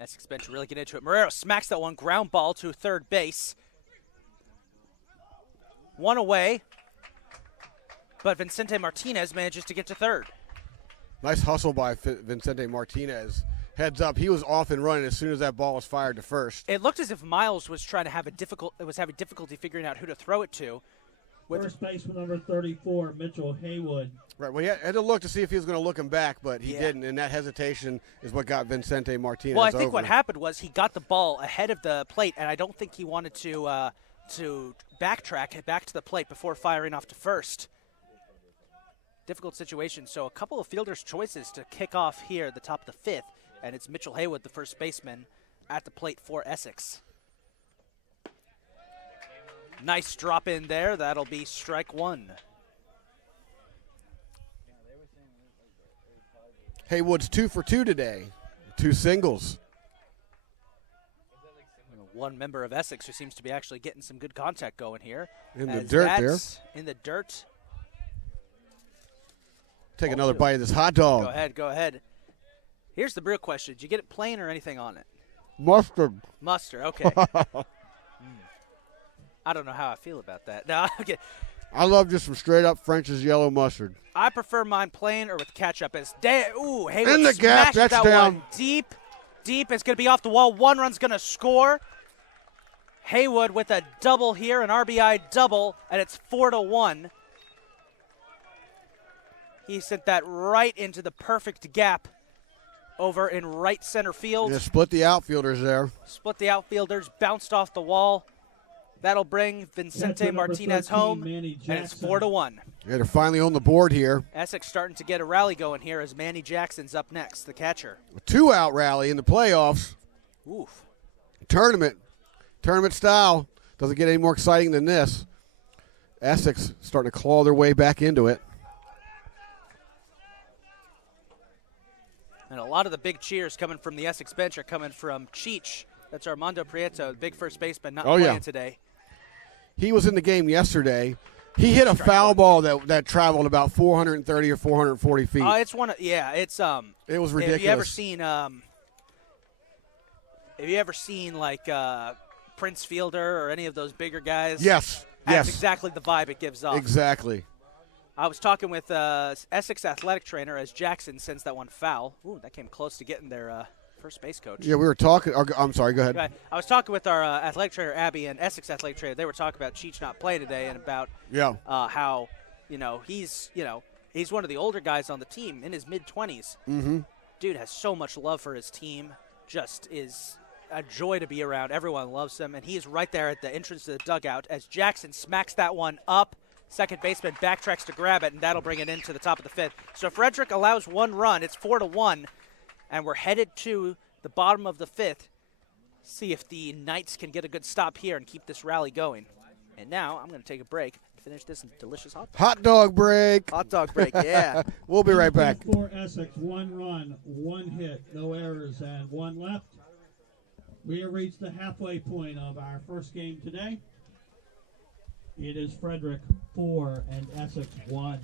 Essex bench really get into it. Marrero smacks that one, ground ball to third base. One away, but Vicente Martinez manages to get to third. Nice hustle by Vicente Martinez. Heads up, he was off and running as soon as that ball was fired to first. It looked as if Miles was trying to have having difficulty figuring out who to throw it to. First baseman number 34, Mitchell Haywood. Right, well, he had to look to see if he was going to look him back, but he didn't, and that hesitation is what got Vicente Martinez Well, I think over. what happened was he got the ball ahead of the plate, and I don't think he wanted to backtrack back to the plate before firing off to first. Difficult situation, so a couple of fielders' choices to kick off here at the top of the fifth, and it's Mitchell Haywood, the first baseman, at the plate for Essex. Nice drop in there. That'll be strike one. Haywood's 2 for 2 today. 2 singles. One member of Essex who seems to be actually getting some good contact going here. In the dirt there. In the dirt. Take another bite of this hot dog. Go ahead, go ahead. Here's the real question. Did you get it plain or anything on it? Mustard. Mustard, okay. I don't know how I feel about that. No, okay. I love just some straight-up French's yellow mustard. I prefer mine plain or with ketchup. Ooh, Haywood in the gap, smashed that's that down. one deep. It's going to be off the wall. One run's going to score. Haywood with a double here, an RBI double, and it's 4-1. He sent that right into the perfect gap over in right center field. Yeah, split the outfielders there. Split the outfielders, bounced off the wall. That'll bring Vicente Martinez 13, home, Manny and it's Jackson. 4-1. Yeah, they're finally on the board here. Essex starting to get a rally going here as Manny Jackson's up next, the catcher. A 2-out rally in the playoffs. Oof. Tournament style. Doesn't get any more exciting than this. Essex starting to claw their way back into it. And a lot of the big cheers coming from the Essex bench are coming from Cheech. That's Armando Prieto, the big first baseman, not playing today. He was in the game yesterday. He hit a foul ball that traveled about 430 or 440 feet. It's one of it was ridiculous. Have you ever seen like Prince Fielder or any of those bigger guys? Yes. That's exactly the vibe it gives off. Exactly. I was talking with Essex athletic trainer as Jackson sends that one foul. Ooh, that came close to getting their first base coach. Yeah, we were talking. I'm sorry, go ahead. I was talking with our athletic trainer, Abby, and Essex athletic trainer. They were talking about Cheech not playing today and about how, he's one of the older guys on the team in his mid-20s. Mm-hmm. Dude has so much love for his team, just is a joy to be around. Everyone loves him, and he's right there at the entrance to the dugout as Jackson smacks that one up. Second baseman backtracks to grab it, and that'll bring it into the top of the fifth. So Frederick allows one run. It's 4-1, and we're headed to the bottom of the fifth. See if the Knights can get a good stop here and keep this rally going. And now I'm going to take a break and finish this delicious hot dog break. Hot dog break, yeah. We'll be right back. For Essex, 1 run, 1 hit, no errors, and 1 left. We have reached the halfway point of our first game today. It is Frederick 4 and Essex 1.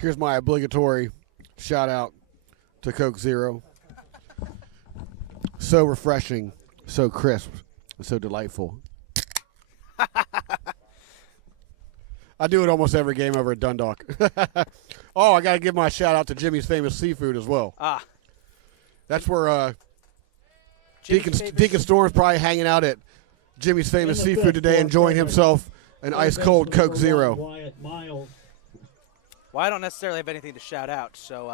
Here's my obligatory shout out to Coke Zero. So refreshing, so crisp, so delightful. I do it almost every game over at Dundalk. Oh, I got to give my shout out to Jimmy's Famous Seafood as well. That's where Deacon Storm's probably hanging out at Jimmy's Famous Seafood today, enjoying himself an ice cold Coke Zero. Wyatt Miles. Well, I don't necessarily have anything to shout out, so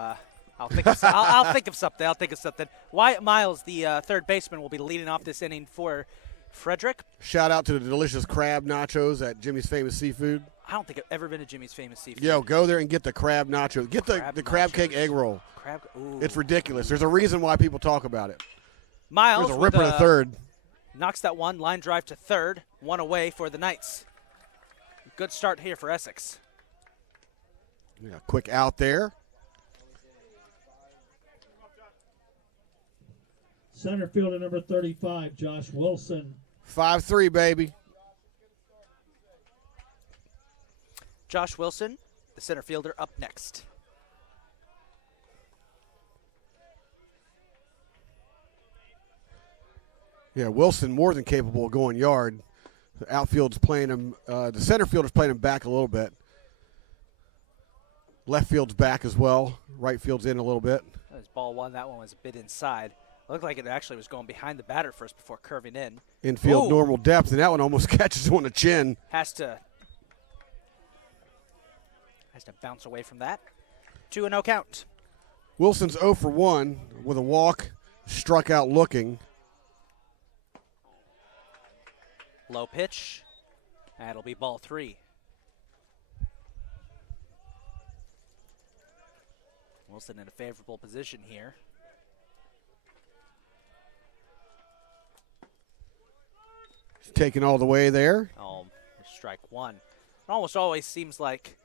I'll think of something. Wyatt Miles, the third baseman, will be leading off this inning for Frederick. Shout out to the delicious crab nachos at Jimmy's Famous Seafood. I don't think I've ever been to Jimmy's Famous Seafood. Yo, go there and get the crab nachos. Get the crab cake egg roll. It's ridiculous. There's a reason why people talk about it. Miles There's a ripper to third. Knocks that one, line drive to third, 1 away for the Knights. Good start here for Essex. Yeah, quick out there. Center fielder number 35, Josh Wilson. 5-3, baby. Josh Wilson, the center fielder, up next. Yeah, Wilson more than capable of going yard. The outfield's playing him. The center field is playing him back a little bit. Left field's back as well. Right field's in a little bit. That was ball one. That one was a bit inside. Looked like it actually was going behind the batter first before curving in. Infield Ooh. normal depth, and that one almost catches him on the chin. Has to bounce away from that. 2-0 count. Wilson's 0 for 1 with a walk, struck out looking. Low pitch. That'll be ball 3. Wilson in a favorable position here. Taken all the way there. Oh, strike 1. It almost always seems like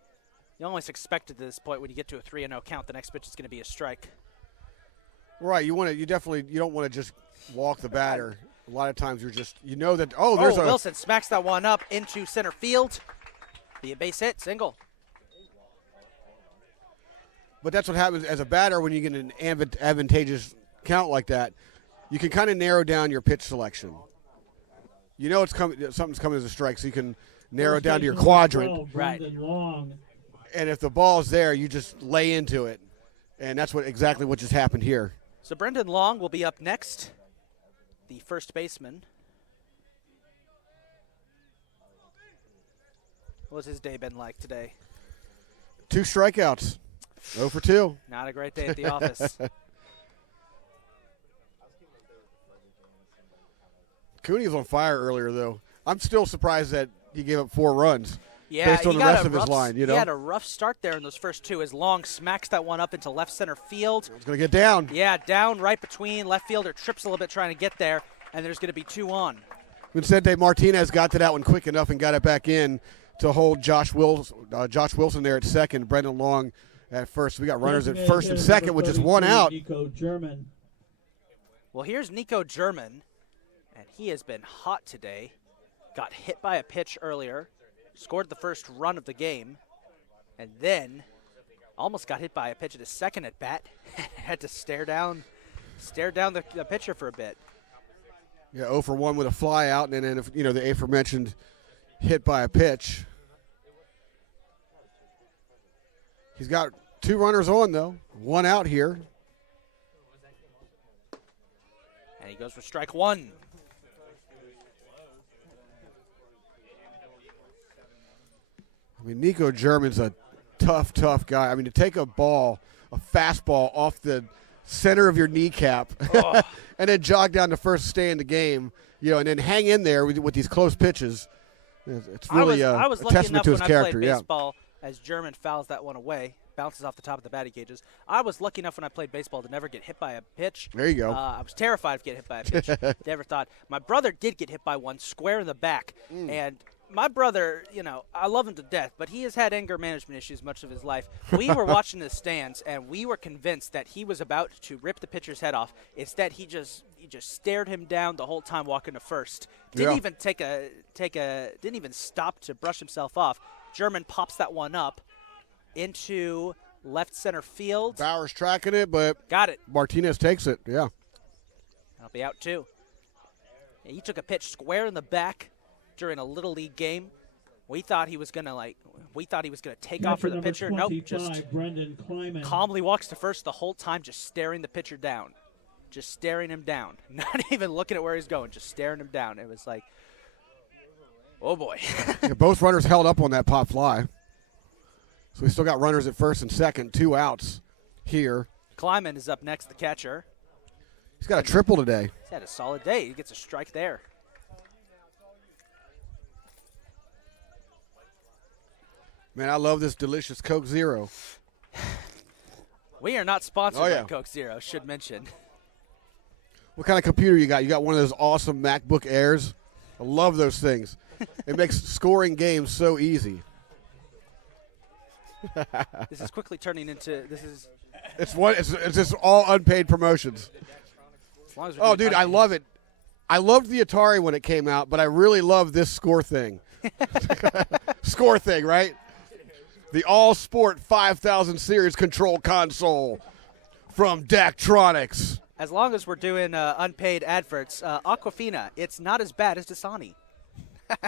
you almost expect at this point when you get to a 3-0 count, the next pitch is going to be a strike. Right, you don't want to just walk the batter. A lot of times you're just, that, there's a. Wilson smacks that one up into center field. Be a base hit, single. But that's what happens as a batter when you get an advantageous count like that. You can kind of narrow down your pitch selection. It's coming. Something's coming as a strike, so you can narrow it down to your quadrant. Right. And if the ball's there, you just lay into it, and that's exactly what just happened here. So Brendan Long will be up next, the first baseman. What's his day been like today? 2 strikeouts, 0 for 2. Not a great day at the office. Cooney was on fire earlier, though. I'm still surprised that he gave up 4 runs based on the rest of his line. He had a rough start there in those first 2 as Long smacks that one up into left center field. It's going to get down. Yeah, down right between. Left fielder trips a little bit trying to get there, and there's going to be 2 on. Vincente Martinez got to that one quick enough and got it back in to hold Josh Wilson there at second, Brendan Long at first. We got runners at first and second with just 1 out. Nico German. Well, here's Nico German, and he has been hot today. Got hit by a pitch earlier, scored the first run of the game, and then almost got hit by a pitch at his second at bat. Had to stare down the pitcher for a bit. Yeah, 0 for 1 with a fly out, and then the aforementioned hit by a pitch. He's got 2 runners on though, 1 out here. And he goes for strike 1. I mean, Nico German's a tough guy. I mean, to take a fastball off the center of your kneecap and then jog down to first to stay in the game, and then hang in there with these close pitches. It's really I was a lucky testament enough to his when character. I played baseball as German fouls that one away, bounces off the top of the batting cages. I was lucky enough when I played baseball to never get hit by a pitch. There you go. I was terrified of getting hit by a pitch. Never thought. My brother did get hit by one square in the back, and my brother, I love him to death, but he has had anger management issues much of his life. We were watching the stands, and we were convinced that he was about to rip the pitcher's head off. Instead, he just stared him down the whole time walking to first. Didn't even didn't even stop to brush himself off. German pops that one up into left center field. Bauer's tracking it, but got it. Martinez takes it. Yeah, that'll be out too. Yeah, he took a pitch square in the back during a little league game. We thought he was gonna take off for the pitcher. Nope, just Kleiman calmly walks to first the whole time, just staring the pitcher down. Just staring him down. Not even looking at where he's going, just staring him down. It was like, oh boy. Yeah, both runners held up on that pop fly. So we still got runners at first and second, 2 outs here. Kleiman is up next, the catcher. He's got a triple today. He's had a solid day. He gets a strike there. Man, I love this delicious Coke Zero. We are not sponsored by Coke Zero, should mention. What kind of computer you got? You got one of those awesome MacBook Airs? I love those things. It makes scoring games so easy. This is quickly turning into It's just all unpaid promotions. As long as oh, dude, I love it. I loved the Atari when it came out, but I really love this score thing. Score thing, right? The All Sport 5000 Series control console from Daktronics. As long as we're doing unpaid adverts, Aquafina, it's not as bad as Dasani.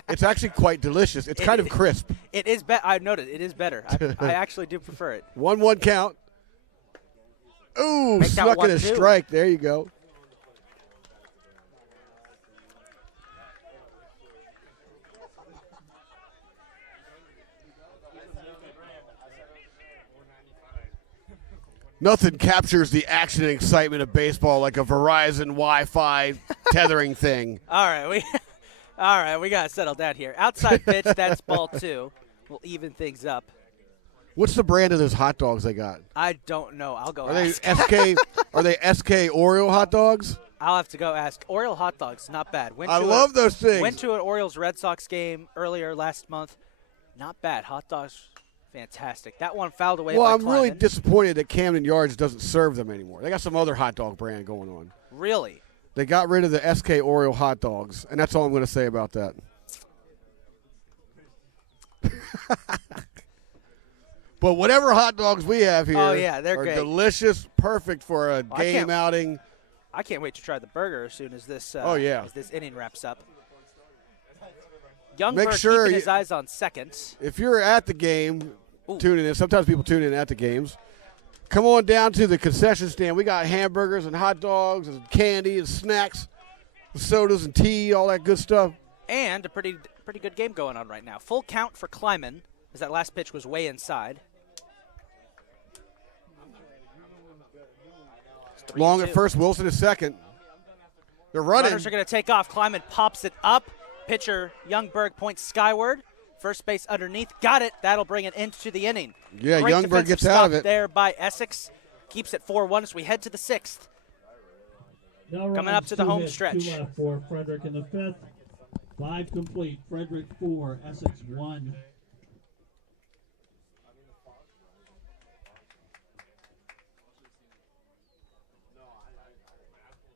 It's actually quite delicious. It's kind of crisp. It is better. I've noted it is better. I actually do prefer it. 1-1 count. Ooh, Make that snuck in a 1-2. strike. There you go. Nothing captures the action and excitement of baseball like a Verizon Wi-Fi tethering thing. All right, we got to settle down here. Outside pitch, that's ball 2. We'll even things up. What's the brand of those hot dogs they got? I don't know. I'll go Are they ask. SK? Are they SK Oreo hot dogs? I'll have to go ask. Oriole hot dogs, not bad. I love those things. Went to an Orioles Red Sox game earlier last month. Not bad. Hot dogs, fantastic. That one fouled away Well, by I'm really Kleiman. disappointed that Camden Yards doesn't serve them anymore. They got some other hot dog brand going on. Really? They got rid of the SK Oreo hot dogs, and that's all I'm going to say about that. But whatever hot dogs we have here they're are great. delicious, perfect for a game can't- outing. I can't wait to try the burger as soon as this. As this inning wraps up. Youngberg sure keeping you- his eyes on second. If you're at the game, Ooh. tuning in. Sometimes people tune in at the games. Come on down to the concession stand. We got hamburgers and hot dogs and candy and snacks, sodas and tea, all that good stuff. And a pretty good game going on right now. Full count for Kleiman, as that last pitch was way inside. Long at 3-2. first, Wilson at second. They're running. Runners are going to take off. Kleiman pops it up. Pitcher Youngberg points skyward. First base underneath. Got it. That'll bring it into the inning. Yeah, Great Youngberg defensive gets out of stop it. there by Essex. Keeps it 4-1 as we head to the 6th. Coming up to the home stretch. 2 left for Frederick in the 5th. 5 complete. Frederick 4, Essex 1.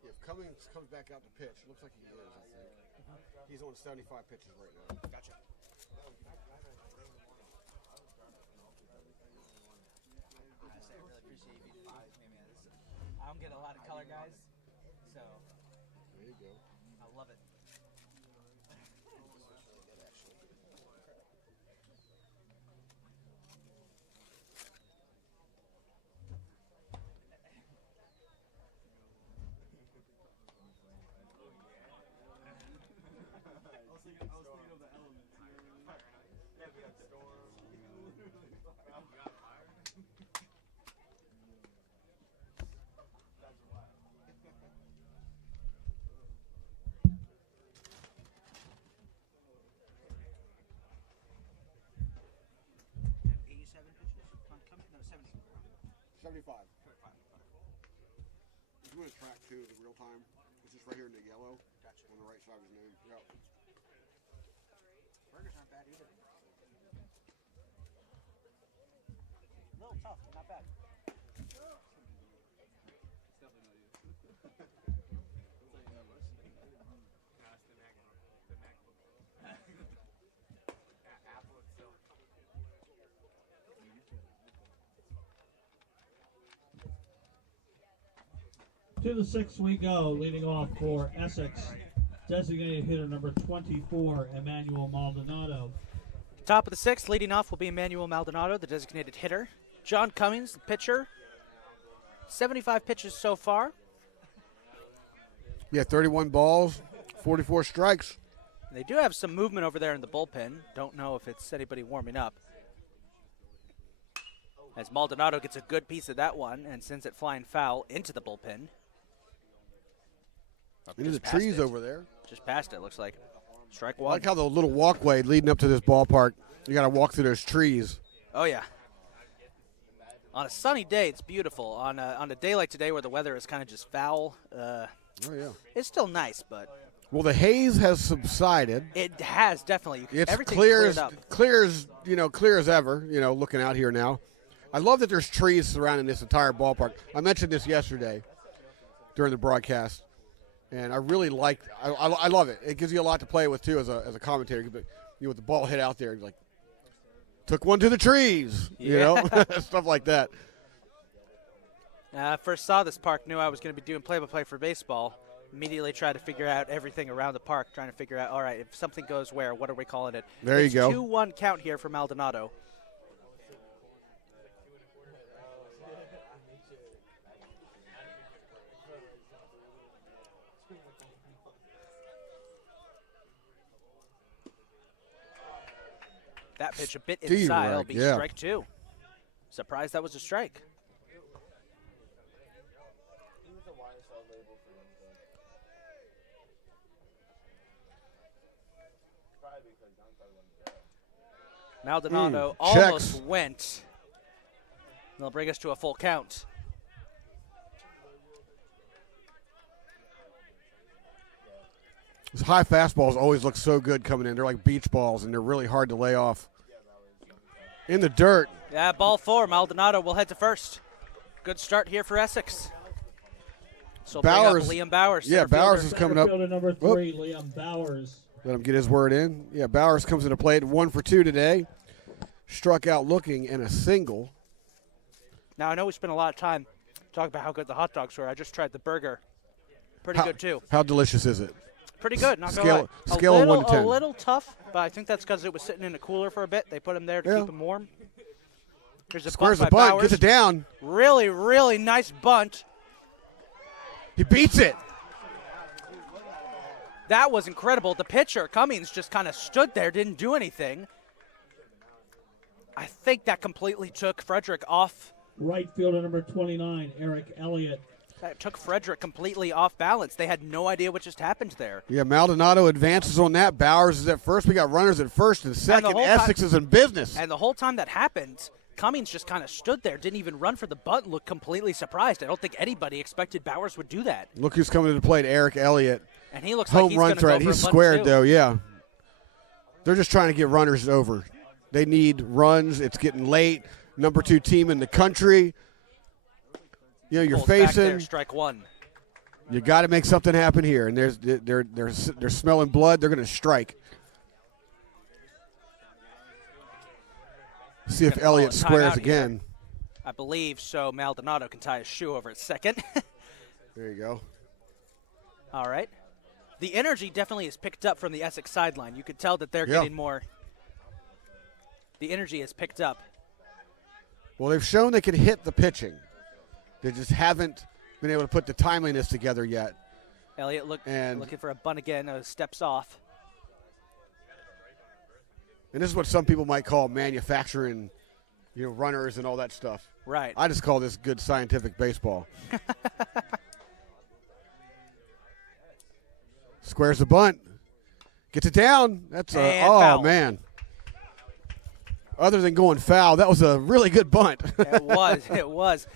If Cummings comes back out to pitch, looks like he is, I think. He's on 75 pitches right now. Gotcha. I don't get a lot of color, guys, so There you go. I love it. No, 70. 75. He's doing a track too, the real time. It's just right here in the yellow. Gotcha. On the right side of his name. Yep. Burgers aren't bad either. A little tough, but not bad. To the 6th we go, leading off for Essex. Designated hitter number 24, Emmanuel Maldonado. Top of the 6th, leading off will be Emmanuel Maldonado, the designated hitter. John Cummings, the pitcher. 75 pitches so far. Yeah, 31 balls, 44 strikes. They do have some movement over there in the bullpen. Don't know if it's anybody warming up. As Maldonado gets a good piece of that one and sends it flying foul into the bullpen. Into the Just past trees it. over there. Just past it, looks like. Strike I one. like how the little walkway leading up to this ballpark, you got to walk through those trees. Oh, yeah. On a sunny day, it's beautiful. On a day like today where the weather is kind of just foul, Oh, yeah. it's still nice, but Well, the haze has subsided. it has definitely. It's Everything's clear cleared as, up. clear as ever, looking out here now. I love that there's trees surrounding this entire ballpark. I mentioned this yesterday during the broadcast, and I really I love it. It gives you a lot to play with, too, as a commentator. But, with the ball hit out there, you're like, took one to the trees, stuff like that. I first saw this park, knew I was going to be doing play-by-play for baseball. Immediately try to figure out everything around the park, trying to figure out, all right, if something goes where, what are we calling it? There you go. 2-1 count here for Maldonado. That pitch a bit inside. It'll be strike 2. Surprised that was a strike. Maldonado almost went. They'll bring us to a full count. Those high fastballs always look so good coming in. They're like beach balls, and they're really hard to lay off. In the dirt. Yeah, ball 4. Maldonado will head to first. Good start here for Essex. So Bowers. Liam Bowers. Yeah, Bowers is coming up. Number 3, Liam Bowers. Let him get his word in. Yeah, Bowers comes into play at 1 for 2 today. Struck out looking and a single. Now, I know we spent a lot of time talking about how good the hot dogs were. I just tried the burger. Pretty good, too. How delicious is it? Pretty good, not gonna lie. Scale of 1 to 10. A little tough, but I think that's because it was sitting in a cooler for a bit. They put him there to keep him warm. Here's a Squares bunt the by bunt, Bowers. gets it down. Really, really nice bunt. He beats it. That was incredible. The pitcher, Cummings, just kind of stood there, didn't do anything. I think that completely took Frederick off. Right fielder number 29, Eric Elliott. That took Frederick completely off balance. They had no idea what just happened there. Yeah, Maldonado advances on that. Bowers is at first. We got runners at first and second. Essex is in business. And the whole time that happened, Cummings just kind of stood there, didn't even run for the bunt, looked completely surprised. I don't think anybody expected Bowers would do that. Look who's coming to the plate, Eric Elliott. And he looks like he's home going run to go threat. for He's a bunt squared, too. though, yeah. They're just trying to get runners over. They need runs. It's getting late. Number 2 team in the country. You know, you're Pulls back facing. there, strike 1. You got to make something happen here, and they're smelling blood. They're going to strike. See if Elliott squares again. Here. I believe so. Maldonado can tie his shoe over at second. There you go. All right. The energy definitely is picked up from the Essex sideline. You could tell that they're getting more. The energy is picked up. Well, they've shown they can hit the pitching. They just haven't been able to put the timeliness together yet. Elliott looking for a bunt again. Steps off. And this is what some people might call manufacturing, runners and all that stuff. Right. I just call this good scientific baseball. Squares the bunt. Gets it down. That's foul. Man. Other than going foul, that was a really good bunt. It was.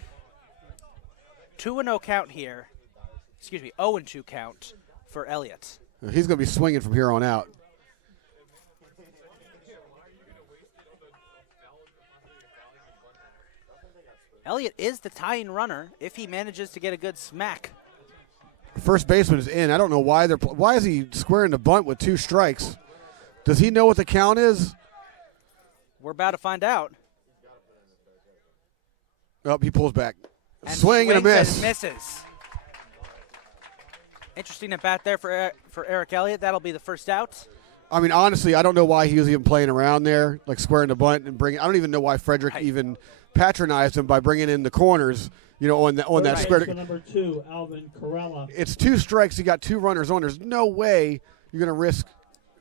2-0 count here. Excuse me, 0-2 count for Elliott. He's going to be swinging from here on out. Elliott is the tying runner if he manages to get a good smack. First baseman is in. I don't know why why is he squaring the bunt with 2 strikes? Does he know what the count is? We're about to find out. Oh, he pulls back. And Swing and a miss. And misses. Interesting at bat there for Eric Elliott. That'll be the first out. I mean, honestly, I don't know why he was even playing around there, like squaring the bunt and bringing. I don't even know why Frederick even patronized him by bringing in the corners. On that square. Number 2, Alvin Corella. It's 2 strikes. You got 2 runners on. There's no way you're going to risk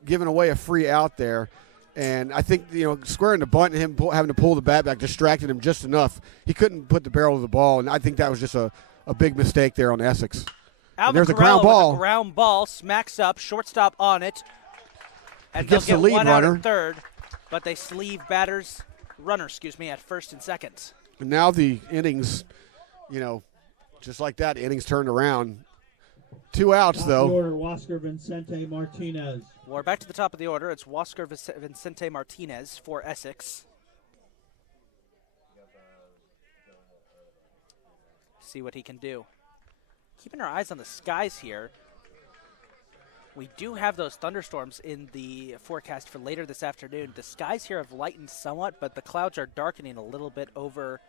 giving away a free out there. And I think, squaring the bunt and him having to pull the bat back distracted him just enough. He couldn't put the barrel of the ball, and I think that was just a big mistake there on Essex. Alvin there's Corella a ground ball. With a ground ball, smacks up, shortstop on it. And gets they'll the get lead one runner. out at third, but they sleeve runners, at first and second. And now the innings, just like that, innings turned around. 2 outs, though. Order, Huáscar Vicente Martinez. We're back to the top of the order. It's Huáscar Vicente Martinez for Essex. See what he can do. Keeping our eyes on the skies here. We do have those thunderstorms in the forecast for later this afternoon. The skies here have lightened somewhat, but the clouds are darkening a little bit over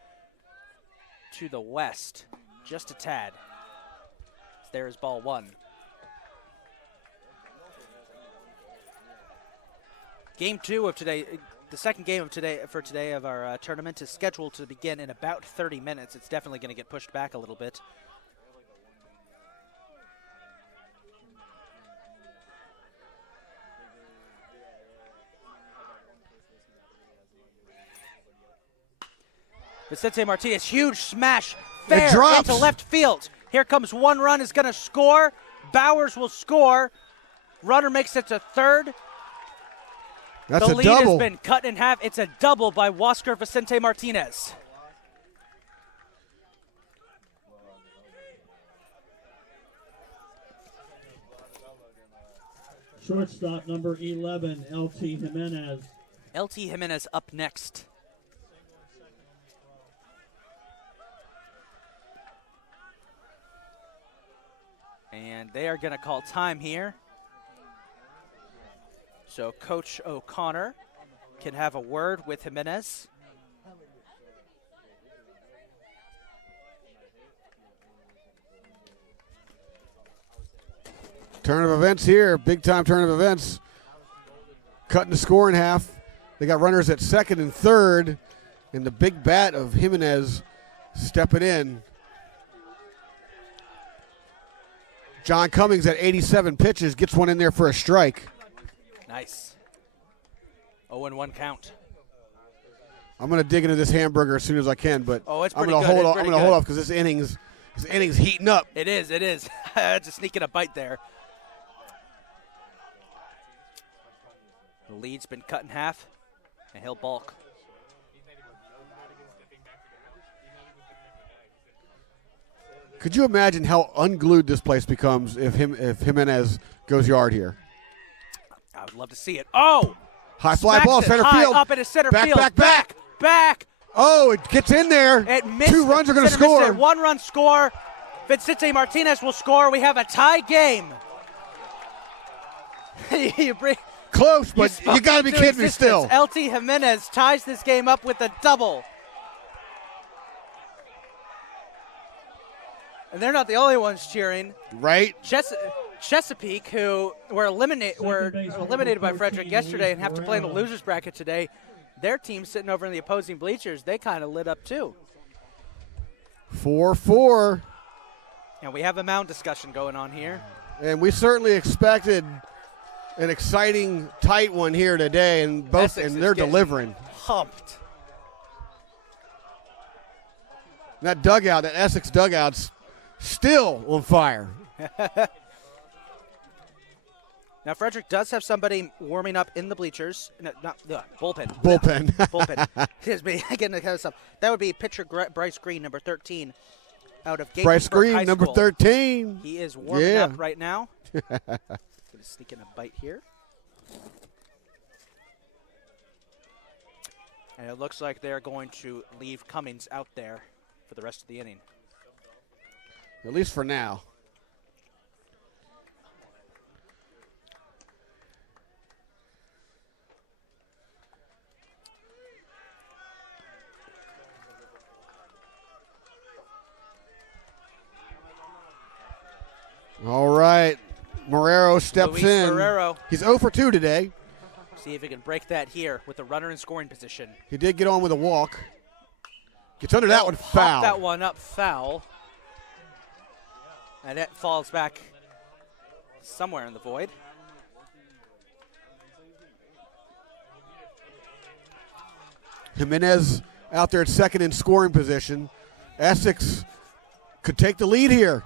to the west, just a tad. There is ball 1. Game 2 of today, the second game of today of our tournament is scheduled to begin in about 30 minutes. It's definitely going to get pushed back a little bit. Vicente Martinez, huge smash, fair into left field. Here comes one run, is going to score. Bowers will score. Runner makes it to third. That's the a lead double. has been cut in half. It's a double by Huáscar Vicente Martinez. Shortstop number 11, LT Jimenez. LT Jimenez up next. And they are going to call time here. So Coach O'Connor can have a word with Jimenez. Turn of events here. Big time turn of events. Cutting the score in half. They got runners at second and third. And the big bat of Jimenez stepping in. John Cummings at 87 pitches gets one in there for a strike. Nice. 0-1 count. I'm going to dig into this hamburger as soon as I can, but it's I'm pretty going to good. hold It's off. I'm pretty going to hold good. off because this inning's heating up. It is. Just sneaking a bite there. The lead's been cut in half, and he'll balk. Could you imagine how unglued this place becomes if Jimenez goes yard here? I would love to see it. Oh! High fly Smacks ball, it center high field. up into center Back, field. Back. Oh, it gets in there. It missed. 2 runs are going to Center missed score. it. 1-run score. Vicente Martinez will score. We have a tie game. Close, but you got to be kidding me still. LT Jimenez ties this game up with a double. And they're not the only ones cheering. Right? Chesapeake, who were eliminated by Frederick yesterday and have to play in the losers bracket today, their team sitting over in the opposing bleachers, they kind of lit up too. 4-4. And we have a mound discussion going on here. And we certainly expected an exciting, tight one here today, and they're delivering. Humped. That dugout, that Essex dugout's still on fire. Now, Frederick does have somebody warming up in the bleachers. No, not bullpen. Bullpen. Bullpen. Excuse me. Getting ahead of stuff. That would be pitcher Bryce Green, number 13, out of Gaithersburg Bryce Green, High number School. 13. He is warming up right now. Going to sneak in a bite here. And it looks like they're going to leave Cummings out there for the rest of the inning. At least for now. All right. Marrero steps Luis in. Marrero. He's 0 for 2 today. See if he can break that here with a runner in scoring position. He did get on with a walk. Gets under that one, foul. That one up, foul. And it falls back somewhere in the void. Jimenez out there at second in scoring position. Essex could take the lead here.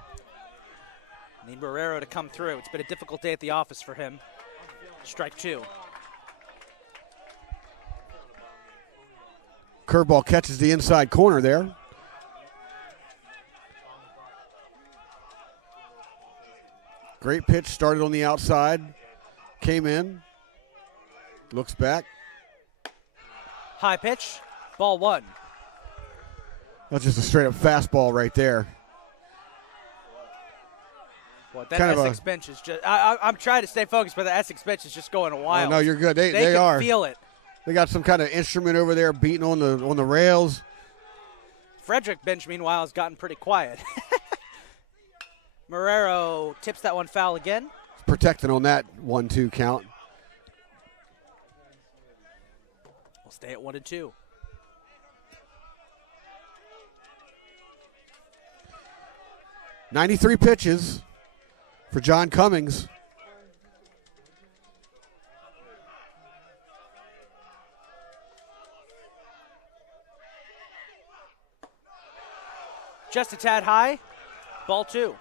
Need Marrero to come through. It's been a difficult day at the office for him. Strike 2. Curveball catches the inside corner there. Great pitch, started on the outside. Came in. Looks back. High pitch. Ball 1. That's just a straight up fastball right there. Boy, that Kind of Essex bench is just. I'm trying to stay focused, but the Essex bench is just going wild. Oh, no, you're good. They can are. feel it. They got some kind of instrument over there beating on the rails. Frederick bench, meanwhile, has gotten pretty quiet. Marrero tips that one foul again. Protecting on that 1-2 count. stay at 1-2. "93 pitches for John Cummings. Just a tad high. Ball 2.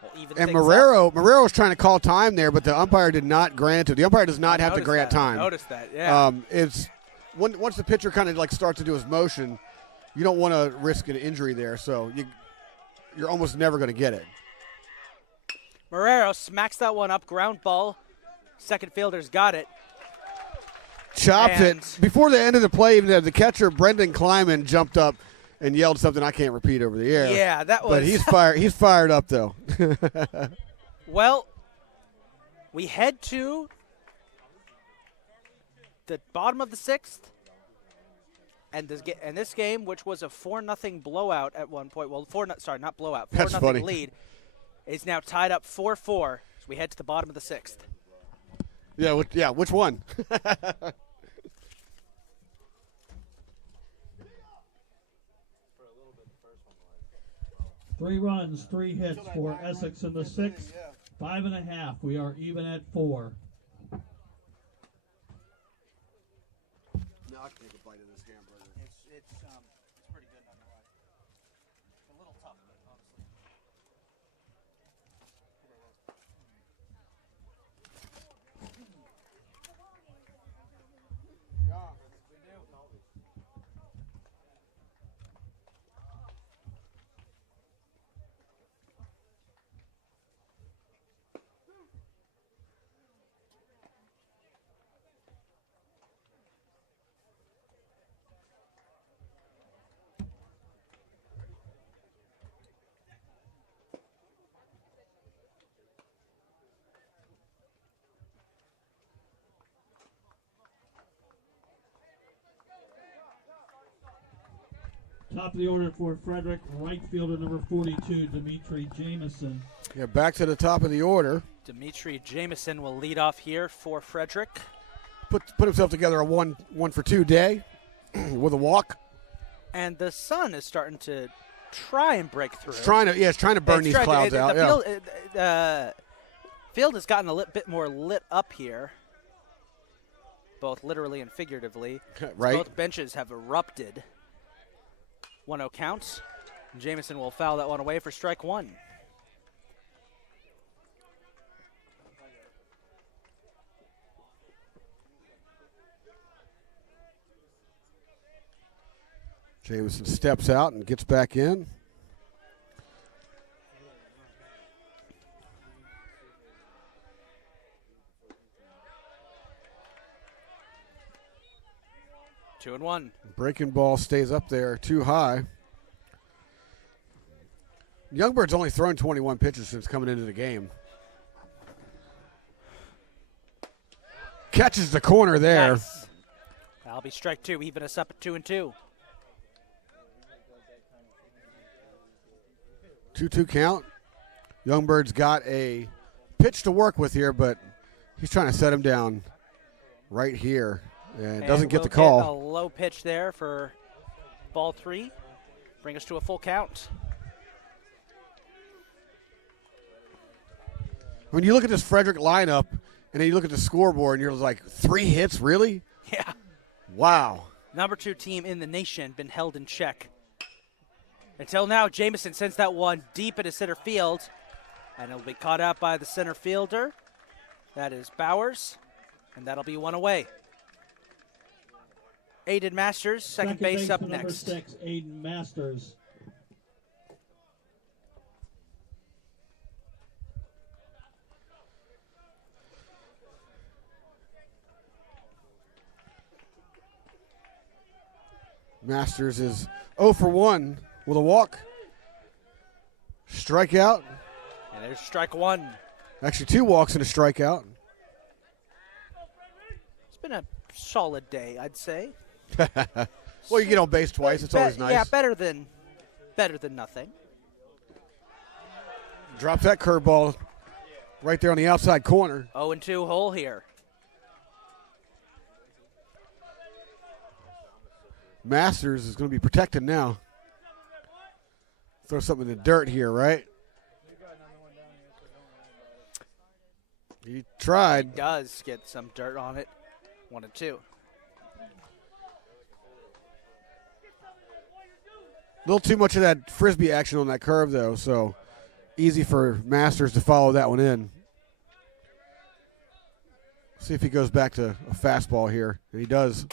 We'll even And things up. Marrero was trying to call time there, but the umpire did not grant it. The umpire does not have to Noticed grant that. time. Noticed that, yeah. It's once the pitcher kind of like starts to do his motion, you don't want to risk an injury there, so you're almost never going to get it. Marrero smacks that one up. Ground ball. Second fielder's got it. Chopped And- it. Before the end of the play, even the catcher, Brendan Kleiman, jumped up and yelled something I can't repeat over the air. Yeah, that was. But he's fired up, though. Well, we head to the bottom of the 6th, and this game, which was a 4-0 blowout at one point. Well, not blowout. 4-0 That's funny. lead is now tied up 4-4. So we head to the bottom of the 6th. Yeah, which one? 3 runs, 3 hits for Essex in the 6th. 5.5. We are even at 4. No, I can take a bite of this hamburger. It's pretty good nonetheless. A little tough, but honestly. Top of the order for Frederick, right fielder number 42, Dimitri Jamison. Yeah, back to the top of the order. Dimitri Jamison will lead off here for Frederick. Put himself together a 1-for-2 day with a walk. And the sun is starting to try and break through. It's trying to burn these clouds out. The field has gotten a bit more lit up here, both literally and figuratively. Right. Both benches have erupted. 1-0 counts. Jamison will foul that one away for strike 1. Jamison steps out and gets back in. 2-1. Breaking ball stays up there too high. Youngbird's only thrown 21 pitches since coming into the game. Catches the corner there. Nice. That'll be strike 2, even us up at 2-2. 2-2 count. Youngbird's got a pitch to work with here, but he's trying to set him down right here. And doesn't get the call. Get a low pitch there for ball 3. Bring us to a full count. When you look at this Frederick lineup, and then you look at the scoreboard, and you're like, 3 hits, really? Yeah. Wow. Number 2 team in the nation been held in check. Until now, Jamison sends that one deep into center field, and it'll be caught out by the center fielder. That is Bowers, and that'll be one away. Aiden Masters, second base up baseman next. Number 6, Aiden Masters. Masters is 0 for 1 with a walk. Strikeout. And there's strike 1. Actually, 2 walks and a strikeout. It's been a solid day, I'd say. Well, you get on base twice. It's always nice. Yeah, better than nothing. Drops that curveball right there on the outside corner. 0-2 hole here. Masters is going to be protected now. Throw something in the dirt here, right? He tried. He does get some dirt on it. 1 and 2. A little too much of that Frisbee action on that curve, though, so easy for Masters to follow that one in. See if he goes back to a fastball here. And he does.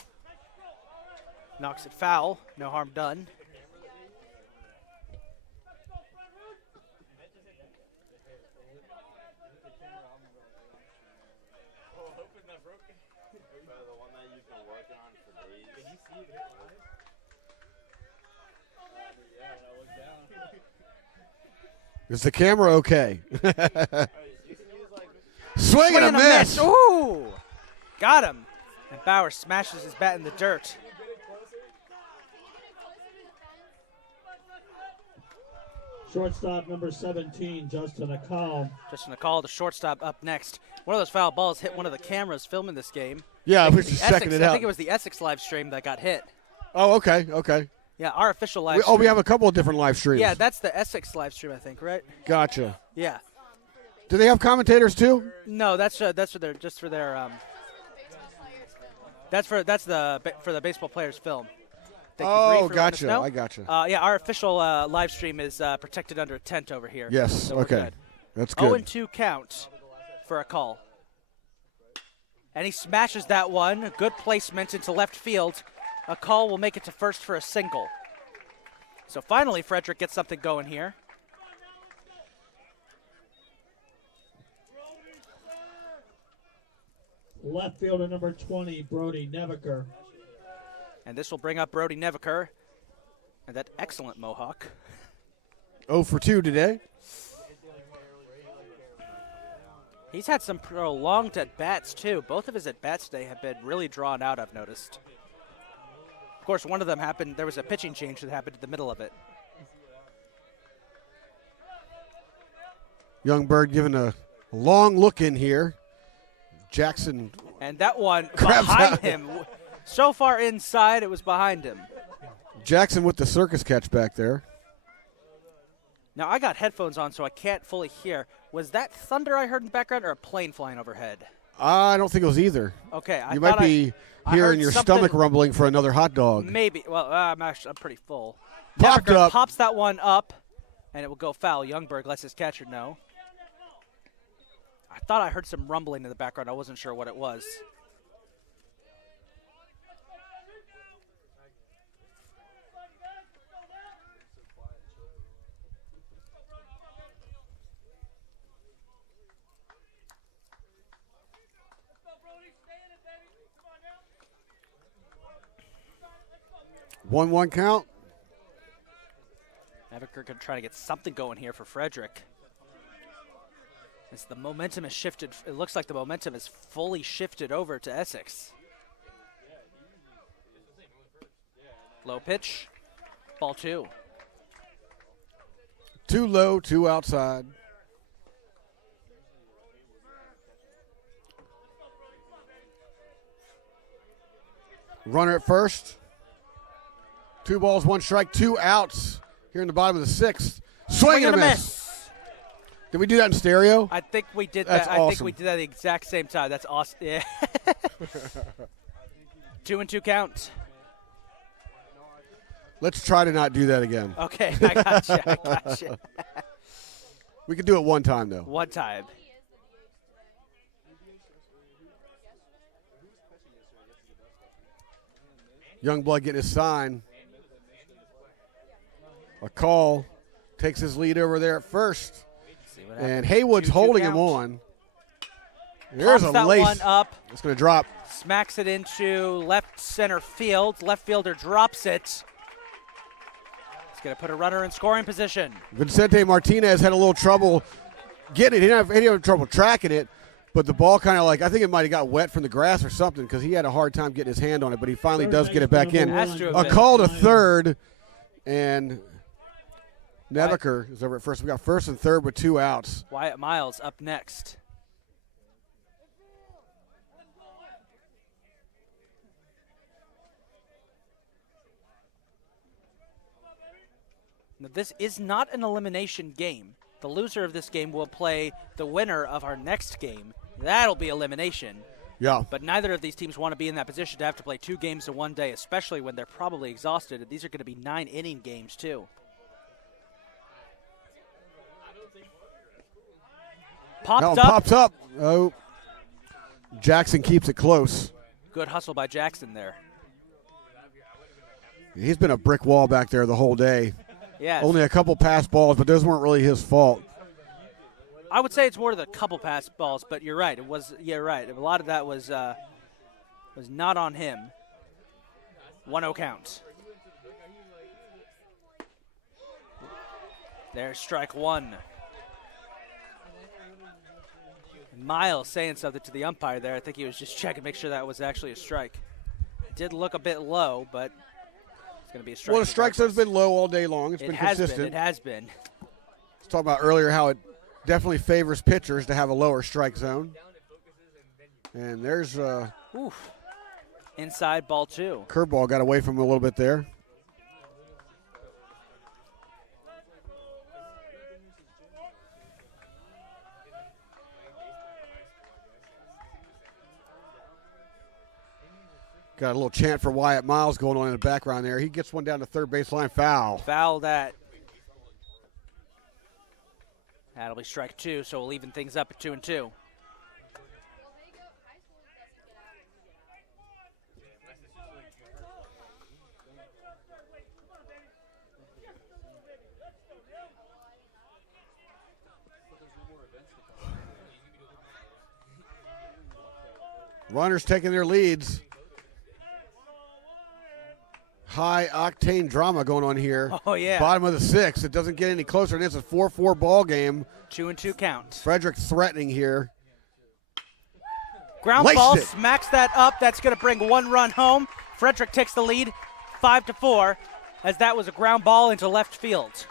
Knocks it foul. No harm done. Is the camera okay? Swing and a miss. Ooh! Got him. And Bauer smashes his bat in the dirt. Shortstop number 17, Justin Akal. Justin Akal, the shortstop, up next. One of those foul balls hit one of the cameras filming this game. Yeah, I was just checking it out. I think it was the Essex live stream that got hit. Oh, okay, okay. Yeah, our official live stream. Oh, we have a couple of different live streams. Yeah, that's the Essex live stream, I think, right? Gotcha. Yeah. Do they have commentators too? No, that's for their that's for the baseball players film. Oh, gotcha. I gotcha. Yeah, our official live stream is protected under a tent over here. Yes. So okay. That's good. 0-2 count for a call. And he smashes that one. Good placement into left field. A call will make it to first for a single. So finally, Frederick gets something going here. Left fielder number 20, Brody Nevaker. And this will bring up Brody Nevaker and that excellent mohawk. 0 for 2 today. He's had some prolonged at-bats, too. Both of his at-bats today have been really drawn out, I've noticed. Of course, one of them happened, there was a pitching change that happened in the middle of it. Youngberg giving a long look in here. Jackson. And that one behind him. So far inside, it was behind him. Jackson with the circus catch back there. Now, I got headphones on, so I can't fully hear. Was that thunder I heard in the background or a plane flying overhead? I don't think it was either. Okay. You might be hearing your stomach rumbling for another hot dog. Maybe. Well, I'm pretty full. Popped Nevaker up. Pops that one up, and it will go foul. Youngberg lets his catcher know. I thought I heard some rumbling in the background. I wasn't sure what it was. One count. Nevaker going to try to get something going here for Frederick. As the momentum has shifted, it looks like the momentum is fully shifted over to Essex. Low pitch, ball 2. Too low, too outside. Runner at first. 2 balls, 1 strike, 2 outs here in the bottom of the 6th. Swing and a miss. Did we do that in stereo? I think we did That's that. awesome. I think we did that at the exact same time. That's awesome. Yeah. 2-2 count. Let's try to not do that again. Okay, I got you. We could do it one time, though. One time. Youngblood getting his sign. A call. Takes his lead over there at first. And Haywood's holding him on. There's a that lace. One up. It's going to drop. Smacks it into left center field. Left fielder drops it. He's going to put a runner in scoring position. Vicente Martinez had a little trouble getting it. He didn't have trouble tracking it, but the ball kind of I think it might have got wet from the grass or something because he had a hard time getting his hand on it, but he finally does get it back in. A call to third, and Nevaker is over at first. We got first and third with 2 outs. Wyatt Miles up next. Now, this is not an elimination game. The loser of this game will play the winner of our next game. That'll be elimination. Yeah. But neither of these teams want to be in that position to have to play 2 games in one day, especially when they're probably exhausted. And these are going to be 9-inning games, too. Pops up. Oh. Jackson keeps it close. Good hustle by Jackson there. He's been a brick wall back there the whole day. Yes. Only a couple pass balls, but those weren't really his fault. I would say it's more than a couple pass balls, but you're right. You're right. A lot of that was not on him. 1-0 count. There's strike 1. Miles saying something to the umpire there. I think he was just checking to make sure that was actually a strike. It did look a bit low, but it's going to be a strike. Well, the strike zone's been low all day long. It's been consistent. It has been. Let's talk about earlier how it definitely favors pitchers to have a lower strike zone. And there's Oof. Inside ball 2. Curveball got away from him a little bit there. Got a little chant for Wyatt Miles going on in the background there. He gets one down to third baseline, foul. Foul that. That'll be strike 2, so we'll even things up at 2-2. Runners taking their leads. High-octane drama going on here. Oh, yeah. Bottom of the 6th. It doesn't get any closer. And it's a 4-4 ball game. 2-2 count. Frederick threatening here. Ground ball smacks that up. That's going to bring 1 run home. Frederick takes the lead 5-4 as that was a ground ball into left field.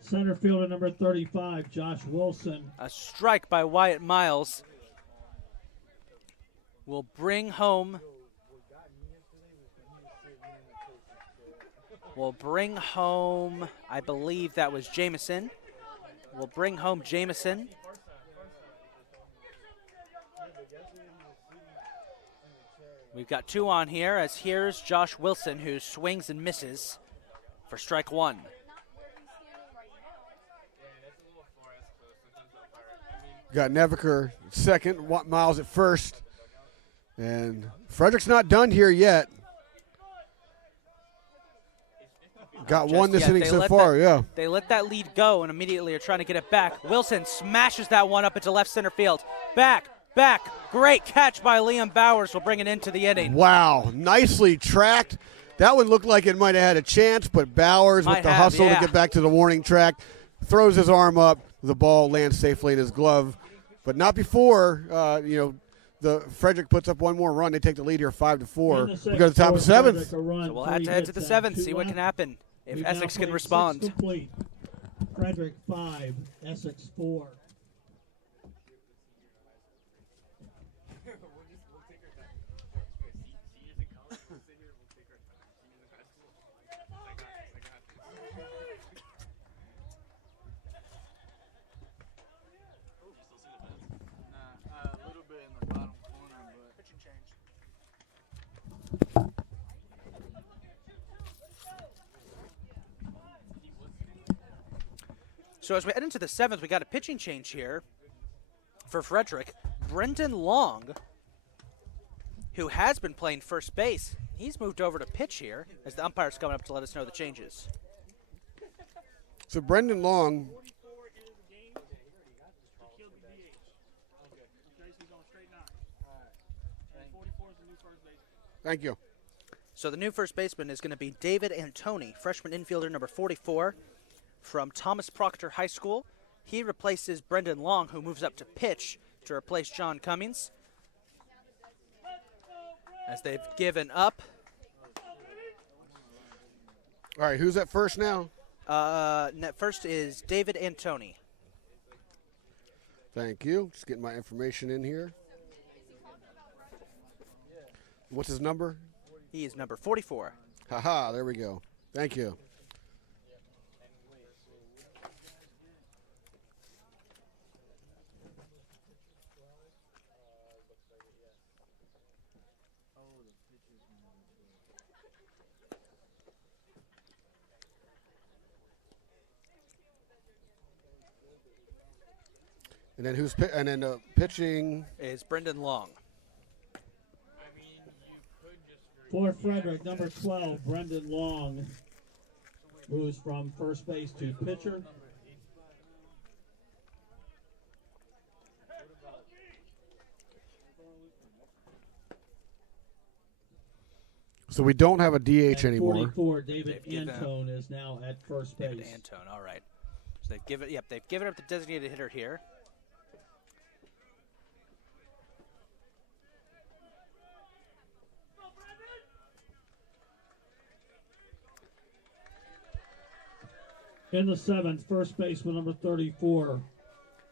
Center fielder number 35, Josh Wilson. A strike by Wyatt Miles will bring home. I believe that was Jamison. Will bring home Jamison. We've got 2 on here, as here's Josh Wilson, who swings and misses for strike 1. Got Nevaker second, Miles at first. And Frederick's not done here yet. Got one this inning so far, yeah. They let that lead go and immediately are trying to get it back. Wilson smashes that one up into left center field. Back. Great catch by Liam Bowers will bring it into the inning. Wow, nicely tracked. That one looked like it might have had a chance, but Bowers with the hustle to get back to the warning track, throws his arm up. The ball lands safely in his glove, but not before, the Frederick puts up one more run. They take the lead here 5-4. We go to the top of 7th. So we'll have to head to the 7th, see what can happen if Essex can respond. Complete. Frederick 5, Essex 4. So as we head into the 7th, we got a pitching change here for Frederick. Brendan Long, who has been playing first base, he's moved over to pitch here as the umpire's coming up to let us know the changes. So Brendan Long, thank you. So the new first baseman is going to be David Antoni, freshman infielder number 44 from Thomas Proctor High School. He replaces Brendan Long, who moves up to pitch to replace John Cummings, as they've given up. All right, who's at first now? First is David Antoni. Thank you. Just getting my information in here. What's his number? He is number 44. Haha, there we go. Thank you. And then pitching Is Brendan Long. For Frederick, number 12, Brendan Long moves from first base to pitcher. So we don't have a DH At anymore. 44, David Antone is now at first base. David Antone, all right. So they've given up the designated hitter here. In the seventh, first baseman number 34,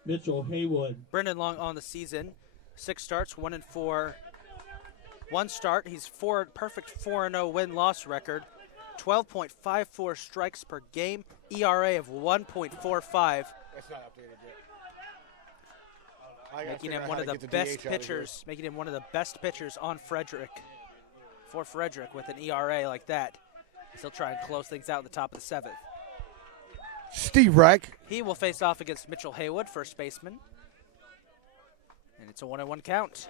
Mitchell Haywood. Brendan Long on the season, 6 starts, 1-4. 1 start. He's perfect 4-0 win-loss record, 12.54 strikes per game, ERA of 1.45. That's not updated yet. Making him one of the best pitchers. Making him one of the best pitchers on Frederick. For Frederick, with an ERA like that, he'll try and close things out in the top of the 7th. Steve Reich. He will face off against Mitchell Haywood, first baseman. And it's a 1-1 count.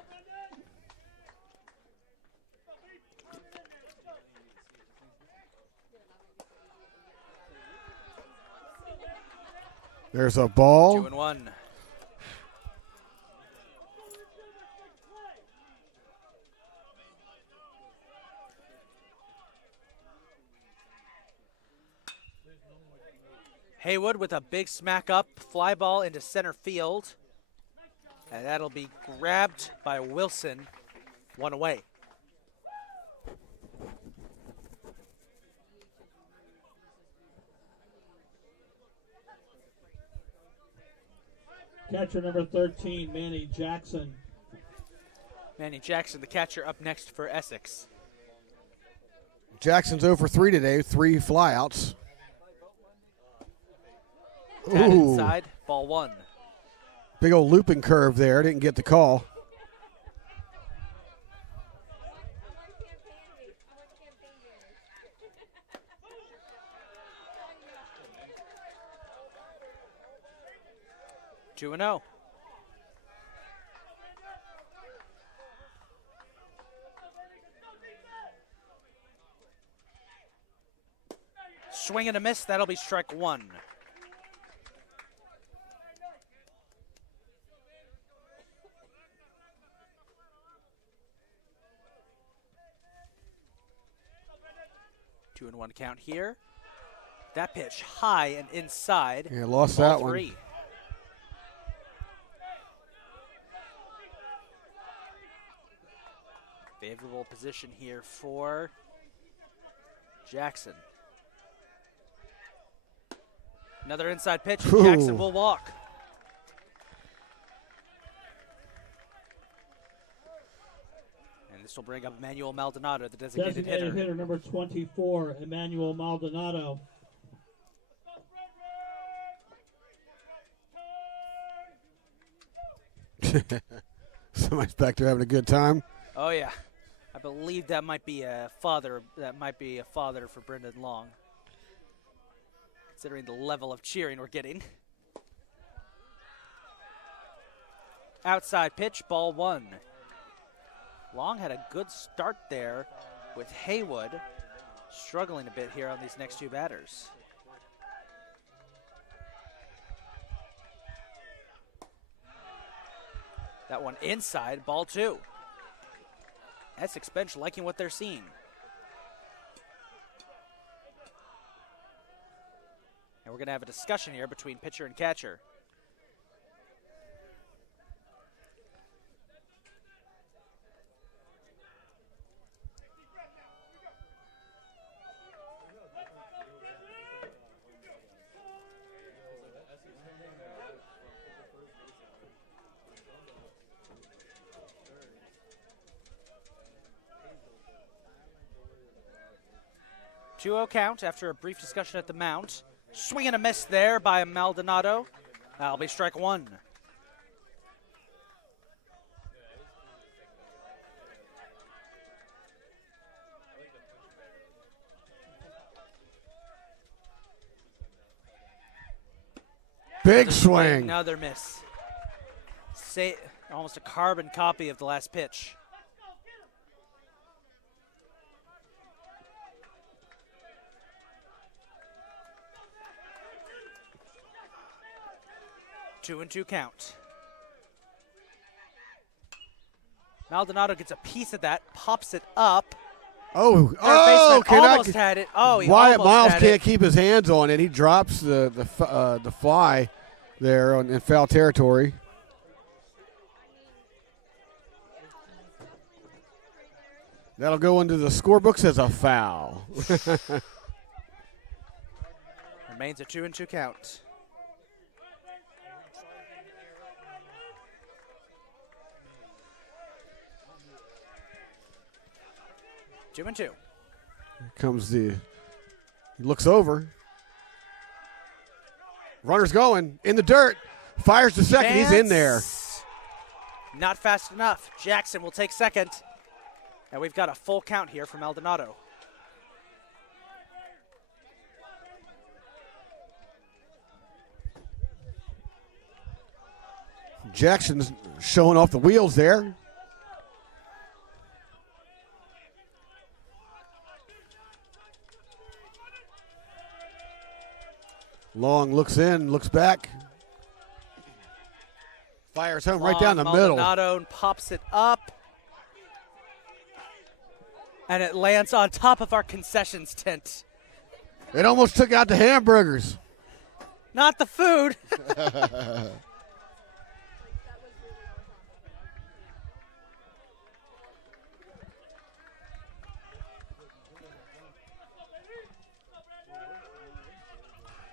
There's a ball. 2-1. Haywood with a big smack up, fly ball into center field. And that'll be grabbed by Wilson, 1 away. Catcher number 13, Manny Jackson. Manny Jackson, the catcher, up next for Essex. Jackson's 0 for 3 today, 3 flyouts. Pat inside, ball 1. Big old looping curve there. Didn't get the call. 2-0. Swing and a miss. That'll be strike 1. Two and 1 count here. That pitch high and inside. Yeah, lost Ball that 3. one. Favorable position here for Jackson. Another inside pitch. Ooh. Jackson will walk. And this will bring up Emmanuel Maldonado, the designated hitter. Number 24, Emmanuel Maldonado. Somebody's back there having a good time. Oh yeah, I believe that might be a father. That might be a father for Brendan Long, considering the level of cheering we're getting. Outside pitch, ball 1. Long had a good start there with Haywood struggling a bit here on these next 2 batters. That one inside, ball 2. Essex bench liking what they're seeing. And we're going to have a discussion here between pitcher and catcher. 2-0 count after a brief discussion at the mound. Swing and a miss there by Maldonado. That'll be strike one. Big swing. Another miss. Almost a carbon copy of the last pitch. Two and two count. Maldonado gets a piece of that, pops it up. Oh, almost had it. Oh, he Wyatt almost Miles had can't it. keep his hands on it. He drops the fly there in foul territory. That'll go into the scorebooks as a foul. Remains a 2-2 count. Two and two. Here comes he looks over. Runner's going in the dirt. Fires to second. He's in there. Not fast enough. Jackson will take second. And we've got a full count here for Maldonado. Jackson's showing off the wheels there. Long looks in, looks back. Fires home right down the middle. Maldonado pops it up. And it lands on top of our concessions tent. It almost took out the hamburgers. Not the food.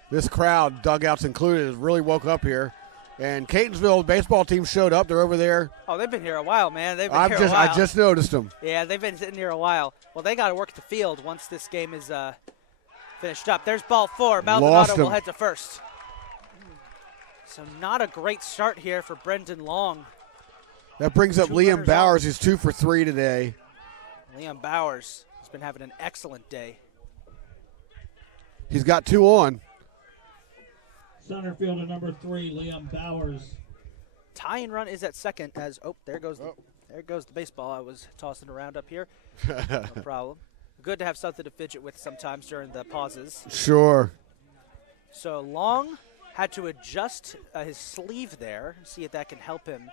This crowd, dugouts included, has really woke up here. And Catonsville baseball team showed up. They're over there. Oh, they've been here a while, man. They've been here a while. I just noticed them. Yeah, they've been sitting here a while. Well, they got to work the field once this game is finished up. There's ball four. Maldonado will head to first. So not a great start here for Brendan Long. That brings up Liam Bowers, who's 2 for 3 today. Liam Bowers has been having an excellent day. He's got 2 on. Center fielder number 3, Liam Bowers. Tying run is at second as, there goes the baseball I was tossing around up here. No problem. Good to have something to fidget with sometimes during the pauses. Sure. So Long had to adjust his sleeve there, see if that can help him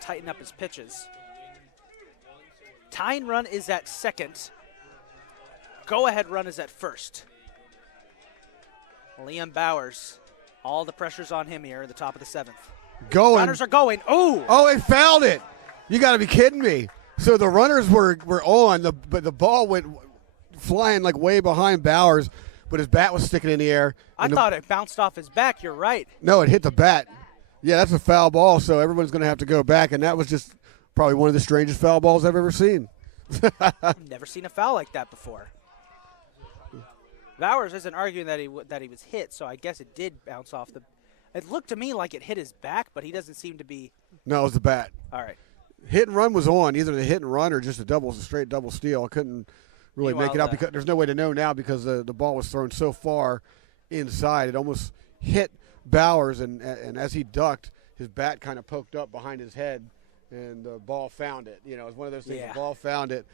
tighten up his pitches. Tying run is at second. Go-ahead run is at first. Liam Bowers, all the pressure's on him here at the top of the 7th. Going. Runners are going. Ooh! Oh, he fouled it. You got to be kidding me. So the runners were on, but the ball went flying like way behind Bowers, but his bat was sticking in the air. I thought it bounced off his back. You're right. No, it hit the bat. Yeah, that's a foul ball, so everyone's going to have to go back, and that was just probably one of the strangest foul balls I've ever seen. I've never seen a foul like that before. Bowers isn't arguing that he was hit, so I guess it did bounce off the. It looked to me like it hit his back, but he doesn't seem to be. No, it was the bat. All right. Hit and run was on, either the hit and run or just a straight double steal. I couldn't really make it out because there's no way to know now because the ball was thrown so far inside. It almost hit Bowers, and as he ducked, his bat kind of poked up behind his head, and the ball found it. You know, it's one of those things. Yeah. The ball found it,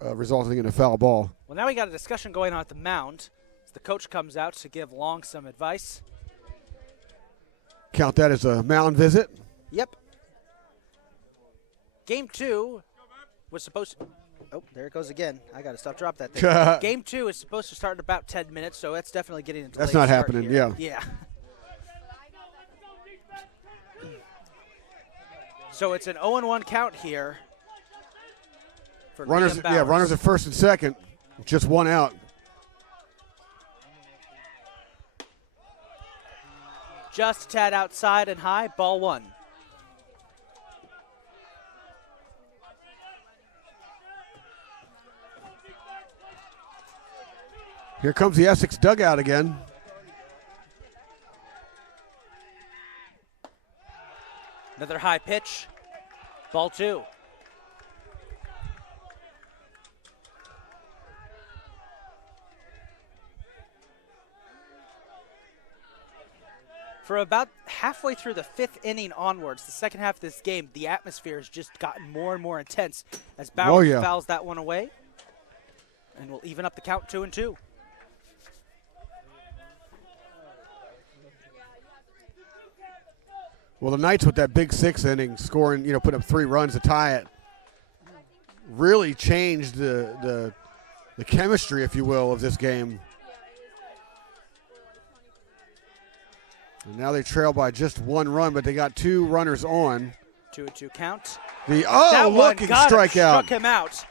resulting in a foul ball. Well, now we got a discussion going on at the mound. As the coach comes out to give Long some advice. Count that as a mound visit. Yep. Game 2 was supposed to. Oh, there it goes again. I got to stop, drop that thing. Game 2 is supposed to start in about 10 minutes, so that's definitely getting into. That's not happening. Here. Yeah. So it's an 0-1 count here. For runners, Liam Bowers. Runners at first and second, just one out. Just a tad outside and high, ball 1. Here comes the Essex dugout again. Another high pitch. Ball 2. For about halfway through the 5th inning onwards, the second half of this game, the atmosphere has just gotten more and more intense as Bowers fouls that one away. And we'll even up the count 2-2. Well, the Knights with that big 6th inning scoring, putting up 3 runs to tie it, really changed the chemistry, if you will, of this game. And now they trail by just 1 run, but they got 2 runners on. 2-2 count. Looking strikeout. Struck him out.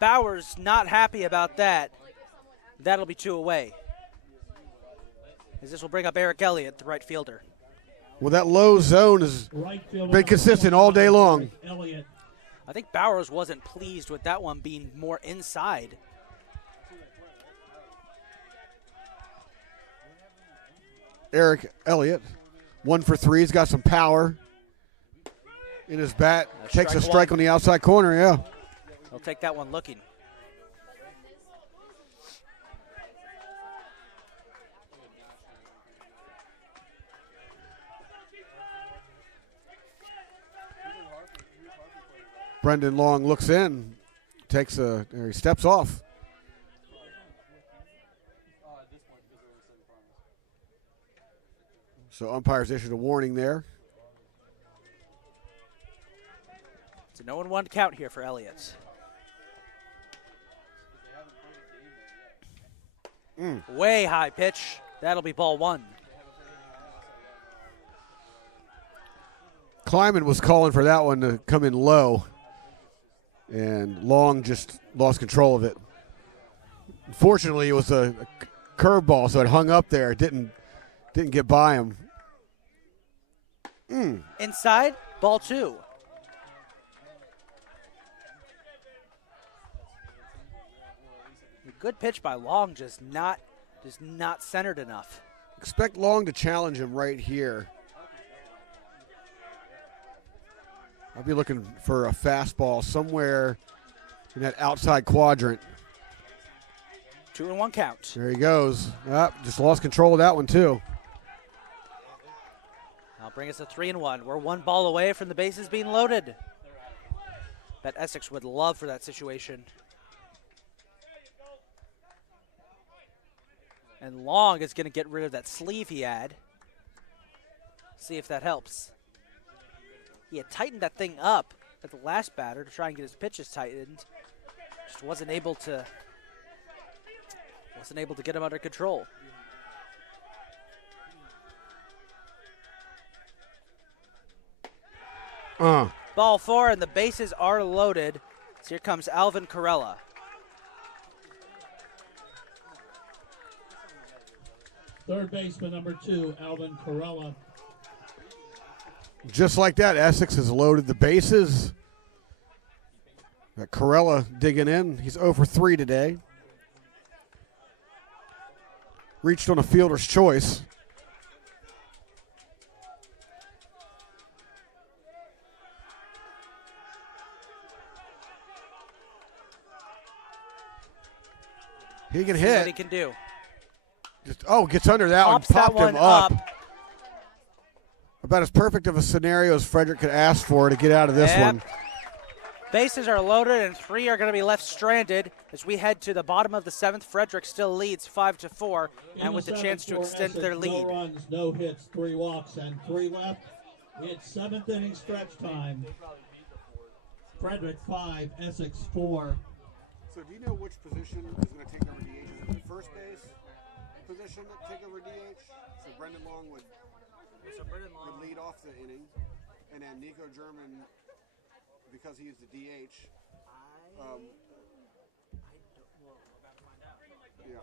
Bowers not happy about that. That'll be 2 away. As this will bring up Eric Elliott, the right fielder. Well, that low zone has been consistent all day long. I think Bowers wasn't pleased with that one being more inside. Eric Elliott, 1 for 3. He's got some power in his bat. Takes a strike on the outside corner, yeah. He'll take that one looking. Brendan Long looks in, he steps off. So umpires issued a warning there. It's a 0-1 count here for Elliott. Way high pitch. That'll be ball 1. Kleiman was calling for that one to come in low, and Long just lost control of it. Unfortunately, it was a curveball, so it hung up there. It didn't get by him. Inside, ball 2. A good pitch by Long, just not centered enough. Expect Long to challenge him right here. I'll be looking for a fastball somewhere in that outside quadrant. 2-1 count. There he goes. Just lost control of that one, too. That'll bring us to 3-1. We're 1 ball away from the bases being loaded. Bet Essex would love for that situation. And Long is going to get rid of that sleeve he had. See if that helps. He had tightened that thing up at the last batter to try and get his pitches tightened. Just wasn't able to get him under control. Ball 4, and the bases are loaded. So here comes Alvin Corella. Third baseman, number 2, Alvin Corella. Just like that, Essex has loaded the bases. Got Corella digging in. He's 0 for 3 today. Reached on a fielder's choice. He can hit. What he can do. Gets under that one. Pops that Popped him one up. up. About as perfect of a scenario as Frederick could ask for to get out of this one. Bases are loaded, and 3 are going to be left stranded as we head to the bottom of the 7th. Frederick still leads 5-4, and with the chance to extend their lead. 4 runs, no hits, 3 walks, and 3 left. It's 7th inning stretch time. Frederick 5, Essex 4. So do you know which position is going to take over DH? Is it the first base position that take over DH? So Brendan Long would lead off the inning, and then Nico German, because he is the DH. I don't know. About to find out. Yeah.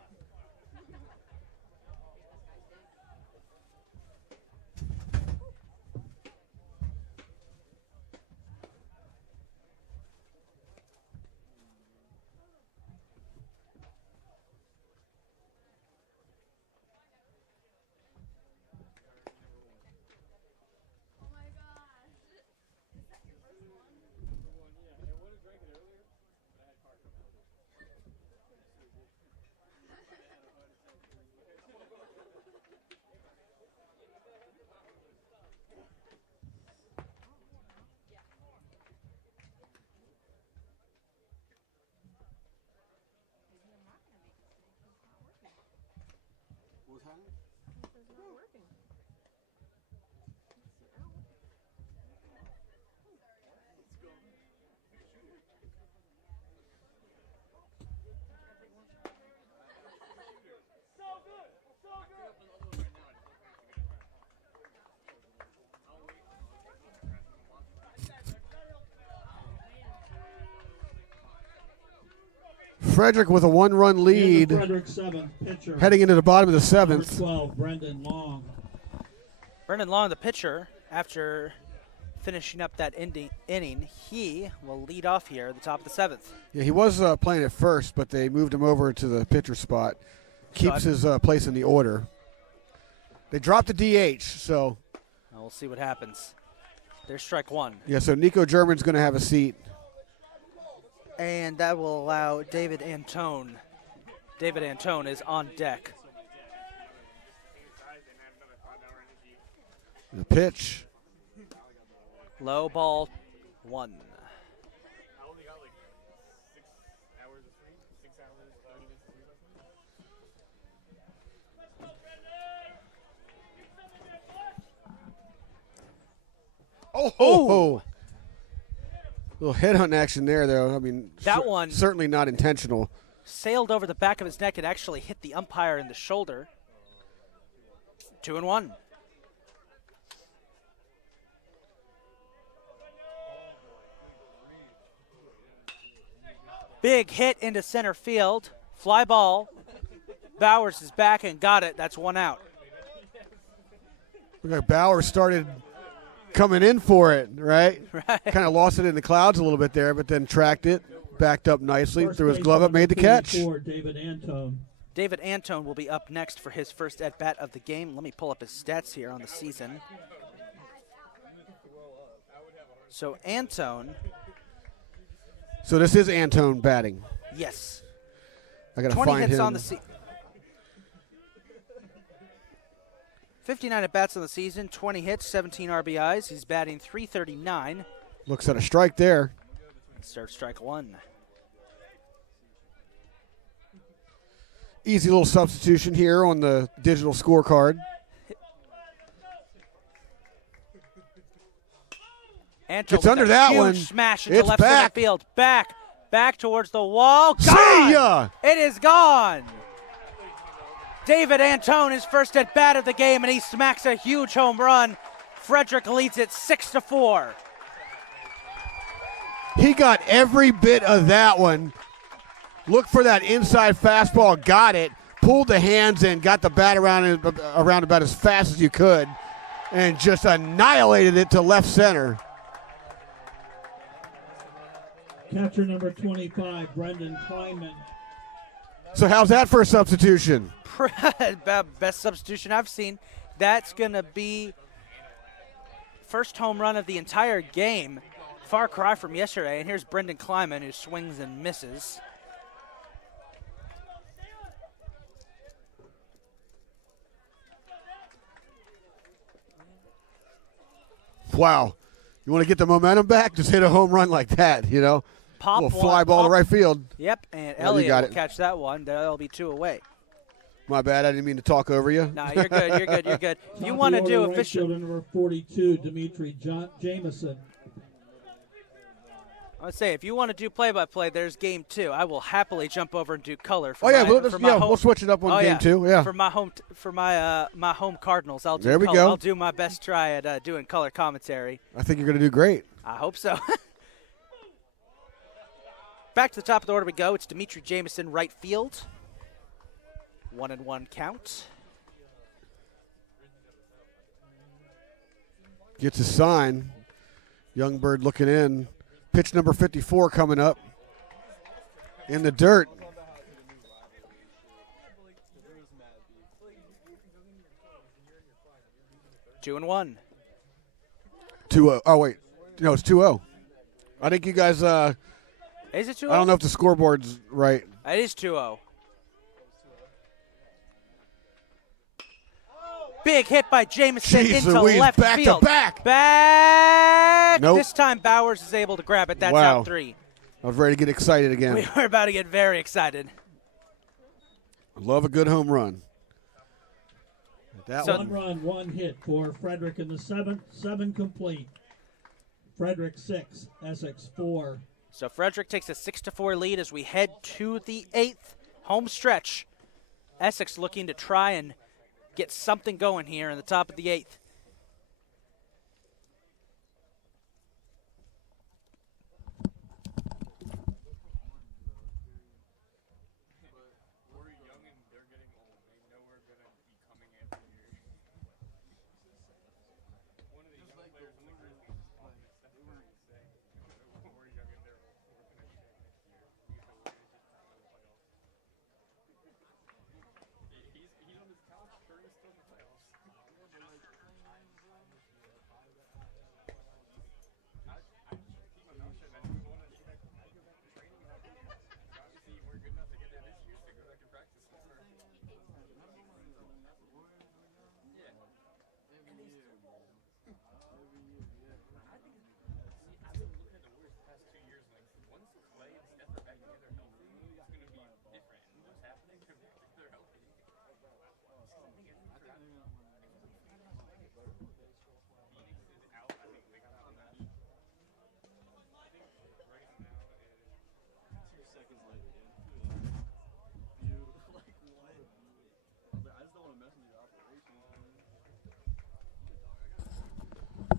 Frederick with a 1-run lead. Frederick 7th pitcher. Heading into the bottom of the Number 7th. 12, Brendan Long. Brendan Long, the pitcher, after finishing up that inning, he will lead off here at the top of the 7th. Yeah, he was playing at first, but they moved him over to the pitcher spot. Keeps his place in the order. They dropped the DH, so. We'll see what happens. There's strike one. Yeah, so Nico German's going to have a seat. And that will allow David Antone. David Antone is on deck. The pitch. Low ball, 1. Oh! Little headhunt action there, though. I mean, that one certainly not intentional. Sailed over the back of his neck and actually hit the umpire in the shoulder. 2-1. Big hit into center field. Fly ball. Bowers is back and got it. That's 1 out. Look like Bowers started coming in for it, right? Right. Kind of lost it in the clouds a little bit there, but then tracked it, backed up nicely, First threw his base glove up, number made the catch. 44, David Antone. David Antone will be up next for his first at-bat of the game. Let me pull up his stats here on the season. So Antone. So this is Antone batting. Yes. I got to 20 find hits him. on the season. 59 at-bats on the season, 20 hits, 17 RBIs. He's batting .339. Looks at a strike there. Start strike 1. Easy little substitution here on the digital scorecard. Antone Gets under that huge one. Smash into It's left back. center field. Back towards the wall. Gone! See ya! It is gone. David Antone, his first at bat of the game, and he smacks a huge home run. Frederick leads it 6-4. He got every bit of that one. Looked for that inside fastball, got it, pulled the hands in, got the bat around about as fast as you could, and just annihilated it to left center. Catcher number 25, Brendan Kleiman. So how's that for a substitution? Best substitution I've seen. That's going to be first home run of the entire game. Far cry from yesterday. And here's Brendan Kleiman, who swings and misses. Wow. You want to get the momentum back? Just hit a home run like that, you know? Pop little fly ball to right field. Yep, and Well, you Elliott got will it. catch that one. That'll be 2 away. My bad. I didn't mean to talk over you. No, you're good. You're good. You're good. If you want to do right official, fielder number 42, Dimitri Jamison. I would say if you want to do play-by-play, there's game 2. I will happily jump over and do color. For Oh, yeah, my we'll switch it up on game 2. Yeah. For my home Cardinals, I'll do There we color. go. I'll do my best try at doing color commentary. I think you're going to do great. I hope so. Back to the top of the order we go. It's Dimitri Jamison, right field. 1-1 count. Gets a sign. Youngberg looking in. Pitch number 54 coming up. In the dirt. Two and 1. 2-0. Oh, wait. No, it's 2-0. I think you guys, Is it 2-0? I don't know if the scoreboard's right. It is 2-0. Big hit by Jamison Jeez into Louise, left back to field. back. Back. Nope. This time Bowers is able to grab it. That's Wow. out 3. I was ready to get excited again. We were about to get very excited. Love a good home run. That So- One run, one hit for Frederick in the seventh. 7 complete. Frederick 6, Essex 4. So Frederick takes a 6-4 lead as we head to the 8th home stretch. Essex looking to try and get something going here in the top of the 8th.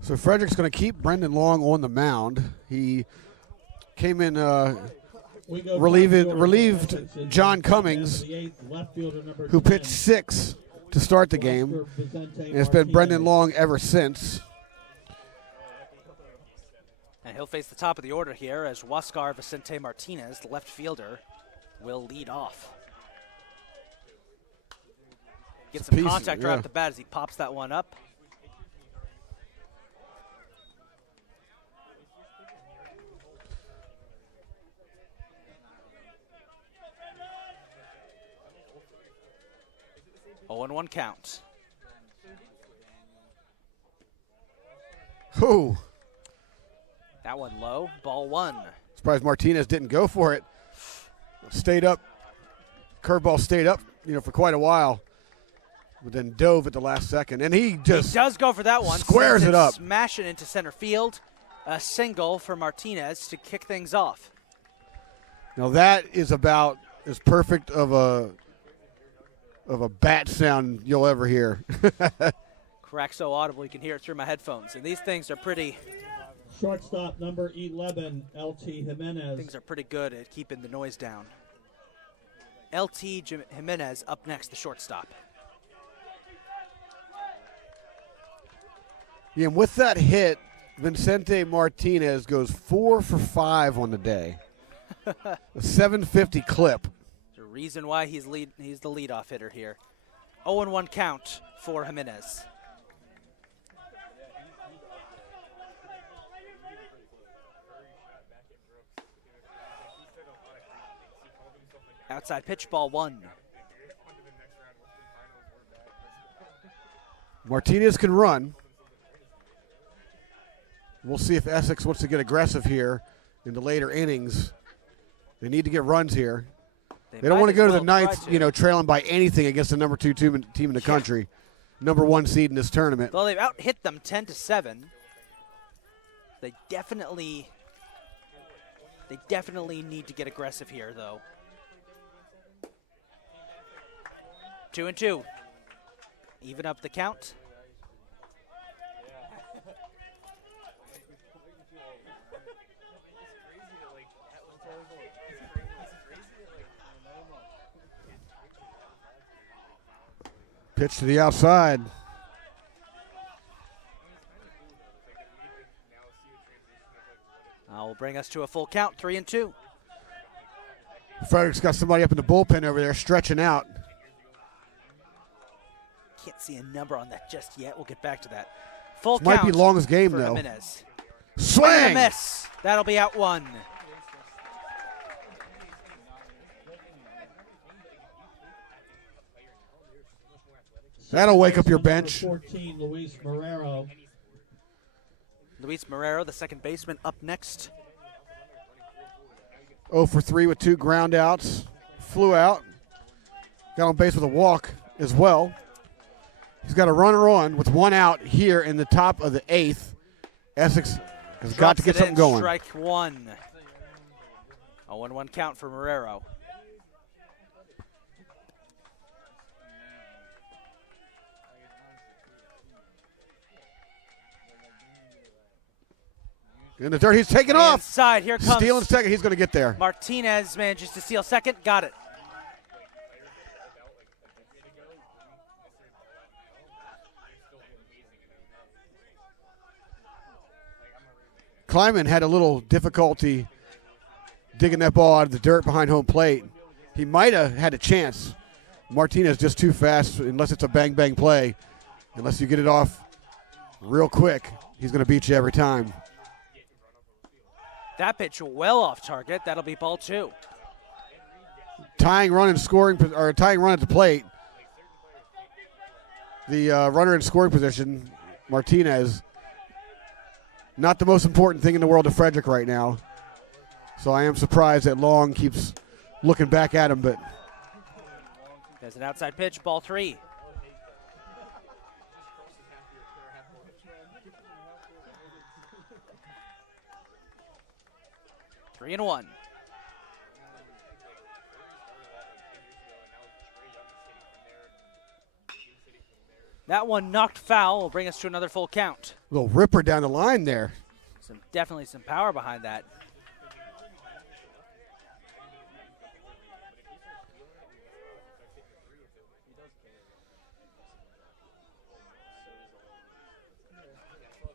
So Frederick's going to keep Brendan Long on the mound. He came in, relieved John Cummings, who pitched 6 to start the game. And it's been Brendan Long ever since. And he'll face the top of the order here as Huascar Vicente Martinez, the left fielder, will lead off. Gets some contact right off the bat as he pops that one up. Oh, and 1 count. Oh. That one low, ball 1. Surprised Martinez didn't go for it. Stayed up. Curveball stayed up, for quite a while. But then dove at the last second. And he just does go for that one. Squares it up. Smash it into center field. A single for Martinez to kick things off. Now that is about as perfect of a bat sound you'll ever hear. Crack so audible you can hear it through my headphones. And these things are pretty... Shortstop number 11, LT Jimenez. Things are pretty good at keeping the noise down. LT Jimenez up next, the shortstop. Yeah, and with that hit, Vicente Martinez goes 4 for 5 on the day. A 750 clip. There's a reason why he's the leadoff hitter here. 0-1 count for Jimenez. Outside pitch, ball 1. Martinez can run. We'll see if Essex wants to get aggressive here in the later innings. They need to get runs here. They don't want to go to the 9th, trailing by anything against the number 2 team in the country, number 1 seed in this tournament. Well, they've out-hit them 10-7. They definitely need to get aggressive here, though. 2-2. Even up the count. Pitch to the outside. Will bring us to a full count, 3-2. Frederick's got somebody up in the bullpen over there stretching out. Can't see a number on that just yet. We'll get back to that. Full This might be longest game, though. Jimenez. Swing! Miss. That'll be out 1. That'll wake up your bench. 14, Luis Marrero. Luis Marrero, the second baseman, up next. 0 for 3 with 2 ground outs. Flew out. Got on base with a walk as well. He's got a runner on with one out here in the top of the 8th. Essex has got to get something going. Strike one. A 1-1 count for Marrero. In the dirt, he's taking off. Inside, here comes. Stealing second, he's going to get there. Martinez manages to steal second, got it. Kleiman had a little difficulty digging that ball out of the dirt behind home plate. He might have had a chance. Martinez just too fast, unless it's a bang-bang play. Unless you get it off real quick, he's going to beat you every time. That pitch well off target. That'll be ball 2. Tying run and scoring, or tying run at the plate. The runner in scoring position, Martinez. Not the most important thing in the world to Frederick right now. So I am surprised that Long keeps looking back at him, but. There's an outside pitch, ball 3. Three and 1. That one knocked foul will bring us to another full count. Little ripper down the line there. Definitely some power behind that.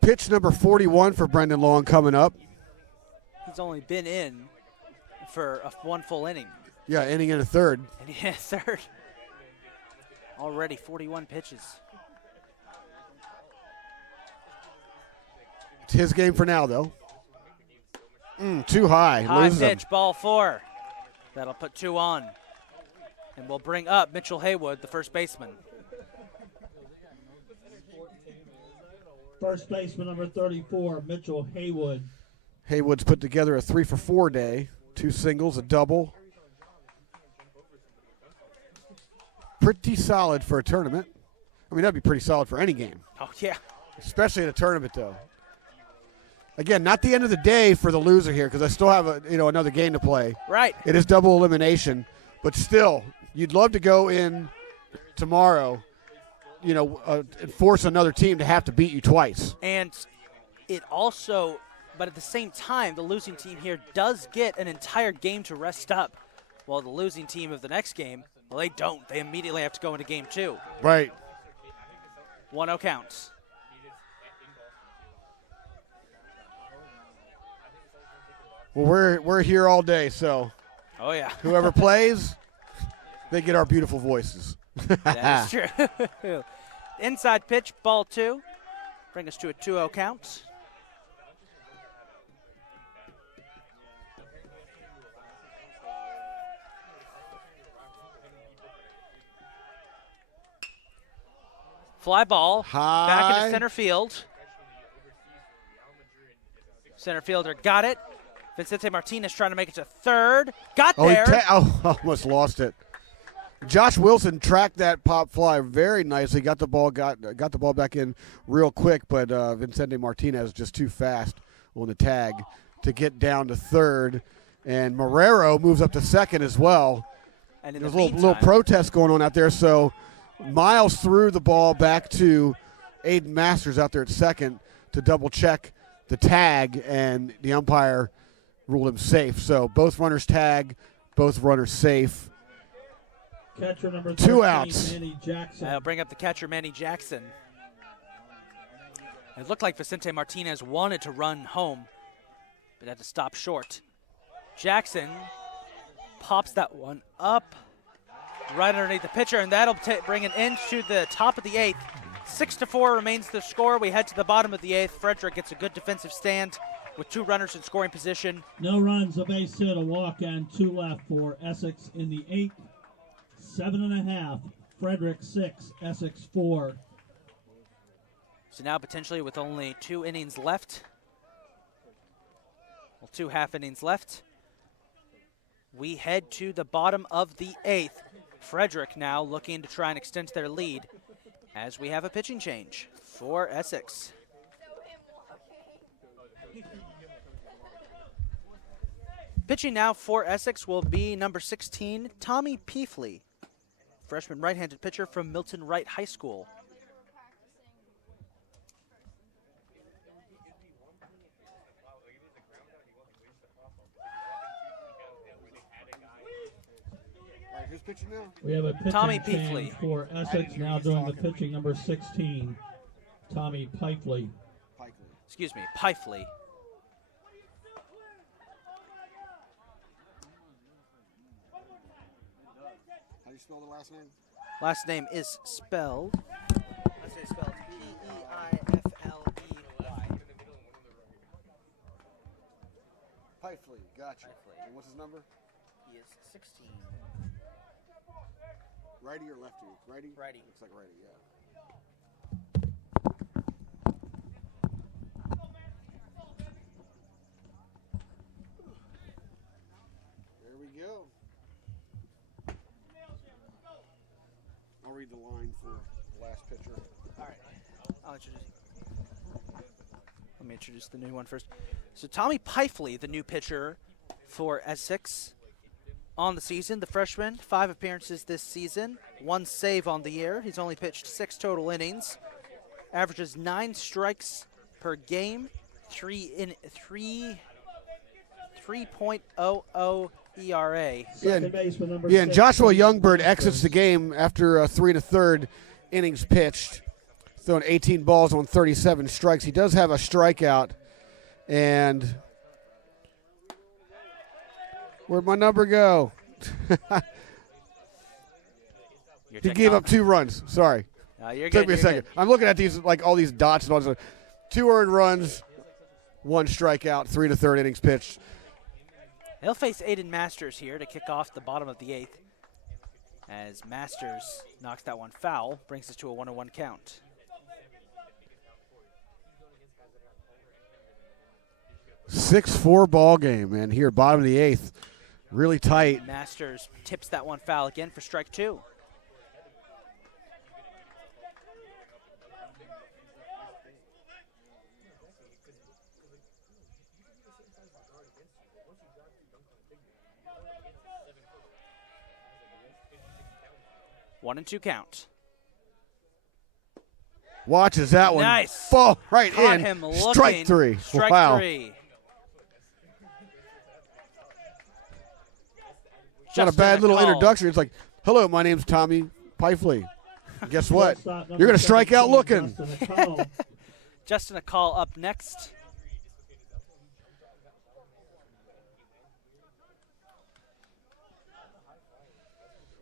Pitch number 41 for Brendan Long coming up. He's only been in for one full inning. Yeah, inning and a third. And yeah, third. Already 41 pitches. It's his game for now, though. Too high. High Loses pitch, him. ball 4. That'll put 2 on. And we'll bring up Mitchell Haywood, the first baseman. First baseman number 34, Mitchell Haywood. Haywood's put together a 3-for-4 day. 2 singles, a double. Pretty solid for a tournament. I mean, that'd be pretty solid for any game. Oh, yeah. Especially in a tournament, though. Again, not the end of the day for the loser here, because I still have another game to play. Right. It is double elimination, but still, you'd love to go in tomorrow, and force another team to have to beat you twice. And it also, but at the same time, the losing team here does get an entire game to rest up, while the losing team of the next game, well, they don't. They immediately have to go into game 2. Right. 1-0 counts. Well, we're here all day, so Oh, yeah. whoever plays, they get our beautiful voices. That is true. Inside pitch, ball 2. Bring us to a 2-0 count. Fly ball. High. Back into center field. Center fielder got it. Vicente Martinez trying to make it to third. Got there. Almost lost it. Josh Wilson tracked that pop fly very nicely. Got the ball back in real quick, but Vicente Martinez just too fast on the tag to get down to third. And Marrero moves up to second as well. And in There's the a little protest going on out there, so Miles threw the ball back to Aiden Masters out there at second to double check the tag, and the umpire ruled him safe. So both runners tag, both runners safe. Catcher number 13, 2 outs. Manny Jackson. I'll bring up the catcher, Manny Jackson. It looked like Vicente Martinez wanted to run home, but had to stop short. Jackson pops that one up right underneath the pitcher, and that'll bring an end to the top of the 8th. 6-4 remains the score. We head to the bottom of the 8th. Frederick gets a good defensive stand with 2 runners in scoring position. No runs, a base hit, a walk, and 2 left for Essex in the 8th. 7.5. Frederick 6, Essex 4. So now potentially with only 2 innings left, well, 2 half innings left, we head to the bottom of the 8th. Frederick now looking to try and extend their lead as we have a pitching change for Essex. Pitching now for Essex will be number 16, Tommy Peefley, freshman right-handed pitcher from Milton Wright High School. Who's pitching now? We have a pitching Tommy change Peefley. for Essex, now doing the pitching, number 16, Tommy Peifley. Excuse me, Peifley. How do you spell the last name? Last name is spelled. Last name is spelled P-E-I-F-L-E-Y. Peifley, gotcha. And what's his number? He is 16. Righty or lefty? Righty? Righty. Looks like righty, yeah. There we go. I'll read the line for the last pitcher. All right. I'll introduce you. Let me introduce the new one first. So Tommy Peifley, the new pitcher for Essex on the season. The freshman, 5 appearances this season, 1 save on the year. He's only pitched 6 total innings. Averages 9 strikes per game, 3.00 ERA. Yeah, and Joshua Youngberg exits the game after 3 1/3 innings pitched, throwing 18 balls on 37 strikes. He does have a strikeout, and where'd my number go? He gave up 2 runs. Sorry. You're Took good, me a you're second. good. I'm looking at these, like all these dots and all this. 2 earned runs, 1 strikeout, 3 1/3 innings pitched. He'll face Aiden Masters here to kick off the bottom of the 8th, as Masters knocks that one foul, brings us to a 1-1 count. Six-4 ball game, man. Here, bottom of the 8th, really tight. Masters tips that one foul again for strike 2. One and 2 count. Watches that one Nice. fall right Caught in. him looking. Strike 3. Strike Wow. 3. Not a bad little introduction. It's like, hello, my name's Tommy Peifley. Guess what? You're going to strike out looking. Justin a call up next.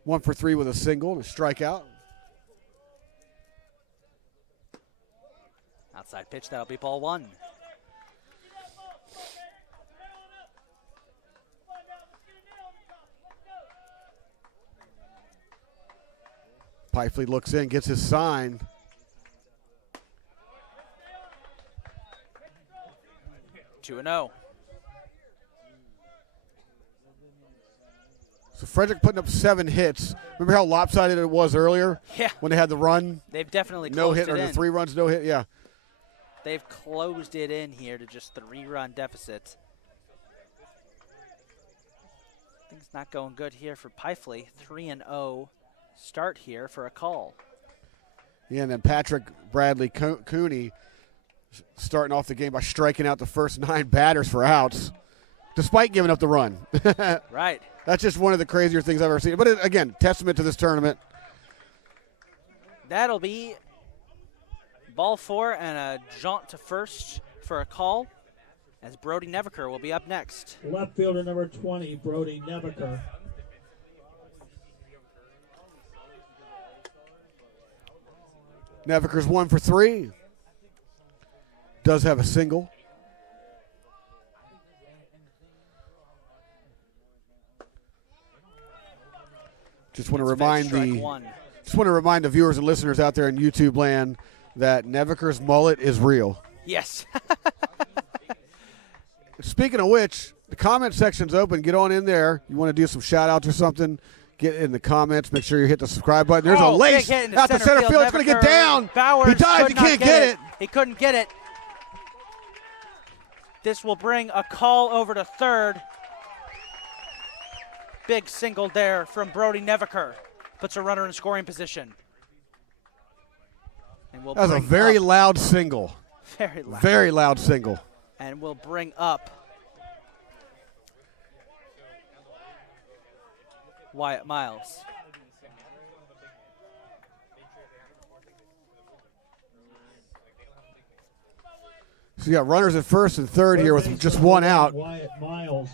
One for 3 with a single and a strikeout. Outside pitch, that'll be ball 1. Peifley looks in, gets his sign. Two and 0. So Frederick putting up 7 hits. Remember how lopsided it was earlier? Yeah. When they had the run? They've definitely No closed hit, it or the in. 3 runs, no hit, yeah. They've closed it in here to just 3-run deficit. Things not going good here for Peifley. 3-0 start here for a call. Yeah, and then Patrick Bradley Cooney starting off the game by striking out the first 9 batters for outs, despite giving up the run. Right. That's just one of the crazier things I've ever seen. But again, testament to this tournament. That'll be ball 4 and a jaunt to first for a call, as Brody Nevaker will be up next. Left fielder number 20, Brody Nevaker. Nevaker's 1 for 3. Does have a single. Just want to remind the viewers and listeners out there in YouTube land that Nevaker's mullet is real. Yes. Speaking of which, the comment section's open. Get on in there. You want to do some shout outs or something, get in the comments. Make sure you hit the subscribe button. There's a lace big hit into out the center field. It's going to get down. Bowers he dives. He can't get it. He couldn't get it. This will bring a call over to third. Big single there from Brody Nevaker. Puts a runner in scoring position. And we'll that was a very loud single. Very loud. Very loud single. And we'll bring up Wyatt Miles. So you got runners at first and third here with just one out. Wyatt Miles.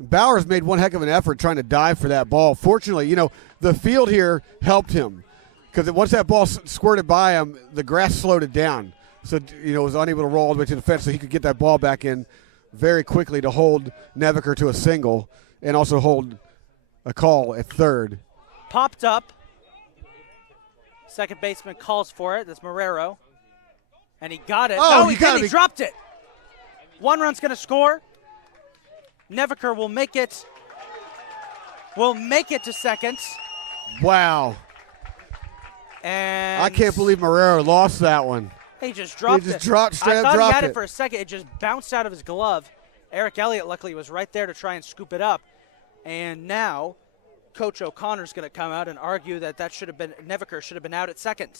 Bowers made one heck of an effort trying to dive for that ball. Fortunately, you know, the field here helped him because once that ball squirted by him, the grass slowed it down. So, you know, was unable to roll all the way to the fence so he could get that ball back in very quickly to hold Nevaker to a single and also hold a call at third. Popped up. Second baseman calls for it. That's Marrero. And he got it. Oh, no, he didn't. He dropped it. One run's going to score. Nevaker will make it. Will make it to second. Wow. And I can't believe Marrero lost that one. He just dropped it. He just dropped, straight I up thought dropped he had it it for a second. It just bounced out of his glove. Eric Elliott, luckily, was right there to try and scoop it up. And now Coach O'Connor's going to come out and argue that should have been Nevaker should have been out at second.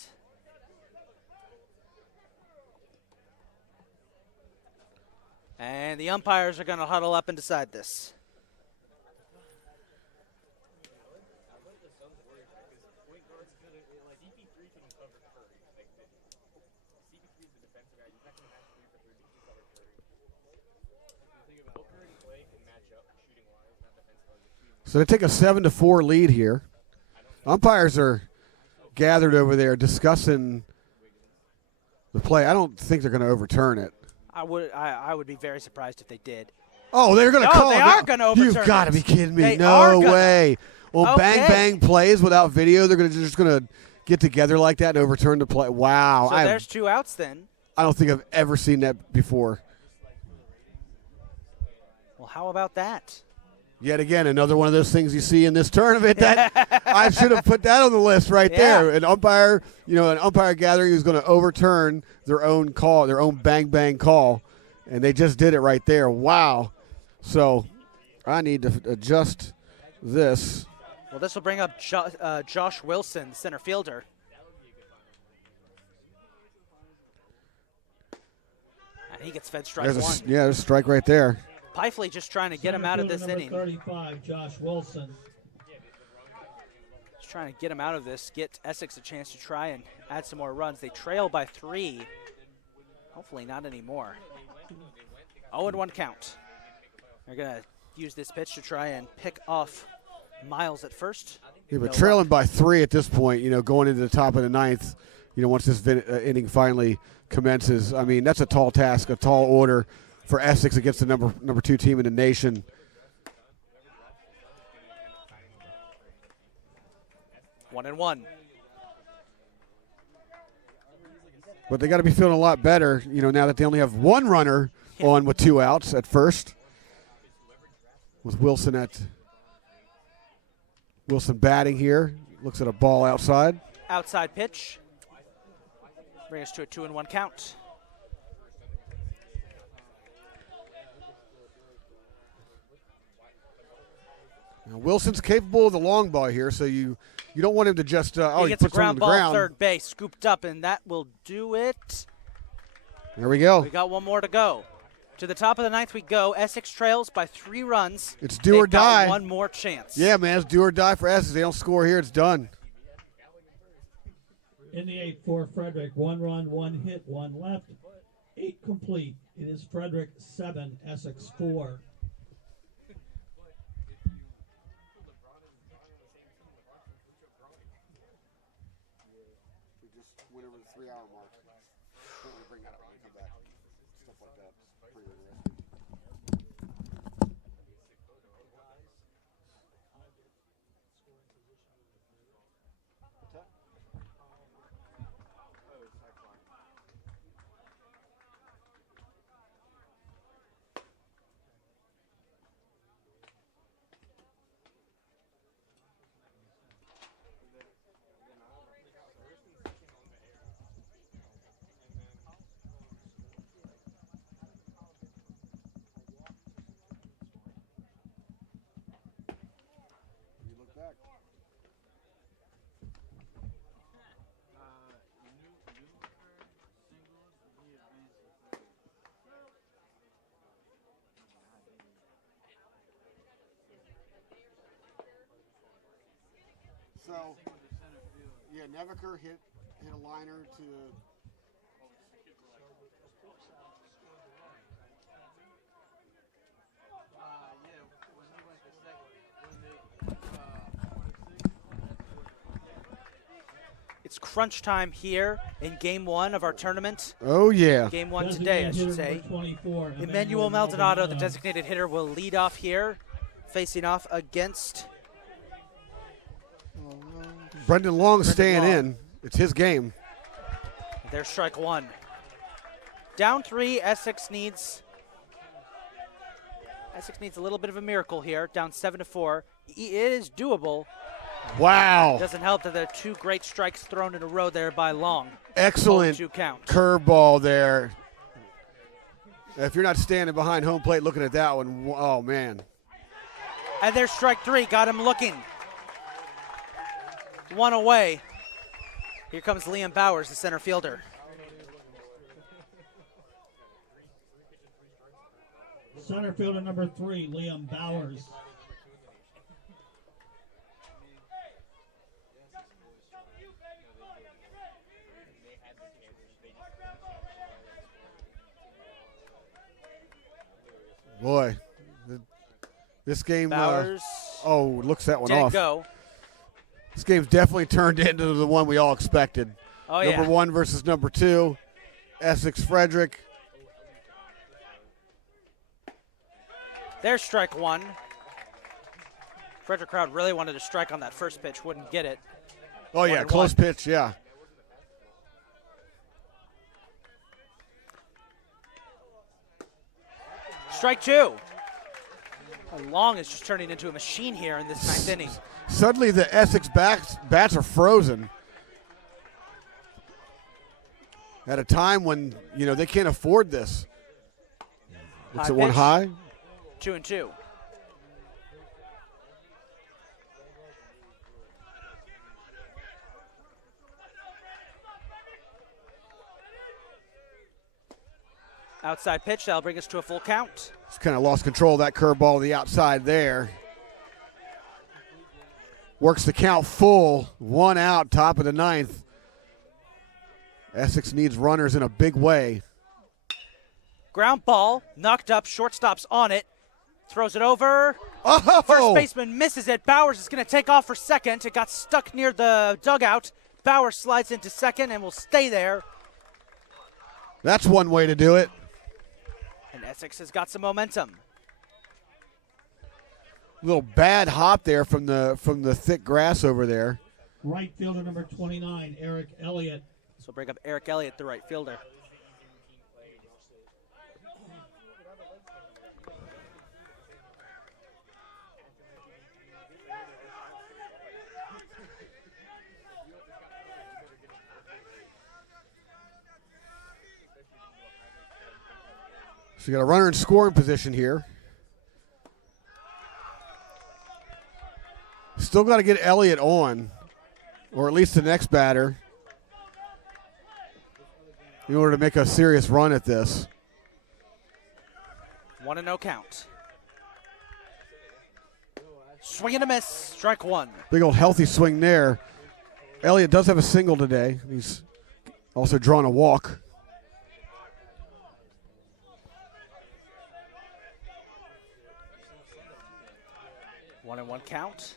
And the umpires are going to huddle up and decide this. So they take a 7-4 lead here. Umpires are gathered over there discussing the play. I don't think they're going to overturn it. I would be very surprised if they did. Oh, they're going to call it. They are going to overturn it. You've got to be kidding me. They No way. Well, Okay. bang, bang plays without video. They're just going to get together like that and overturn the play. Wow. So there's 2 outs then. I don't think I've ever seen that before. Well, how about that? Yet again, another one of those things you see in this tournament that I should have put that on the list right there. An umpire gathering who's going to overturn their own call, their own bang bang call, and they just did it right there. Wow. So I need to adjust this. Well, this will bring up Josh Wilson, center fielder. And he gets fed strike one. There's a strike right there. Pifley just trying to get him out of this inning. 35, Josh Wilson. Just trying to get him out of this, get Essex a chance to try and add some more runs. They trail by 3. Hopefully not anymore. 0-1 count. They're going to use this pitch to try and pick off Miles at first. Yeah, but trailing by 3 at this point, going into the top of the 9th, once this inning finally commences, I mean, that's a tall task, a tall order for Essex against the number 2 team in the nation. One and one. But they got to be feeling a lot better, now that they only have 1 runner on with 2 outs at first. With Wilson batting here. Looks at a ball outside. Outside pitch. Bring us to a 2-1 count. Now Wilson's capable of the long ball here, so you don't want him to just he gets a ground ball third base, scooped up, and that will do it. There we go. We got 1 more to go. To the top of the 9th we go. Essex trails by 3 runs. It's do or die. 1 more chance. Yeah, man, it's do or die for Essex. They don't score here, it's done. In the 8th for Frederick, 1 run, 1 hit, 1 left, 8 complete. It is Frederick 7, Essex 4. We just went over the 3-hour mark. We'll bring that up when we come back. Stuff like that. Pretty interesting. So, yeah, Nevaker hit a liner to. It's crunch time here in Game 1 of our tournament. Oh, yeah. Game 1 today, I should say. Emmanuel Maldonado, the designated hitter, will lead off here, facing off against Brendan Long staying in. It's his game. There's strike one. Down 3, Essex needs a little bit of a miracle here, down 7-4. It is doable. Wow. Doesn't help that there are 2 great strikes thrown in a row there by Long. Excellent 0-2 count. Curveball there. If you're not standing behind home plate looking at that one, oh, man. And there's strike 3, got him looking. 1 away. Here comes Liam Bowers, the center fielder. Center fielder number 3, Liam Bowers. Boy, this game, Bowers looks that one didn't off. go. This game's definitely turned into the one we all expected. Oh, number yeah. 1 versus number 2, Essex Frederick. There's strike 1. Frederick crowd really wanted to strike on that first pitch, wouldn't get it. Oh, yeah, close pitch, yeah. Strike 2. Long is just turning into a machine here in this 9th inning. Suddenly the Essex bats are frozen at a time when, they can't afford this. Looks at one pitch. high. 2-2. Outside pitch, that'll bring us to a full count. Just kind of lost control of that curveball to the outside there. Works the count full. 1 out, top of the 9th. Essex needs runners in a big way. Ground ball, knocked up, shortstop's on it. Throws it over. Oh! First baseman misses it. Bowers is going to take off for second. It got stuck near the dugout. Bowers slides into second and will stay there. That's one way to do it. And Essex has got some momentum. Little bad hop there from the thick grass over there. Right fielder number 29, Eric Elliott. So we'll bring up Eric Elliott, the right fielder. So you got a runner in scoring position here. Still got to get Elliott on, or at least the next batter, in order to make a serious run at this. 1-0 count. Swing and a miss. Strike 1. Big old healthy swing there. Elliott does have a single today. He's also drawn a walk. One and 1 count.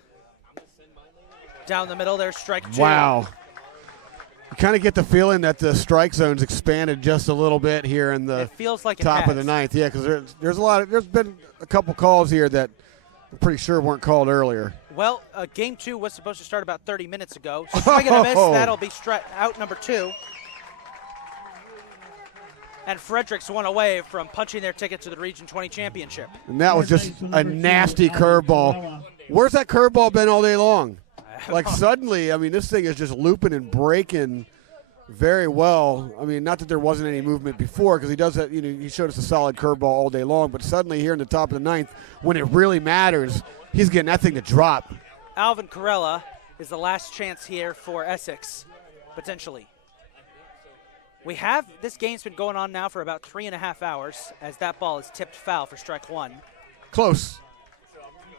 Down the middle, there's strike 2. Wow. You kind of get the feeling that the strike zone's expanded just a little bit here in the It feels like it top of the has. 9th. Yeah, because there's been a couple calls here that I'm pretty sure weren't called earlier. Well, game 2 was supposed to start about 30 minutes ago. Swing and a miss. That'll be out number 2. And Frederick's one away from punching their ticket to the Region 20 Championship. And that was just a nasty curveball. Where's that curveball been all day long? Like suddenly, I mean, this thing is just looping and breaking very well. I mean, not that there wasn't any movement before, because he does that. He showed us a solid curveball all day long. But suddenly, here in the top of the 9th, when it really matters, he's getting that thing to drop. Alvin Corella is the last chance here for Essex, potentially. This game's been going on now for about 3.5 hours, as that ball is tipped foul for strike 1. Close.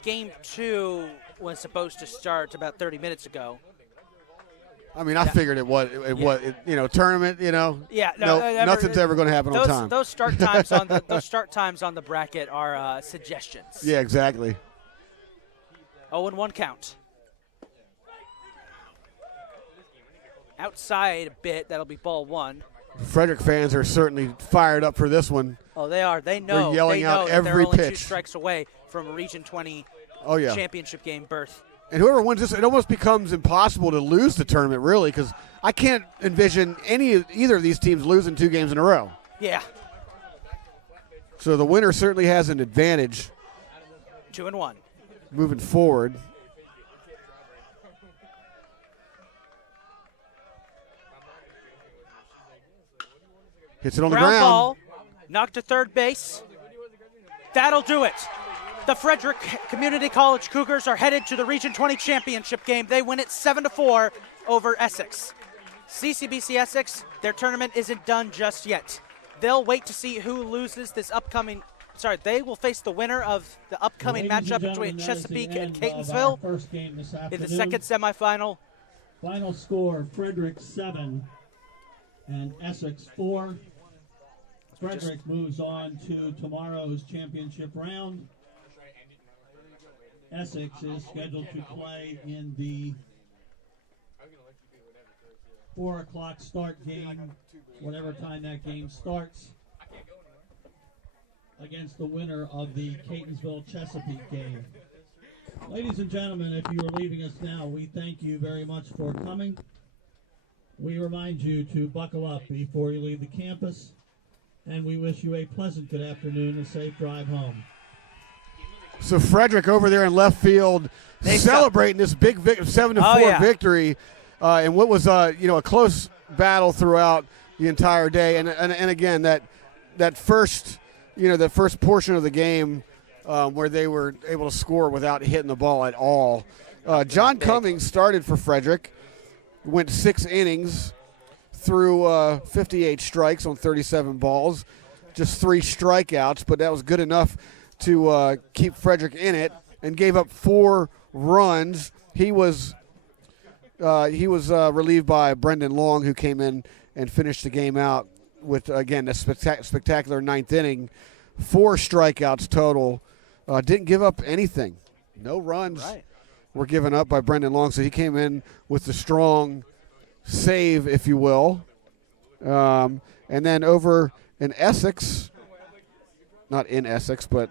Game 2 was supposed to start about 30 minutes ago. I mean, I figured it was, tournament, Yeah, nothing's ever going to happen on time. Those start times on the bracket are suggestions. Yeah, exactly. 0-1 count. Outside a bit, that'll be ball one. Frederick fans are certainly fired up for this one. Oh, they are. They know. They're yelling out every they're only pitch. 2 strikes away from a Region 20 championship game berth. And whoever wins this, it almost becomes impossible to lose the tournament, really, because I can't envision either of these teams losing 2 games in a row. Yeah. So the winner certainly has an advantage. 2-1. Moving forward. Hits it on the ground. Ball, knocked to third base. That'll do it. The Frederick Community College Cougars are headed to the Region 20 championship game. They win it 7-4 over Essex. CCBC Essex, their tournament isn't done just yet. They'll wait to see who loses this upcoming. They will face the winner of the upcoming matchup between Chesapeake and Catonsville in the second semifinal. Final score: Frederick 7 and Essex 4. Frederick moves on to tomorrow's championship round. Essex is scheduled to play in the 4 o'clock start game, whatever time that game starts, against the winner of the Catonsville-Chesapeake game. Ladies and gentlemen, if you are leaving us now, we thank you very much for coming. We remind you to buckle up before you leave the campus, and we wish you a pleasant good afternoon and safe drive home. So Frederick over there in left field celebrating this big 7-4 victory, and what was a close battle throughout the entire day. And again, that first portion of the game where they were able to score without hitting the ball at all. John Cummings started for Frederick, went 6 innings, threw 58 strikes on 37 balls, just 3 strikeouts, but that was good enough to keep Frederick in it, and gave up 4 runs. He was relieved by Brendan Long, who came in and finished the game out with, again, a spectacular 9th inning. 4 strikeouts total. Didn't give up anything. No runs were given up by Brendan Long, so he came in with the strong save, if you will. And then over in Essex, not in Essex, but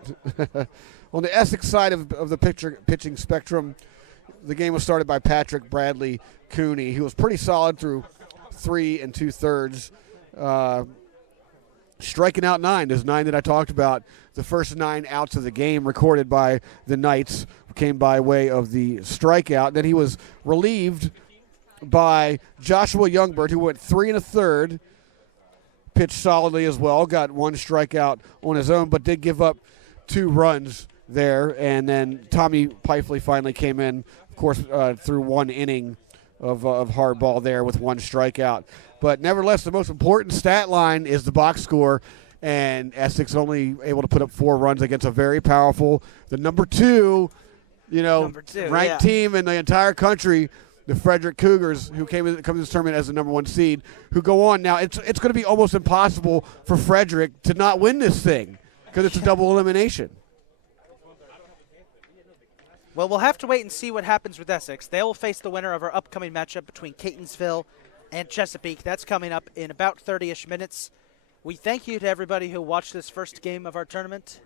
on the Essex side of the pitching spectrum, the game was started by Patrick Bradley Cooney. He was pretty solid through 3 2/3, striking out 9. Those 9 that I talked about, the first 9 outs of the game recorded by the Knights came by way of the strikeout. Then he was relieved by Joshua Youngberg, who went 3 1/3, pitched solidly as well, got 1 strikeout on his own, but did give up 2 runs there. And then Tommy Pifley finally came in, of course, through 1 inning of hard ball there with 1 strikeout. But nevertheless, the most important stat line is the box score, and Essex only able to put up 4 runs against a very powerful, the number 2 ranked team in the entire country, the Frederick Cougars, who come to this tournament as the number 1 seed, who go on. Now, it's going to be almost impossible for Frederick to not win this thing because it's a double elimination. Well, we'll have to wait and see what happens with Essex. They will face the winner of our upcoming matchup between Catonsville and Chesapeake. That's coming up in about 30-ish minutes. We thank you to everybody who watched this first game of our tournament.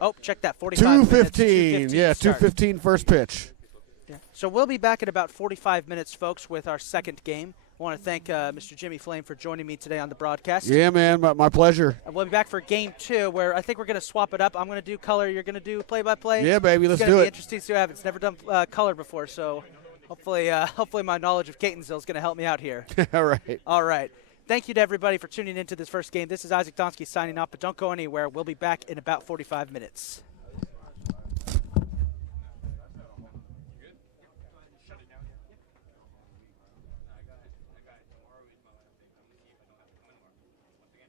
Oh, check that, 45 minutes. 2:15, yeah, 2:15 first pitch. Yeah. So we'll be back in about 45 minutes, folks, with our second game. I want to thank Mr. Jimmy Flame for joining me today on the broadcast. Yeah, man, my pleasure. We'll be back for game 2, where I think we're going to swap it up. I'm going to do color. You're going to do play-by-play. Yeah, baby, let's do it. It's going to be interesting to have. It's never done color before, so hopefully my knowledge of Catonsville is going to help me out here. All right. Thank you to everybody for tuning into this first game. This is Isaac Donsky signing off, but don't go anywhere. We'll be back in about 45 minutes.